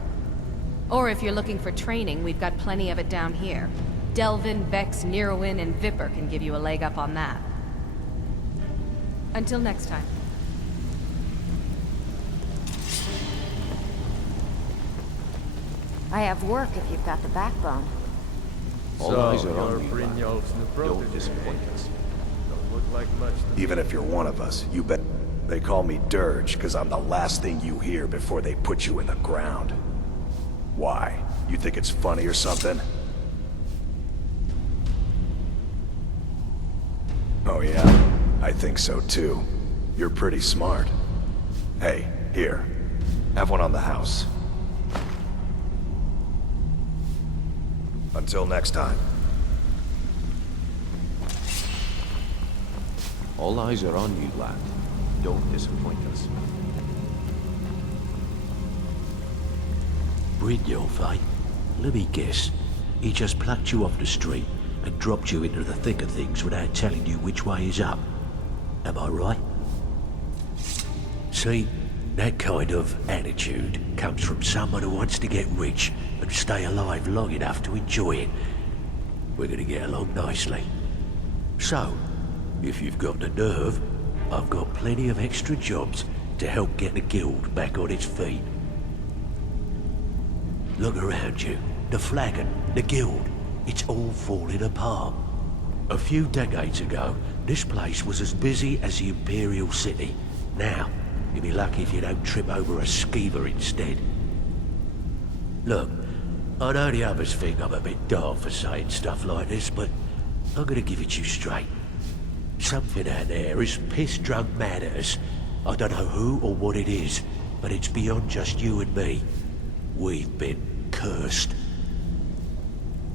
Or if you're looking for training, we've got plenty of it down here. Delvin, Vex, Neroin, and Viper can give you a leg up on that. Until next time. I have work if you've got the backbone. All eyes are on you. Don't disappoint us. Don't look like much. Even if you're one of us, you bet. They call me Dirge because I'm the last thing you hear before they put you in the ground. Why? You think it's funny or something? Oh yeah, I think so too. You're pretty smart. Hey, here. Have one on the house. Until next time. All eyes are on you, lad. Don't disappoint us. Brynjolf, eh? Let me guess. He just plucked you off the street and dropped you into the thick of things without telling you which way is up. Am I right? See, that kind of attitude comes from someone who wants to get rich and stay alive long enough to enjoy it. We're gonna get along nicely. So, if you've got the nerve, I've got plenty of extra jobs to help get the guild back on its feet. Look around you. The flagon, the guild, it's all falling apart. A few decades ago, this place was as busy as the Imperial City. Now, you'll be lucky if you don't trip over a skeever instead. Look, I know the others think I'm a bit daft for saying stuff like this, but I'm gonna give it to you straight. Something out there is piss-drunk mad at us. I don't know who or what it is, but it's beyond just you and me. We've been cursed.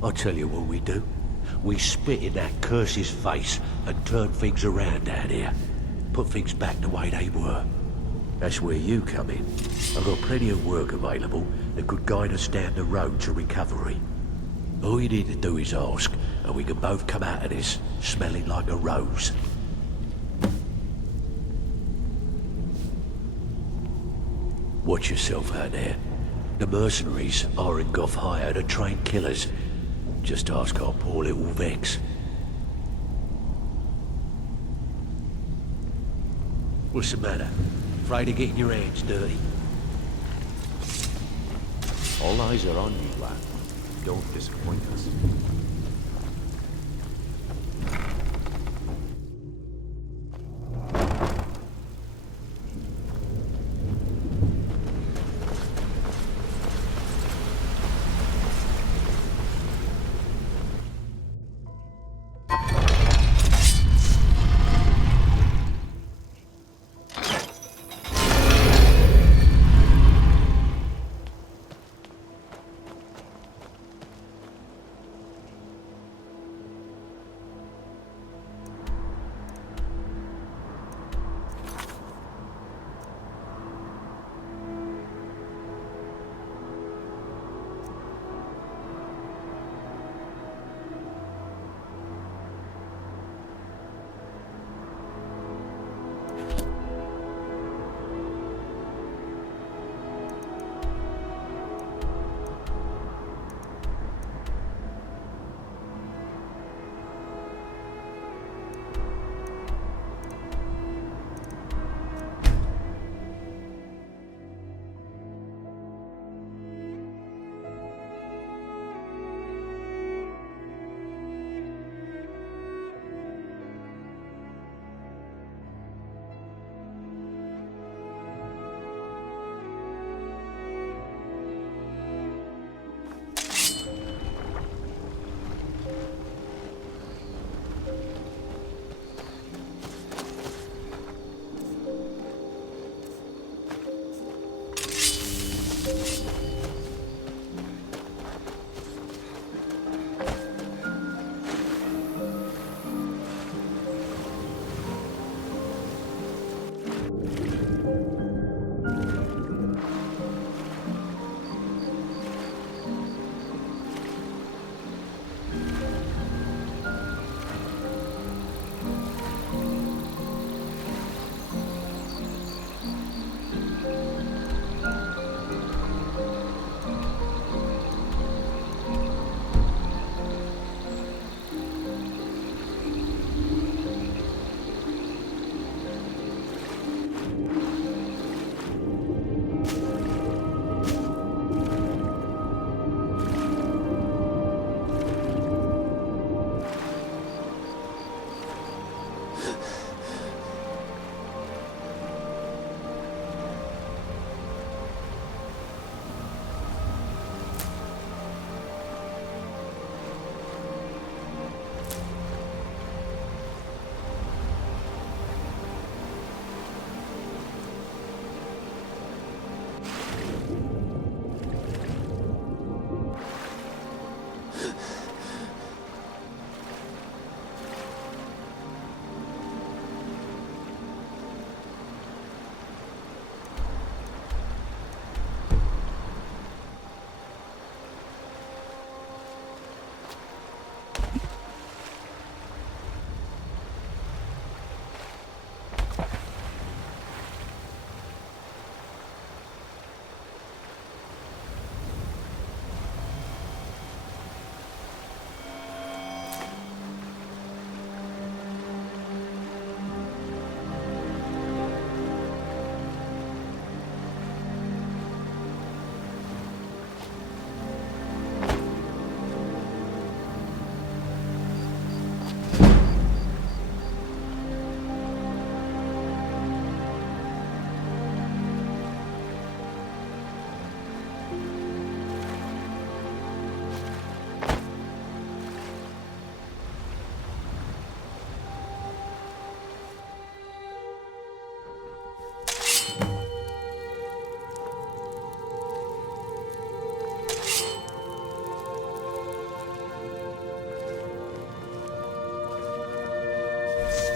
I'll tell you what we do. We spit in that curse's face and turn things around down here. Put things back the way they were. That's where you come in. I've got plenty of work available that could guide us down the road to recovery. All you need to do is ask, and we can both come out of this smelling like a rose. Watch yourself out there. The mercenaries are in Goth hire to train killers. Just ask our poor little Vex. What's the matter? Afraid of getting your hands dirty? All eyes are on you, lad. Don't disappoint us.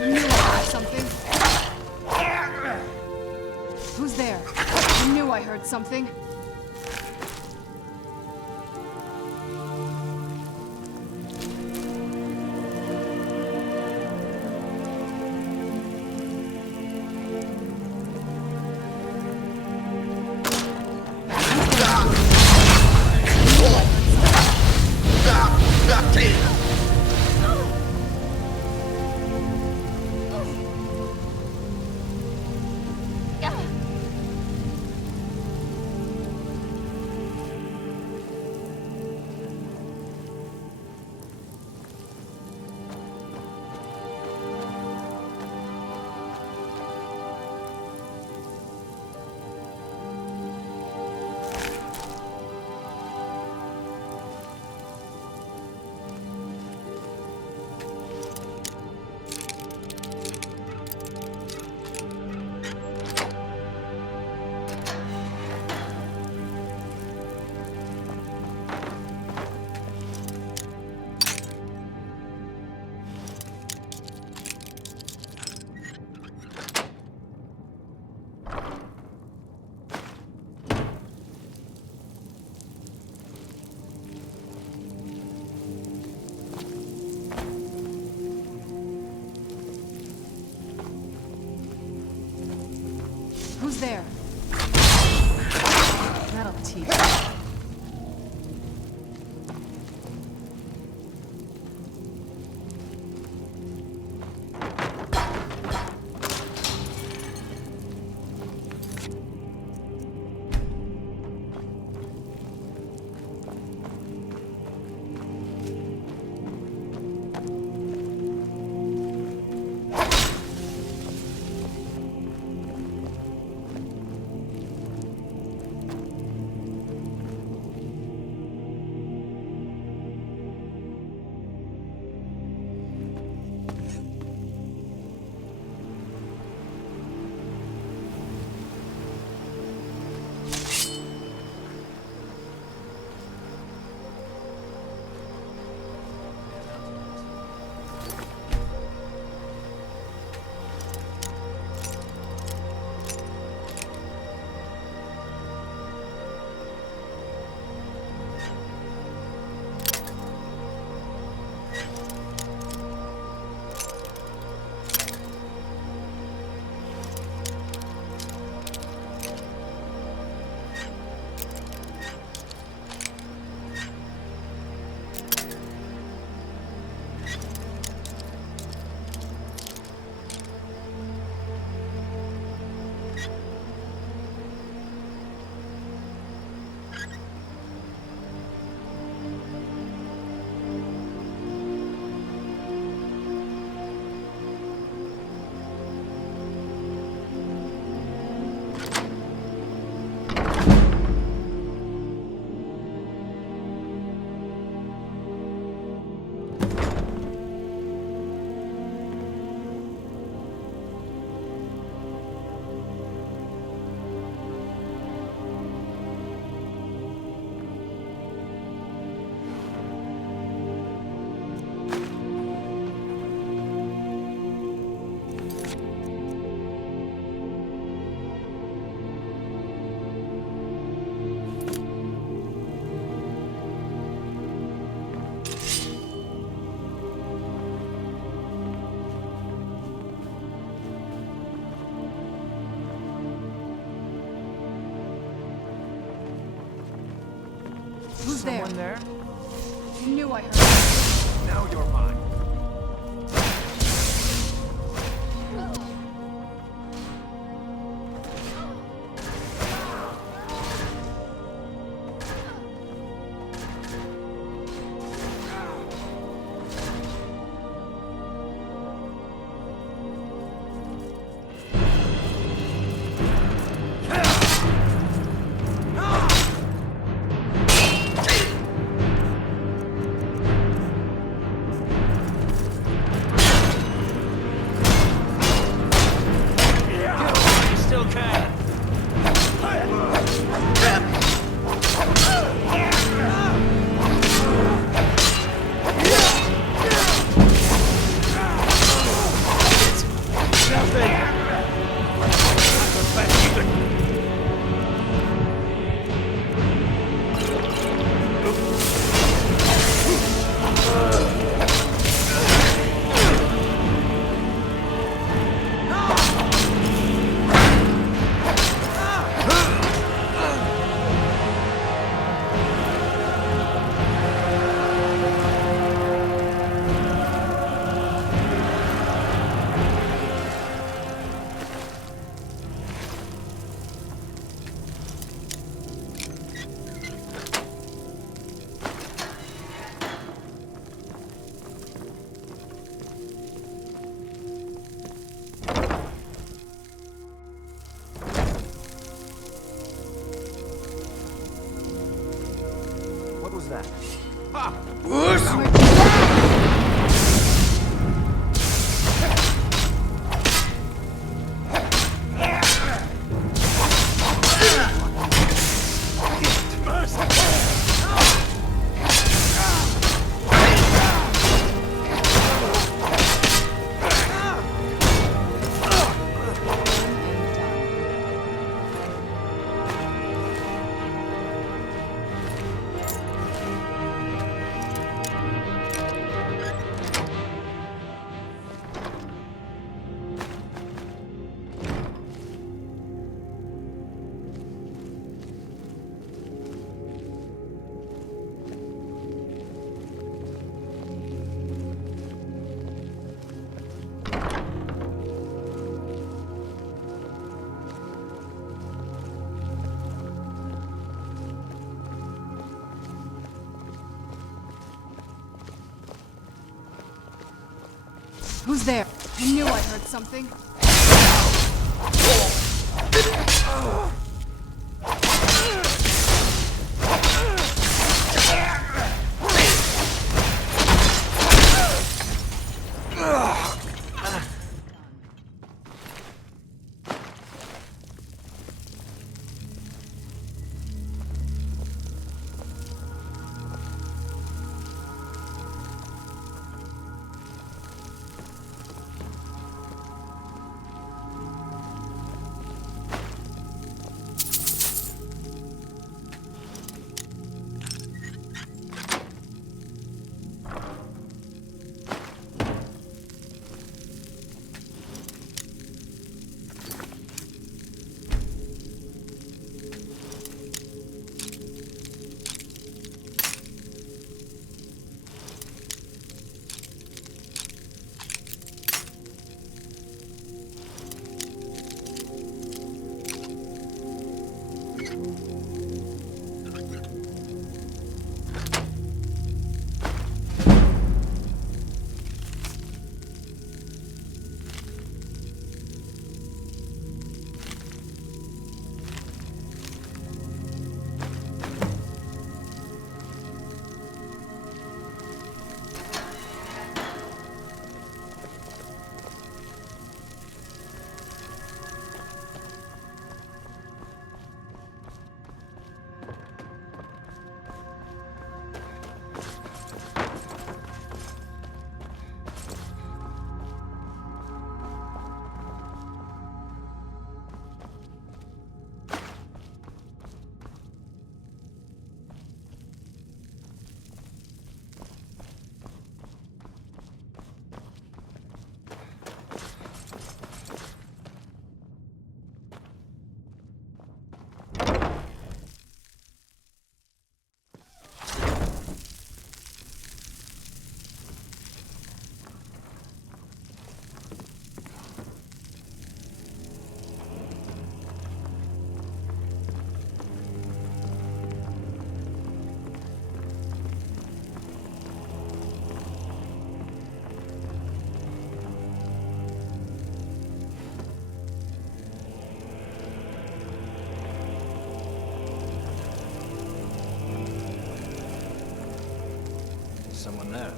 I knew I heard something. Who's there? I knew I heard something. Who's someone there? I knew I heard. Now you're mine. What was that? Who's there? I knew I heard something. someone there.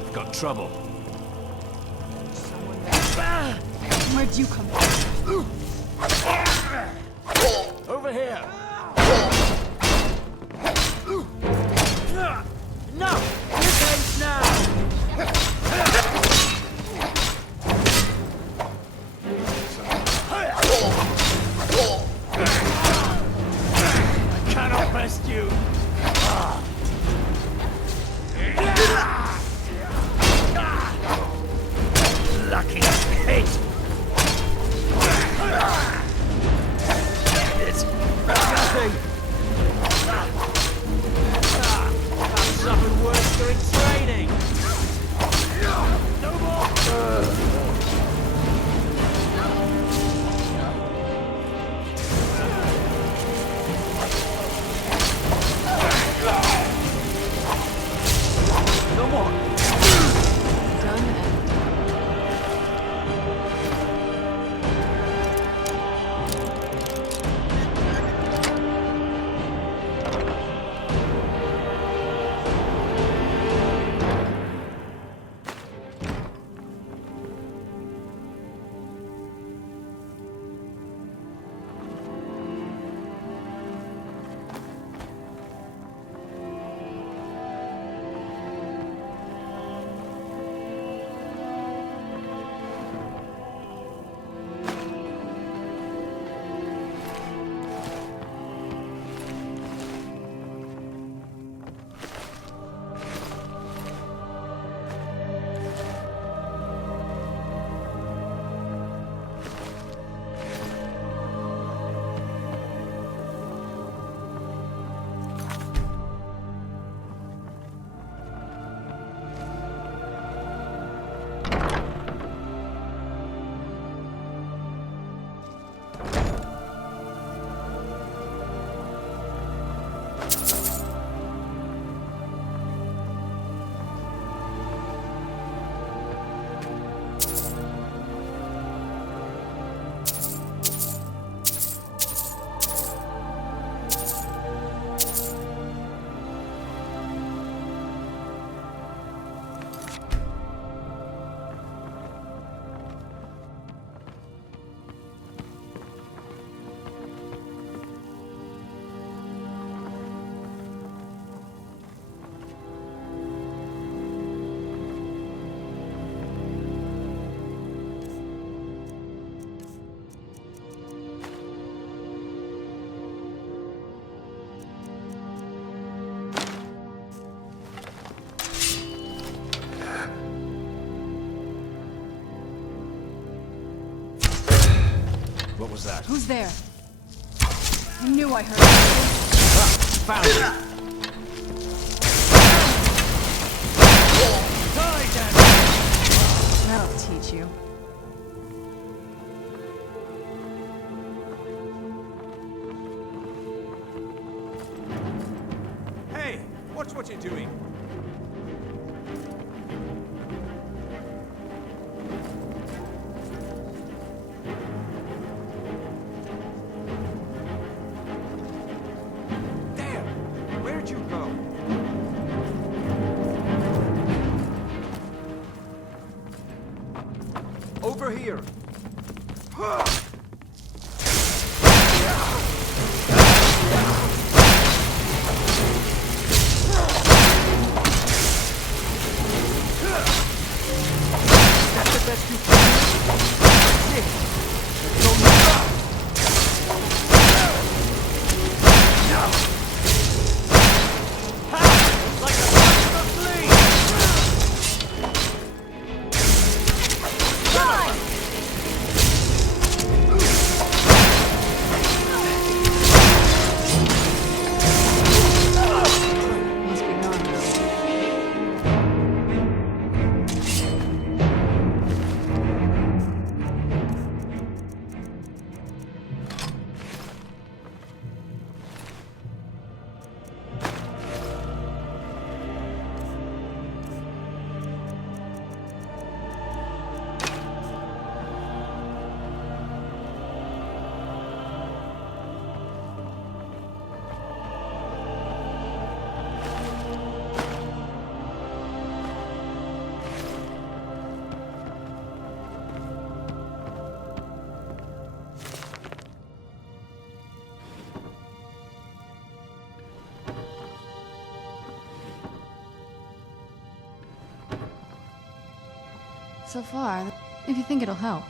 We've got trouble. Where'd you come from? Over here! No! Here comes now! I cannot rest you! Lucky pig! It's nothing! I've suffered worse during training! No more! No more! Done and What was that? Who's there? I knew I heard something. Found you! That'll teach you. Hey! Watch what you're doing! There! Where'd you go? Over here! That's the best you can do? Shit! Let's go now! Ha! Like a bunch of fleas! Die! So far, if you think it'll help.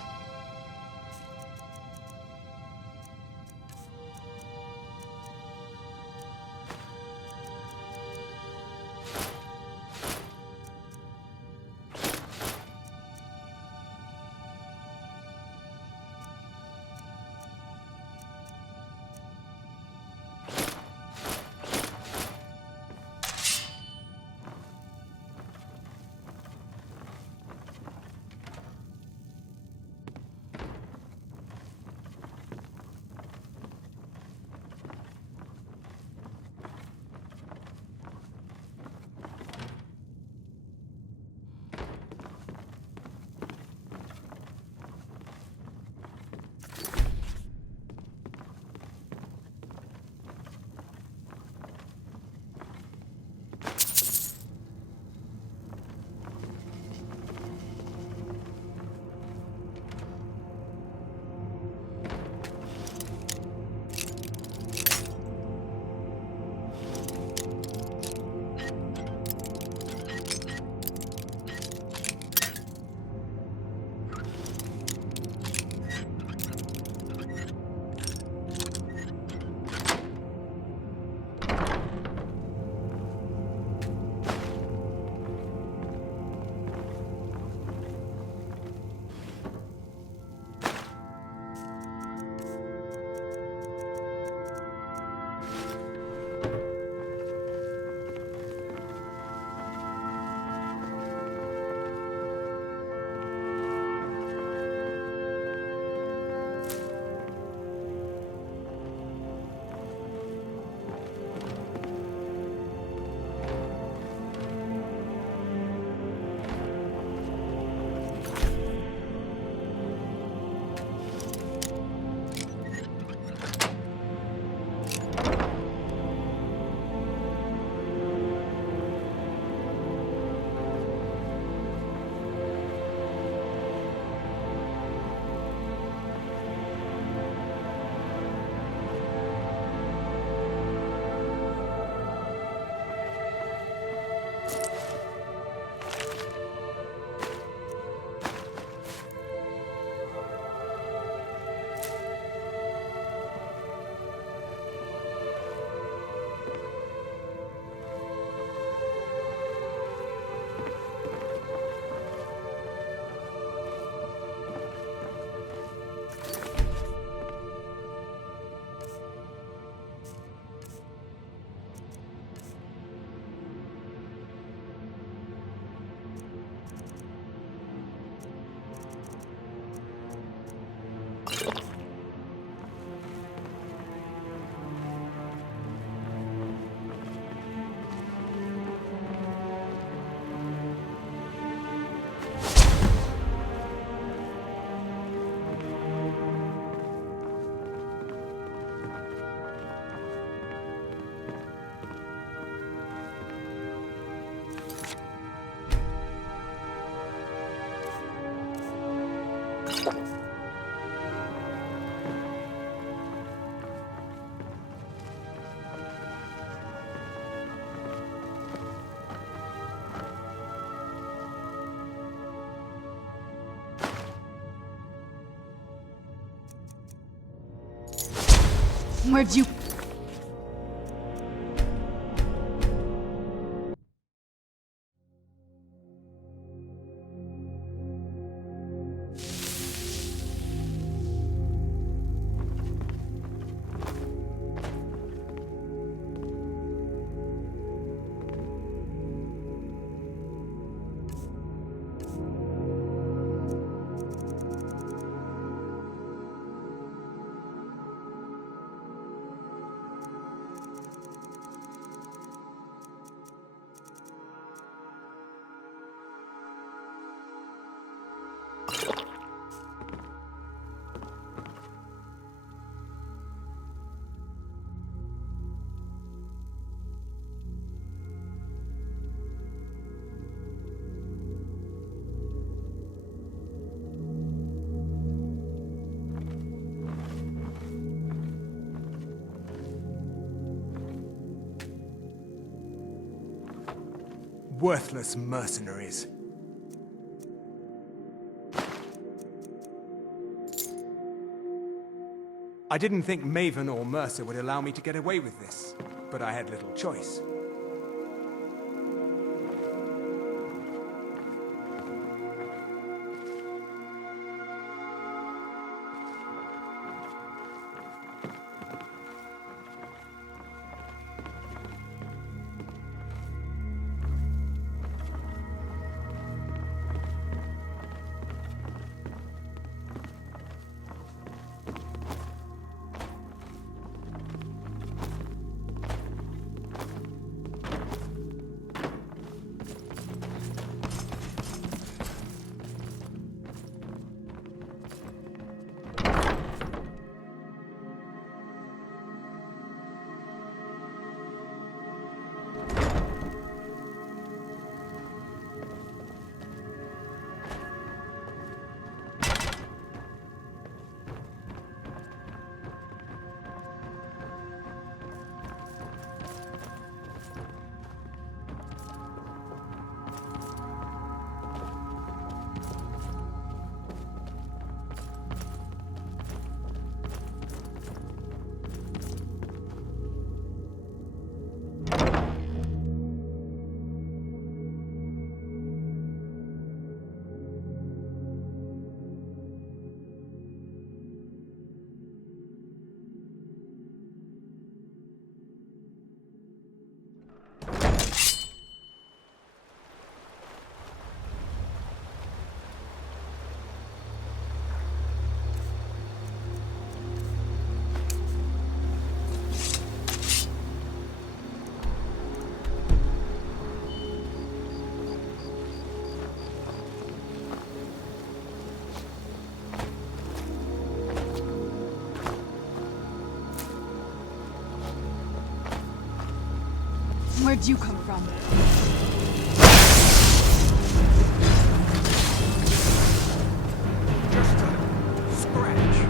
Where'd you... Worthless mercenaries. I didn't think Maven or Mercer would allow me to get away with this, but I had little choice. Where'd you come from? Just a scratch.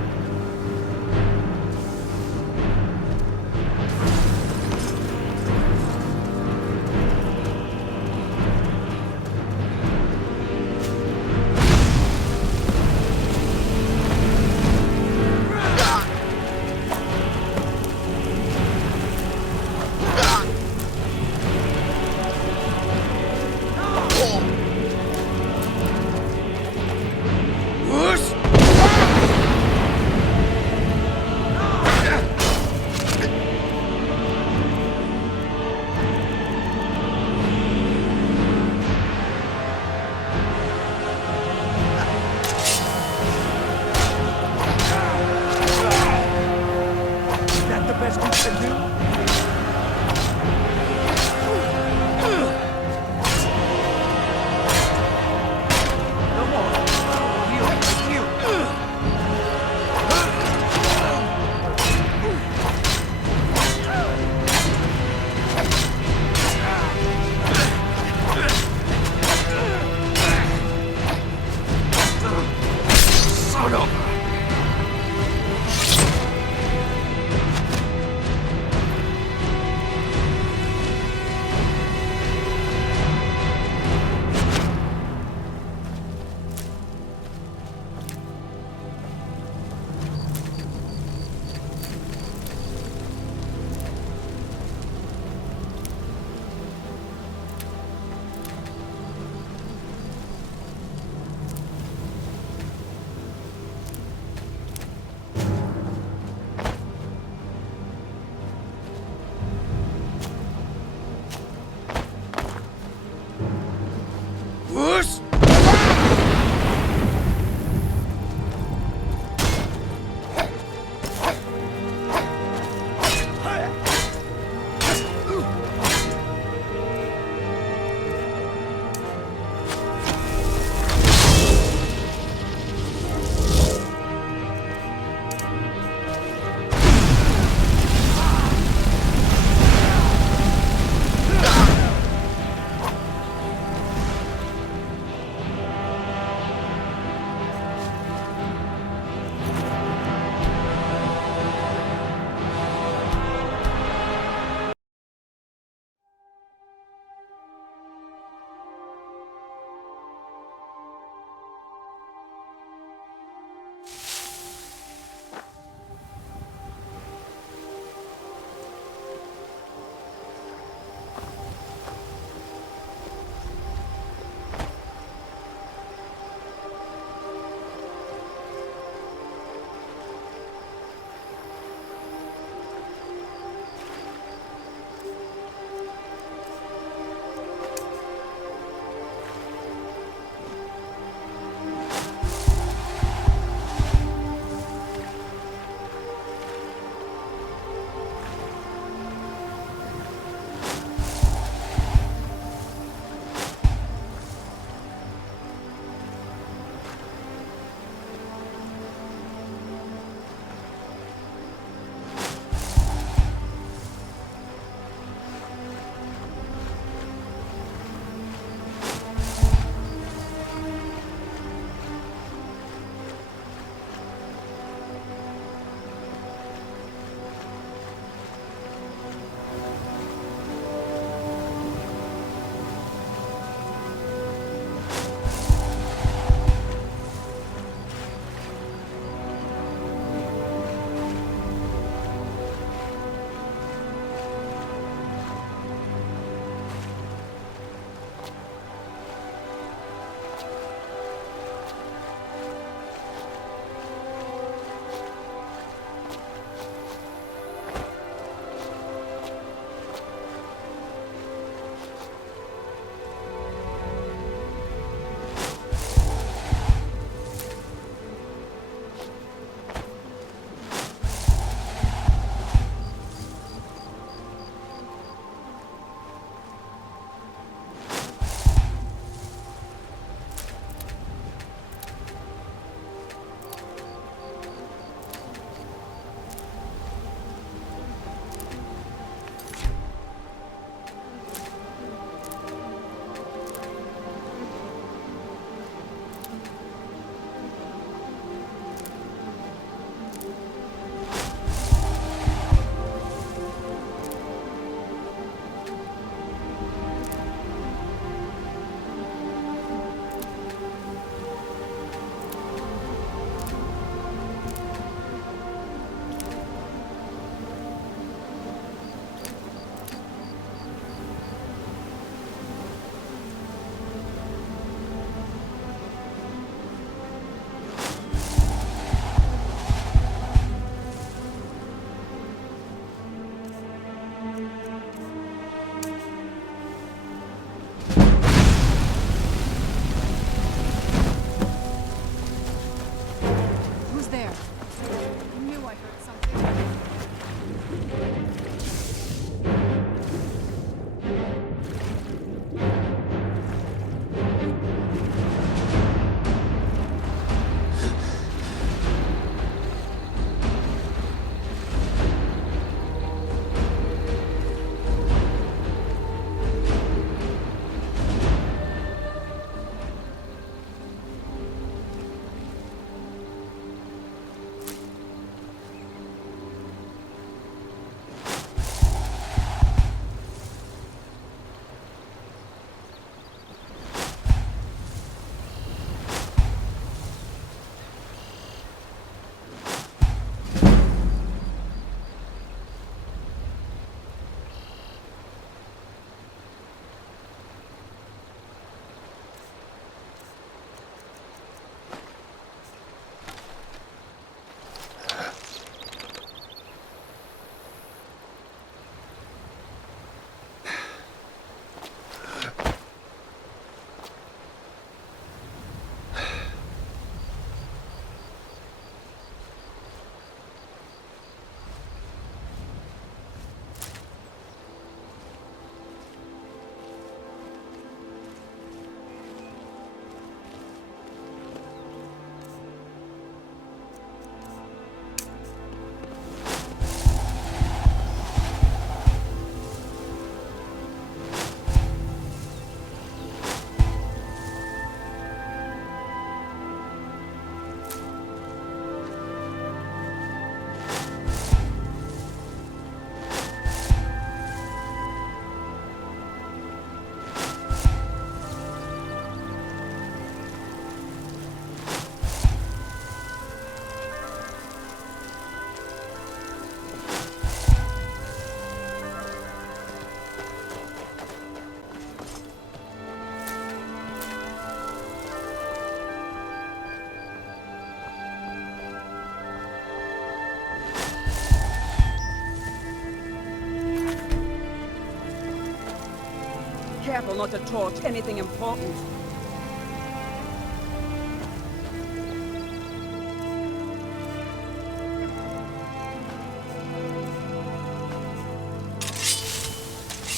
careful not to torch anything important.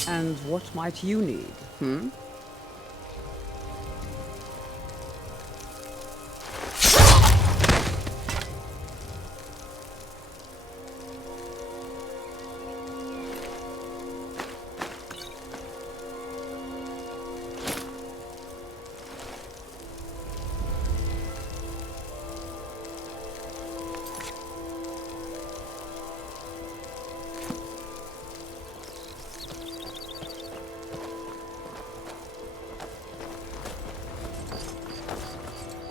And what might you need, hmm?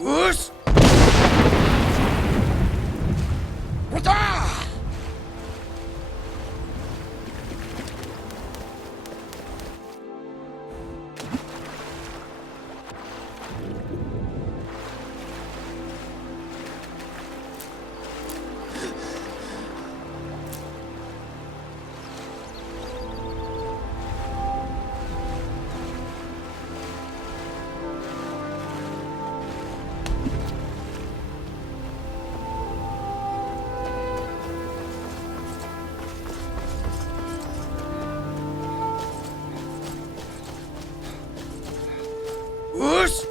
Us! Us!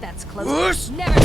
That's close. Us! Never.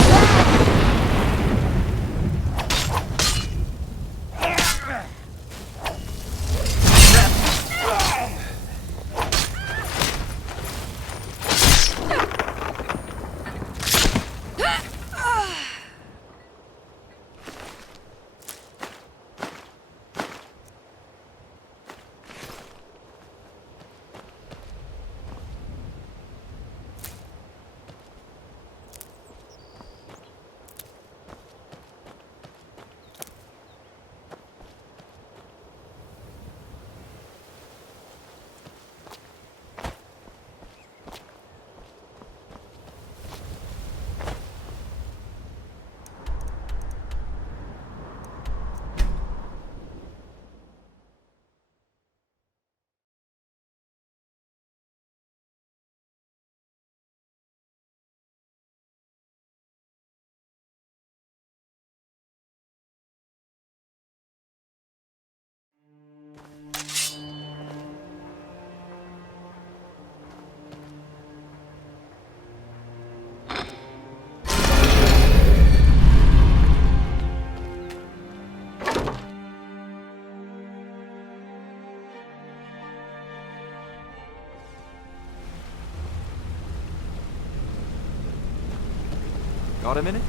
Got a minute?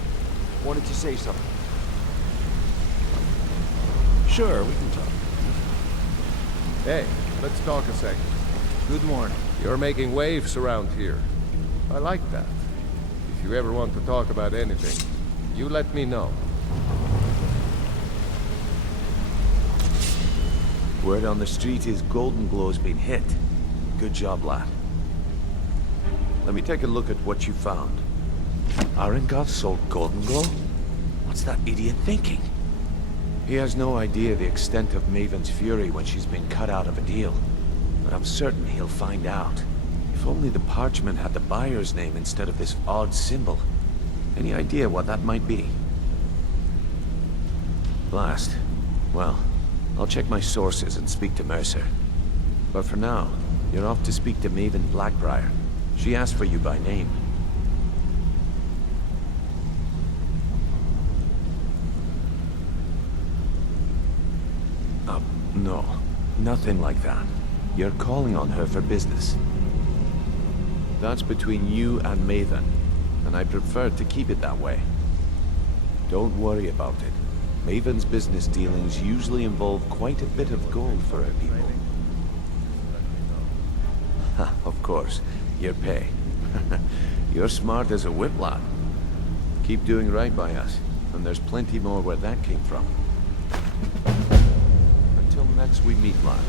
Wanted to say something. Sure, we can talk. Hey, let's talk a second. Good morning. You're making waves around here. I like that. If you ever want to talk about anything, you let me know. Word on the street is Golden Glow's been hit. Good job, lad. Let me take a look at what you found. Arengard sold Golden Glow? What's that idiot thinking? He has no idea the extent of Maven's fury when she's been cut out of a deal. But I'm certain he'll find out. If only the parchment had the buyer's name instead of this odd symbol. Any idea what that might be? Blast. Well, I'll check my sources and speak to Mercer. But for now, you're off to speak to Maven Blackbriar. She asked for you by name. No. Nothing like that. You're calling on her for business. That's between you and Maven, and I prefer to keep it that way. Don't worry about it. Maven's business dealings usually involve quite a bit of gold for her people. Of course, your pay. You're smart as a whip, lad. Keep doing right by us, and there's plenty more where that came from. Until next we meet, lad.